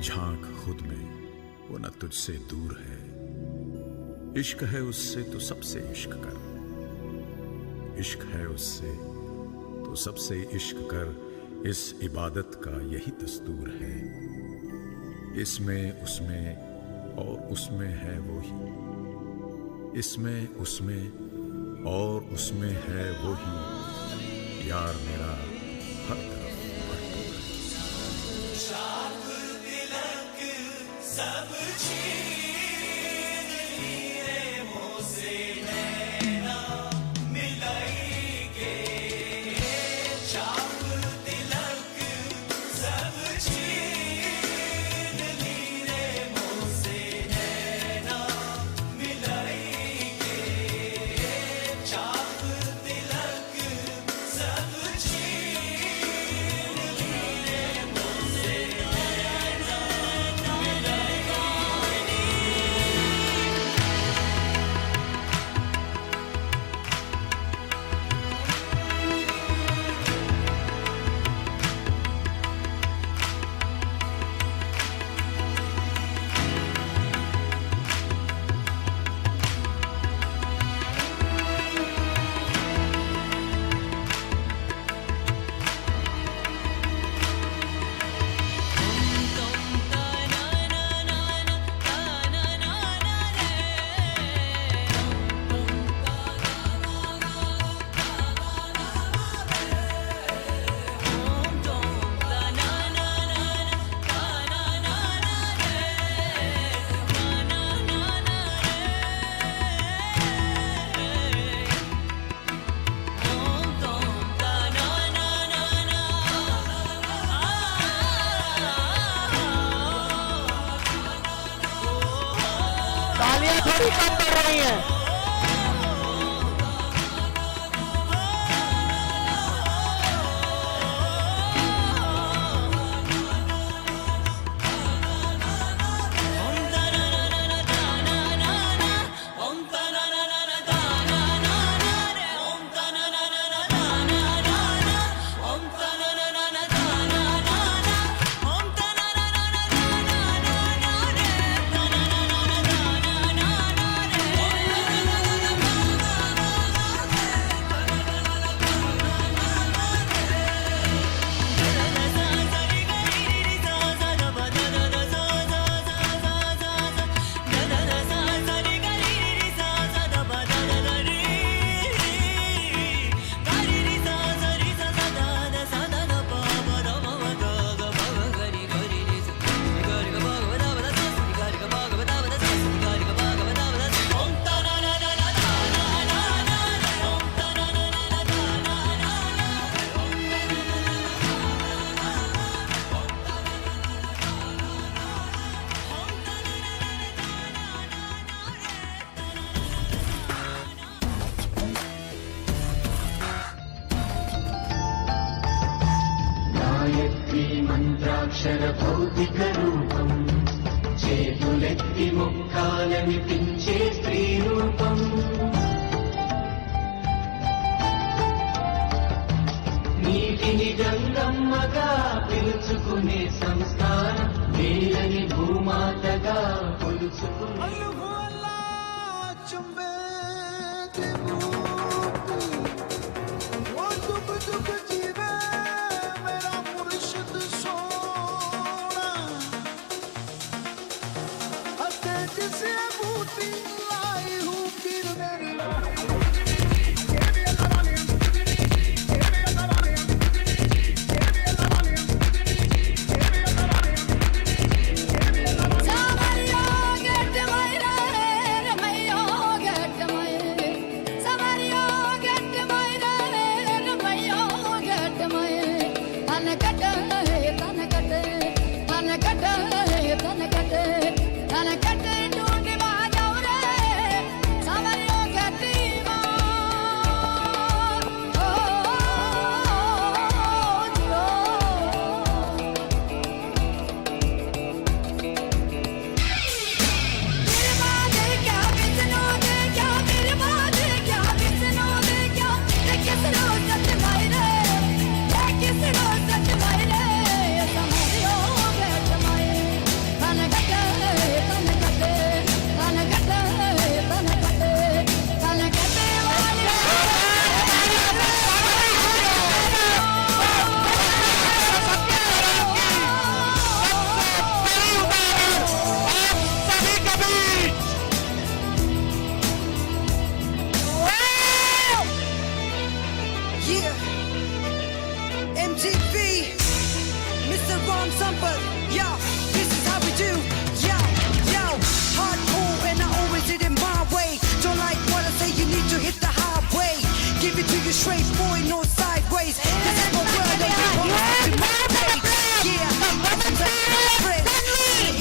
झांक खुद में वो न तुझसे दूर है। इश्क है उससे तो सबसे इश्क कर, इश्क है उससे तो सबसे इश्क कर, इस इबादत का यही दस्तूर है। इसमें उसमें और उसमें है वो ही, इसमें उसमें और उसमें है वो ही, यार मेरा हर तरफ भरपूर है। शाम तिलक सब छीन लिए मुझसे नैना मिलाएंगे। शाम तिलक सब छीन लिए मुझसे नैना मिलाएंगे। शाम तिलक सब छीन लिए मुझसे नैना मिलाएंगे। तालियां थोड़ी कम पड़ रही हैं। गायत्री మంత్రాక్షర భౌతిక రూపం చేతులెత్తి మొక్కాలనిపించే స్త్రీ రూపం నీటిని గంగమ్మగా పిలుచుకునే సంస్కారం నీలని భూమాతగా కొలుచుకునే किस रोज example. Yo, this is how we do. Yo, yo, hardcore, and I always did it my way. Don't like what I say, you need to hit the highway. Give it to you straight, boy, no sideways. This is my world, don't you want to my way. Yeah, I'm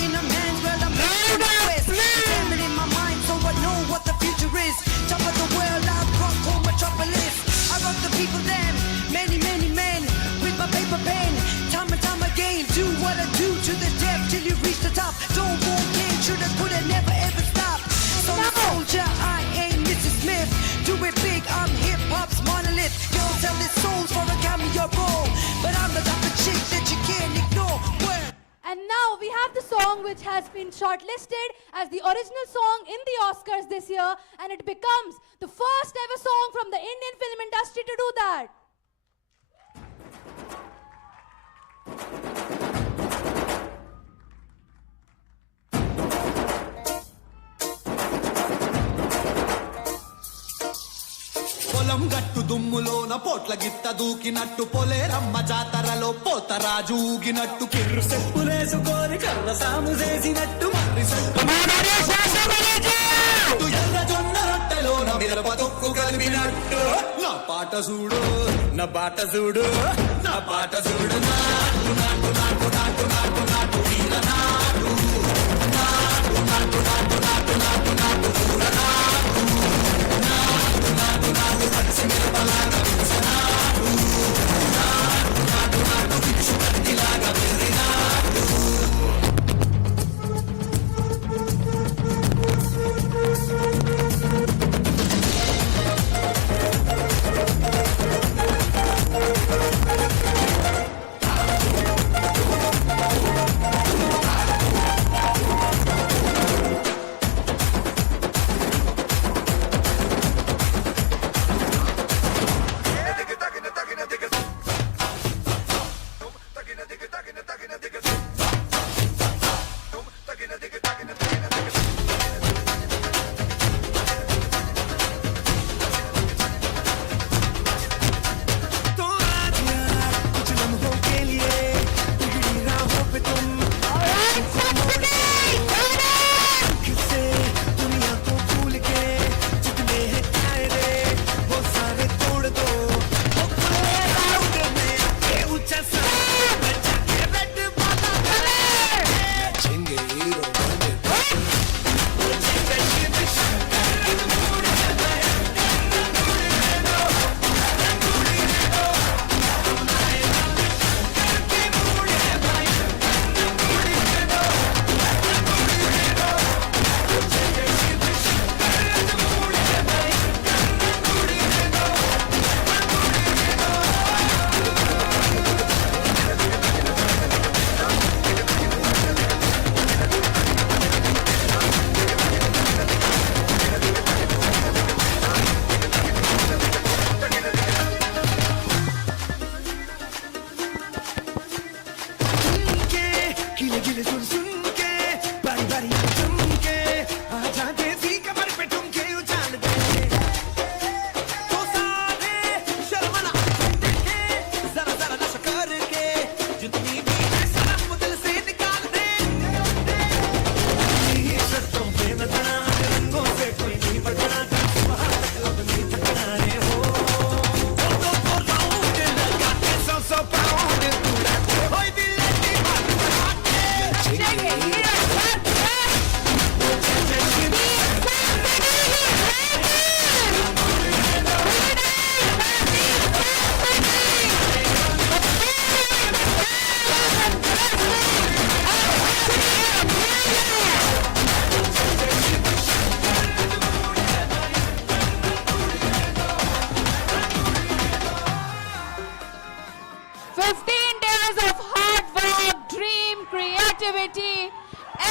in a man's world, I'm in the west. Family in my mind, so I know what the future is. Top of the world, I rock home metropolis. I rock the people then, many, many men. With my paper pen, time and time again. Do what I do to the depth till you reach the top. Don't walk in, shoulda, coulda, never ever stop. So soldier, I ain't Mrs. Smith. Do it big, I'm hip-hop's monolith. Girls sell their souls for a cameo role, but I'm the type of chick that you can't ignore. Word. And now we have the song which has been shortlisted as the original song in the Oscars this year, and it becomes the first ever song from the Indian film industry to do that. పొలం గట్టు దుమ్ములోన పోట్ల గిత్త దూకినట్టు పొలేరమ్మ జాతరలో పోతరాజు ఊగినట్టు కిర్రు సెప్పులేసుకొని కర్ర సాము చేసినట్టు మర్రి ఎర్ర జొన్న రొట్టెలోన మిరప తొక్కు కలిపినట్టు నా పాట చూడు నా బాట చూడు నా పాట చూడు నాటు నాటు నాటు నాటు నాటు నాటు వీర నాటు నాటు నాటు నాటు నాటు నాటు నాటు పూర నాటు నాటు నాటు నాటు పచ్చి మిరపలాగా విచ్చనాటు నాటు నాటు నాటు పిచ్చు కత్తిలాగా వెర్రినాటు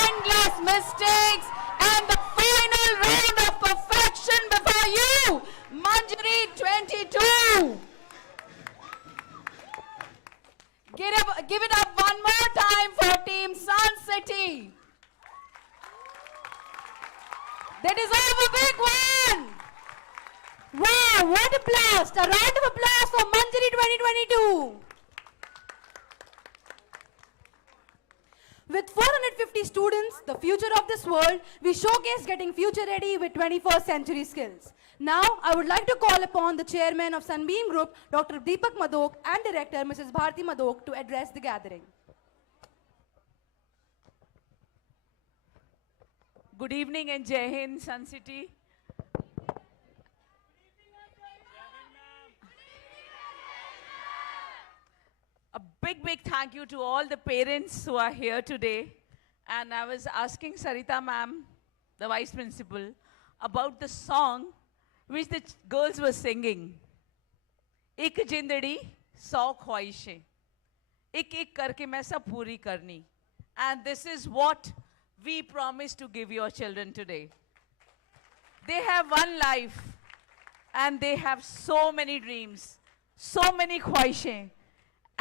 endless mistakes, and the final round of perfection before you, Manjari 22. Give it up one more time for Team Sun City. They deserve a big one. Wow, what a blast. A round of applause for Manjari 2022. With 450 students, the future of this world, we showcase getting future ready with 21st century skills. Now, I would like to call upon the chairman of Sunbeam Group, Dr. Deepak Madhok, and director, Mrs. Bharti Madhok, to address the gathering. Good evening and Jai Hind, Sun City. A big thank you to all the parents who are here today. And I was asking Sarita ma'am, the vice principal, about the song which the girls were singing. एक जिंदड़ी 100 ख्वाहिशें, एक करके मैं सब पूरी करनी. And this is what we promise to give your children today. They have one life and they have so many dreams, so many Khwahishein.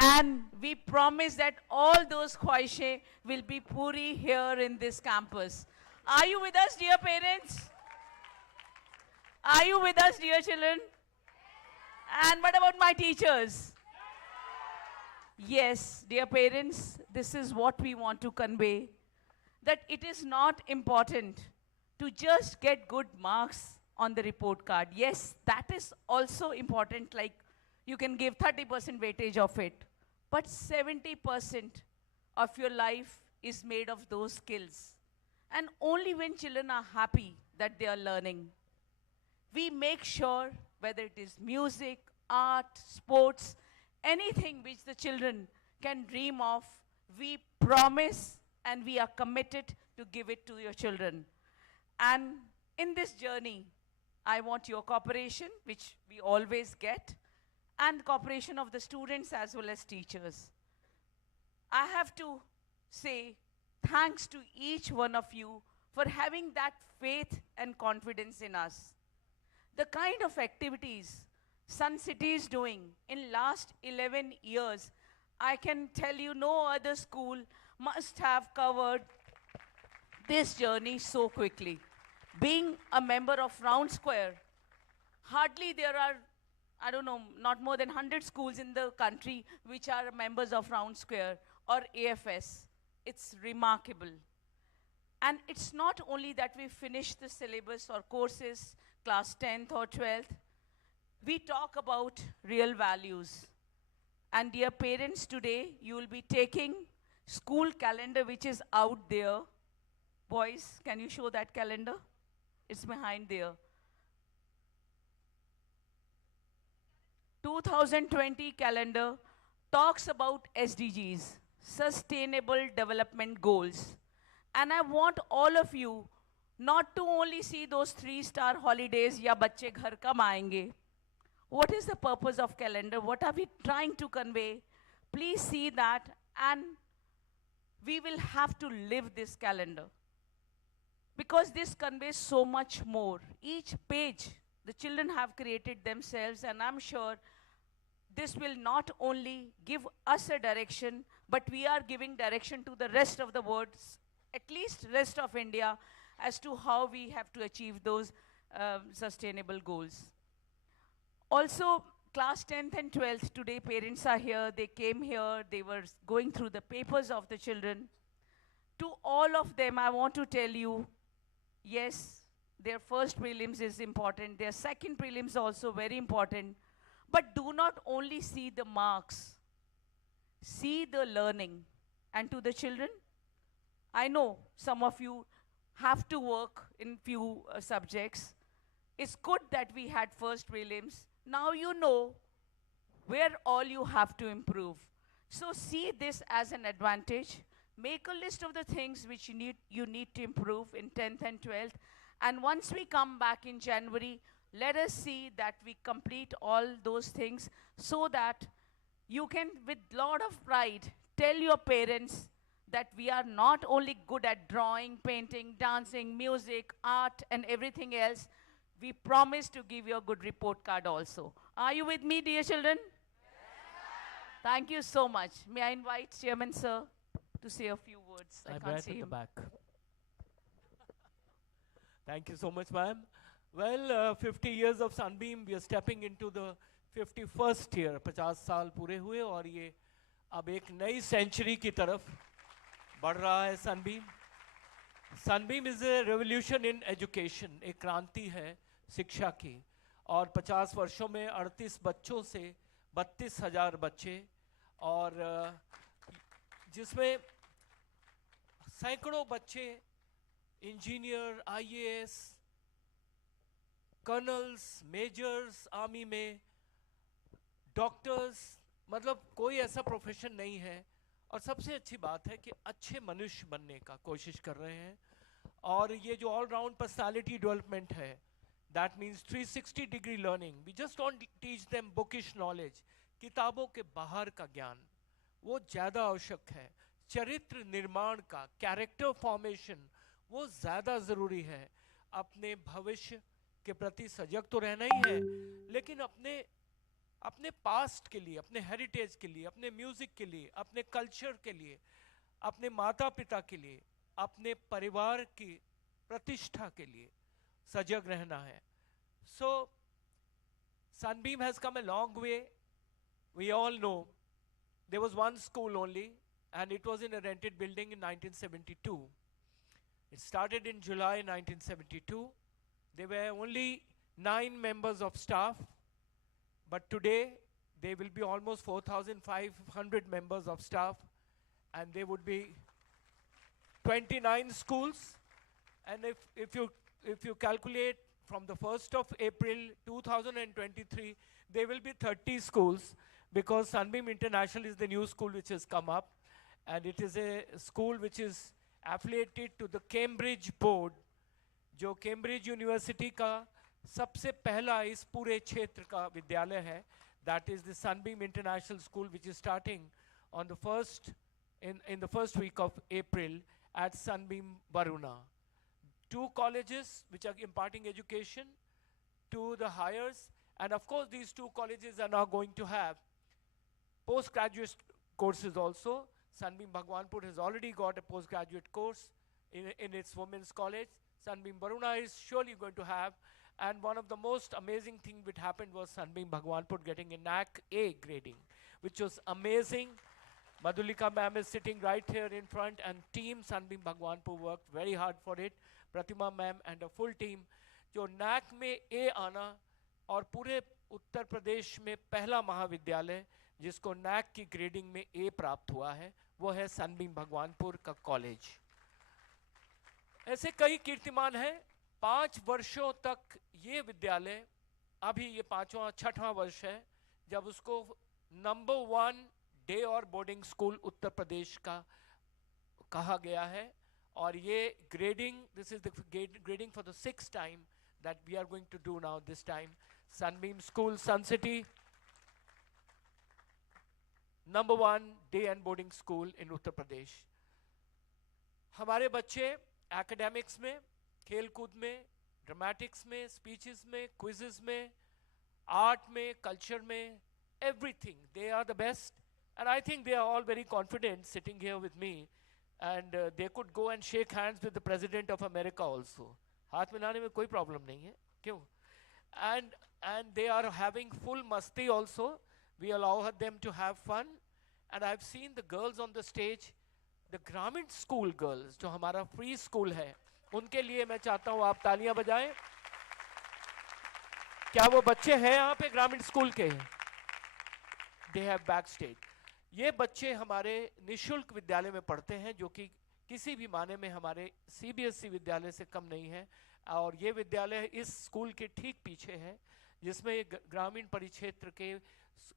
And we promise that all those Khwahishein will be puri here in this campus. Are you with us, dear parents? Are you with us, dear children? And what about my teachers? Yes, dear parents, this is what we want to convey. That it is not important to just get good marks on the report card. Yes, that is also important, like you can give 30% weightage of it. But 70% of your life is made of those skills. And only when children are happy that they are learning. We make sure whether it is music, art, sports, anything which the children can dream of, we promise and we are committed to give it to your children. And in this journey, I want your cooperation, which we always get, and cooperation of the students as well as teachers. I have to say thanks to each one of you for having that faith and confidence in us. The kind of activities Sun City is doing in last 11 years, I can tell you no other school must have covered this journey so quickly. Being a member of Round Square, hardly there are, I don't know, not more than 100 schools in the country which are members of Round Square or AFS. It's remarkable. And it's not only that we finish the syllabus or courses, class 10th or 12th, we talk about real values. And dear parents, today you will be taking school calendar which is out there. Boys, can you show that calendar? It's behind there. 2020 calendar talks about SDGs, Sustainable Development Goals. And I want all of you not to only see those 3-star holidays, ya bacche ghar kam aayenge. What is the purpose of calendar? What are we trying to convey? Please see that, and we will have to live this calendar. Because this conveys so much more. Each page, the children have created themselves, and I'm sure this will not only give us a direction, but we are giving direction to the rest of the world, at least rest of India, as to how we have to achieve those sustainable goals. Also, class 10th and 12th, today parents are here, they came here, they were going through the papers of the children. To all of them, I want to tell you, yes, their first prelims is important, their second prelims also very important, but do not only see the marks, see the learning. And to the children, I know some of you have to work in few subjects. It's good that we had first prelims. Now you know where all you have to improve. So see this as an advantage. Make a list of the things which you need to improve in 10th and 12th. And once we come back in January, let us see that we complete all those things so that you can, with lot of pride, tell your parents that we are not only good at drawing, painting, dancing, music, art, and everything else. We promise to give you a good report card also. Are you with me, dear children? Yes, thank you so much. May I invite Chairman Sir to say a few words? I can't see him. At the back. Thank you so much, ma'am. Well, 50 years of Sunbeam, we are stepping into the 51st year. 50 साल पूरे हुए और ये अब एक नई century की तरफ बढ़ रहा है Sunbeam. Sunbeam is a revolution in education, एक क्रांति है शिक्षा की, और 50 वर्षों में 38 बच्चों से 32,000 बच्चे, और जिसमें सैकड़ों बच्चे engineer, IAS, colonel's, measures army में, डॉक्टर्स, मतलब कोई ऐसा प्रोफेशन नहीं है। और सबसे अच्छी बात है कि अच्छे मनुष्य बनने का कोशिश कर रहे हैं। और ये जो ऑल राउंड पर्सनालिटी डेवलपमेंट है, that means 360 degree learning, we just don't teach them bookish knowledge, किताबों के बाहर का ज्ञान वो ज़्यादा आवश्यक है। चरित्र निर्माण का, कैरेक्टर फॉर्मेशन, वो ज़्यादा ज़रूरी है। अपने भविष्य के प्रति सजग तो रहना ही है, लेकिन अपने पास्ट के लिए, अपने हेरिटेज के लिए, अपने म्यूजिक के लिए, अपने कल्चर के लिए, अपने माता पिता के लिए, अपने परिवार की प्रतिष्ठा के लिए सजग रहना है। सो Sunbeam has come a long way. We all know there was one school only, and it was in a rented building in 1972. It started in July 1972. There were only 9 members of staff, but today there will be almost 4,500 members of staff, and there would be 29 schools. And if you calculate from the 1st of April 2023, there will be 30 schools, because Sunbeam International is the new school which has come up, and it is a school which is affiliated to the Cambridge board, जो Cambridge university का सबसे पहला इस पूरे क्षेत्र का विद्यालय है. That is the Sunbeam International School, which is starting on the in the first week of April at Sunbeam Varuna. 2 colleges which are imparting education to the hires, and of course these 2 colleges are now going to have postgraduate courses also. Sunbeam Bhagwanpur has already got a postgraduate course in its women's college. Sunbeam Varuna is surely going to have, and one of the most amazing things which happened was Sunbeam Bhagwanpur getting a NAC A grading, which was amazing. Madhulika ma'am is sitting right here in front, and team Sunbeam Bhagwanpur worked very hard for it. Pratima ma'am and a full team. जो NAC में A आना, और पूरे उत्तर प्रदेश में पहला महाविद्यालय जिसको NAC की ग्रेडिंग में A प्राप्त हुआ है, वो है Sunbeam Bhagwanpur का कॉलेज. ऐसे कई कीर्तिमान हैं. 5 वर्षों तक ये विद्यालय, अभी ये 5वां-6वां वर्ष है जब उसको नंबर 1 डे और बोर्डिंग स्कूल उत्तर प्रदेश का कहा गया है. और ये grading, this is the grading for the 6th time that we are going to do now this time. Sunbeam School, Suncity, number 1 day and boarding school in Uttar Pradesh. हमारे बच्चे academics में, खेल कूद में, ड्रामेटिक्स में, speeches में, quizzes में, art में, कल्चर में, everything. They are the best, and I think they are all very confident sitting here with me, and they could go and shake hands with the President of America also. हाथ मिलाने में कोई problem नहीं है, क्यों? And they are having full masti also. We allow them to have fun, and I've seen the girls on the stage, the Gramin school girls, जो हमारा free school है, उनके लिए मैं चाहता हूँ आप तालियां बजाएं. क्या वो बच्चे हैं यहाँ पे ग्रामीण स्कूल के? They have backstage. ये बच्चे हमारे निशुल्क विद्यालय में पढ़ते हैं, जो कि किसी भी माने में हमारे सीबीएसई विद्यालय से कम नहीं है. और ये विद्यालय इस स्कूल के ठीक पीछे है, जिसमें ग्रामीण परिक्षेत्र के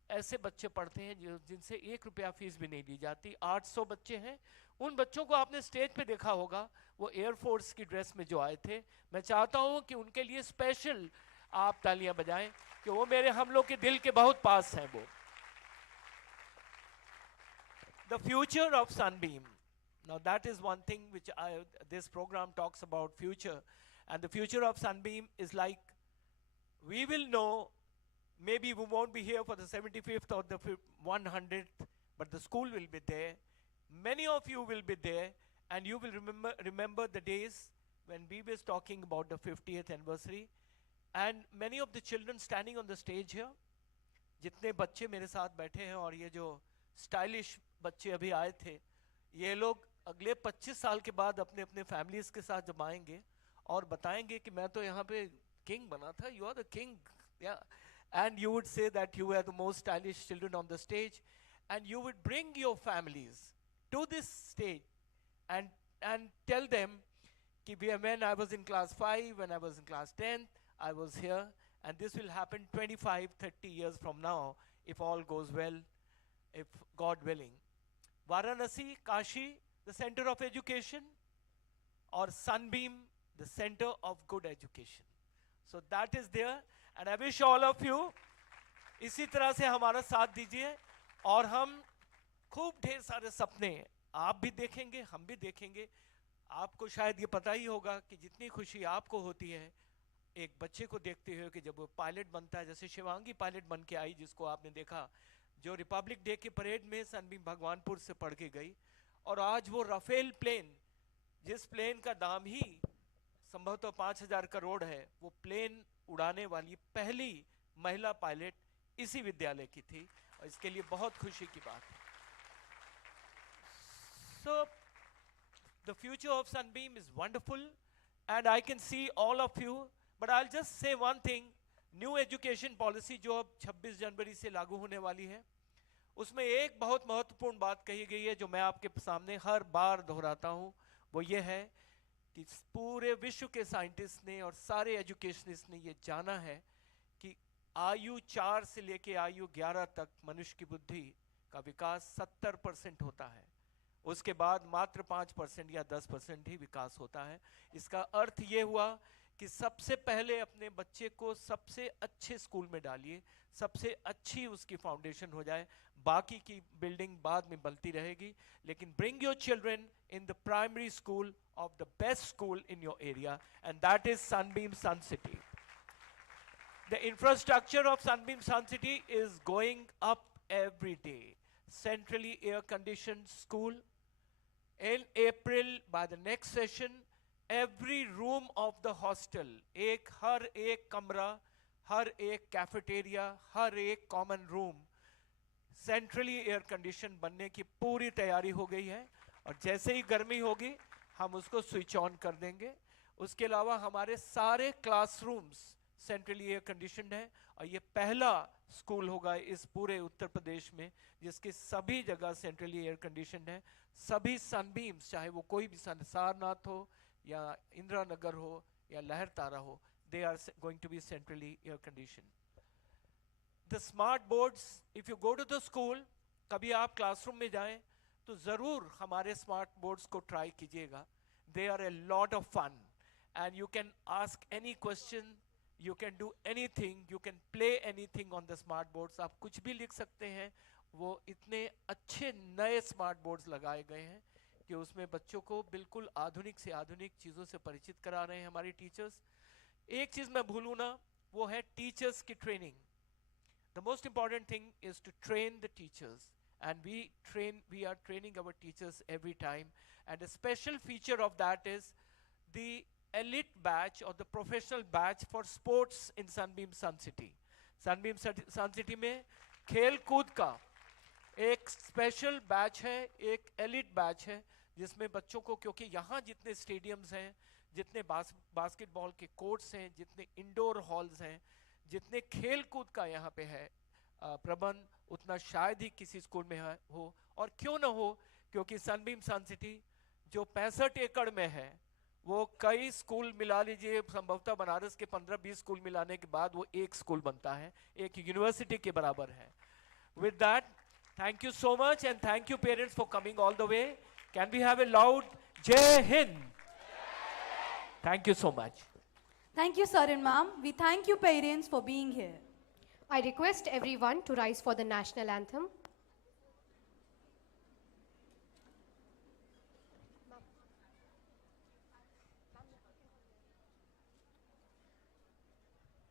ऐसे बच्चे पढ़ते हैं जिनसे 1 रुपया फीस भी नहीं दी जाती. 800 बच्चे हैं. उन बच्चों को आपने स्टेज पे देखा होगा, वो एयरफोर्स की ड्रेस में जो आए थे. मैं चाहता हूँ कि उनके लिए स्पेशल आप तालियां बजाएं, कि वो हम लोग के दिल के बहुत पास हैं. वो The future of Sunbeam. Now that is one thing which this program talks about future, and the future of Sunbeam is like, we will know, maybe we won't be here for the 75th or the 100th, but the school will be there. Many of you will be there, and you will remember the days when we were talking about the 50th anniversary, and many of the children standing on the stage here, जितने बच्चे मेरे साथ बैठे हैं और ये जो stylish बच्चे अभी आए थे, ये लोग अगले 25 साल के बाद अपने अपने फैमिलीज के साथ जब आएंगे और बताएंगे कि मैं तो यहाँ पे किंग बना था, you are the king, and you would say that you were the most stylish children on the stage, and you would bring your families to this stage and tell them कि when I was in class 5, when I was in class 10, I was here, and this will happen 25-30 years from now if all goes well, if God willing. Varanasi, Kashi, the center of education, or Sunbeam, the center of good education. So that is there, and I wish all of you इसी तरह से हमारा साथ दीजिए, और हम खूब ढेर सारे सपने आप भी देखेंगे, हम भी देखेंगे. आपको शायद ये पता ही होगा कि जितनी खुशी आपको होती है एक बच्चे को देखते हुए कि जब वो पायलट बनता है, जैसे शिवांगी पायलट बन के आई जिसको आपने देखा, जो रिपब्लिक डे के परेड में सनबीम भगवानपुर से पढ़ के गई, और आज वो राफेल प्लेन, जिस प्लेन का दाम ही संभवतः 5,000 करोड़ है, वो प्लेन उड़ाने वाली पहली महिला पायलट इसी विद्यालय की थी, और इसके लिए बहुत खुशी की बात है. So the future of Sunbeam is wonderful, and I can see all of you, but I'll just say one thing. New education policy जो अब 26 जनवरी से लागू होने वाली है, उसमें एक बहुत महत्वपूर्ण बात कही गई है जो मैं आपके सामने हर बार दोहराता हूं, वो ये है कि पूरे विश्व के साइंटिस्ट ने और सारे एजुकेशनिस्ट ने ये जाना है कि आयु 4 से लेके आयु 11 तक मनुष्य की बुद्धि का विकास 70% होता है, उसके बाद मात्र 5% या 10% ही विकास होता है. इसका अर्थ ये हुआ कि सबसे पहले अपने बच्चे को सबसे अच्छे स्कूल में डालिए, सबसे अच्छी उसकी फाउंडेशन हो जाए, बाकी की बिल्डिंग बाद में बनती रहेगी, लेकिन bring your children in the primary school of the best school in your area, and that is Sunbeam Sun City. The infrastructure of Sunbeam Suncity is going up every day. Centrally air-conditioned school. In April, by the next session, every room of the hostel, हर एक कमरा, हर एक cafeteria, हर एक common room centrally air condition बनने की पूरी तैयारी हो गई है, और जैसे ही गर्मी होगी हम उसको स्विच ऑन कर देंगे. उसके अलावा हमारे सारे क्लासरूम्स सेंट्रली एयर कंडीशनड है, और ये पहला स्कूल होगा इस पूरे उत्तर प्रदेश में जिसकी सभी जगह सेंट्रली एयर कंडीशनड है. सभी सनबीम्स, चाहे वो कोई भी सारनाथ हो या इंदिरा नगर हो या लहर तारा हो, they are going to be centrally air conditioned. The smart boards, if you go to the school, कभी आप क्लासरूम में जाएं तो जरूर हमारे स्मार्ट बोर्ड्स को ट्राई कीजिएगा. They are a lot of fun, and you can ask any question, you can do anything, you can play anything on the smart boards. आप कुछ भी लिख सकते हैं. वो इतने अच्छे नए स्मार्ट बोर्ड्स लगाए गए हैं कि उसमें बच्चों को बिल्कुल आधुनिक से आधुनिक चीज़ों से परिचित करा रहे हैं हमारे टीचर्स. एक चीज़ मैं भूलूँ ना, वो है टीचर्स की training. The most important thing is to train the teachers, and we are training our teachers every time, and a special feature of that is the elite batch or the professional batch for sports in Sunbeam Suncity. Sunbeam Suncity में खेल कूद का एक special batch है, एक elite batch है, जिसमें बच्चों को, क्योंकि यहाँ जितने स्टेडियम्स हैं, जितने बास्केटबॉल के कोर्ट्स हैं, जितने इंडोर हॉल्स हैं, जितने खेल कूद का यहाँ पे है प्रबंध, उतना शायद ही किसी स्कूल में हो. और क्यों ना हो, क्योंकि सनबीम सनसिटी जो 65 एकड़ में है, वो कई स्कूल मिला लीजिए, संभवतः बनारस के 15-20 स्कूल मिलाने के बाद वो एक स्कूल बनता है, एक यूनिवर्सिटी के बराबर है. With that, thank you so much, and thank you parents for coming all the way. Can we have a loud Jai Hind? Thank you so much. Thank you, sir and ma'am. We thank you, parents, for being here. I request everyone to rise for the national anthem.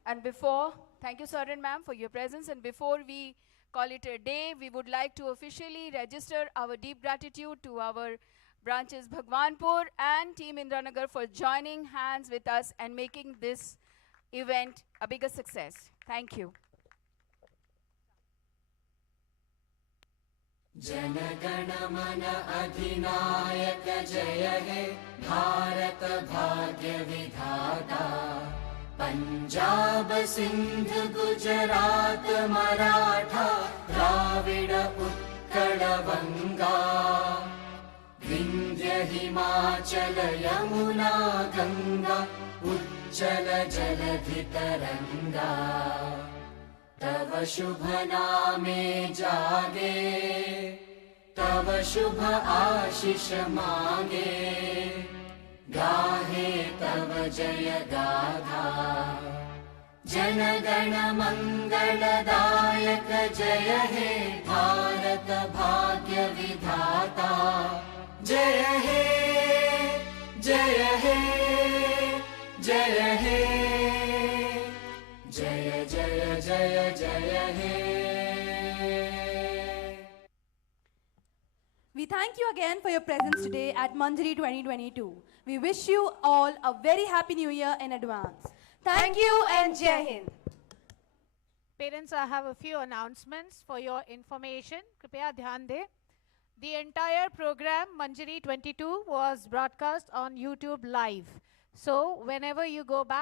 And thank you, sir and ma'am, for your presence. And before we call it a day, we would like to officially register our deep gratitude to our branches Bhagwanpur and Team Indranagar for joining hands with us and making this event a bigger success. Thank you. Jana Gana Mana अधिनायक जय हे भारत भाग्य विधाता पंजाब सिंध गुजरात मराठा द्राविड उत्कल बंगा विंध्य हिमाचल यमुना गंगा उच्चल जलधि तरंगा तव शुभ नामे जागे तव शुभ आशीष मांगे गाहे तव जय गाथा जनगण मंगलदायक जय हे भारत भाग्य विधाता जय हे जय हे जय हे जय जय जय जय हे We thank you again for your presence today at Manjari 2022. We wish you all a very happy new year in advance. Thank you and Jai Hind. Parents, I have a few announcements for your information. Kripaya dhyan de. The entire program Manjari 22 was broadcast on YouTube live. So whenever you go back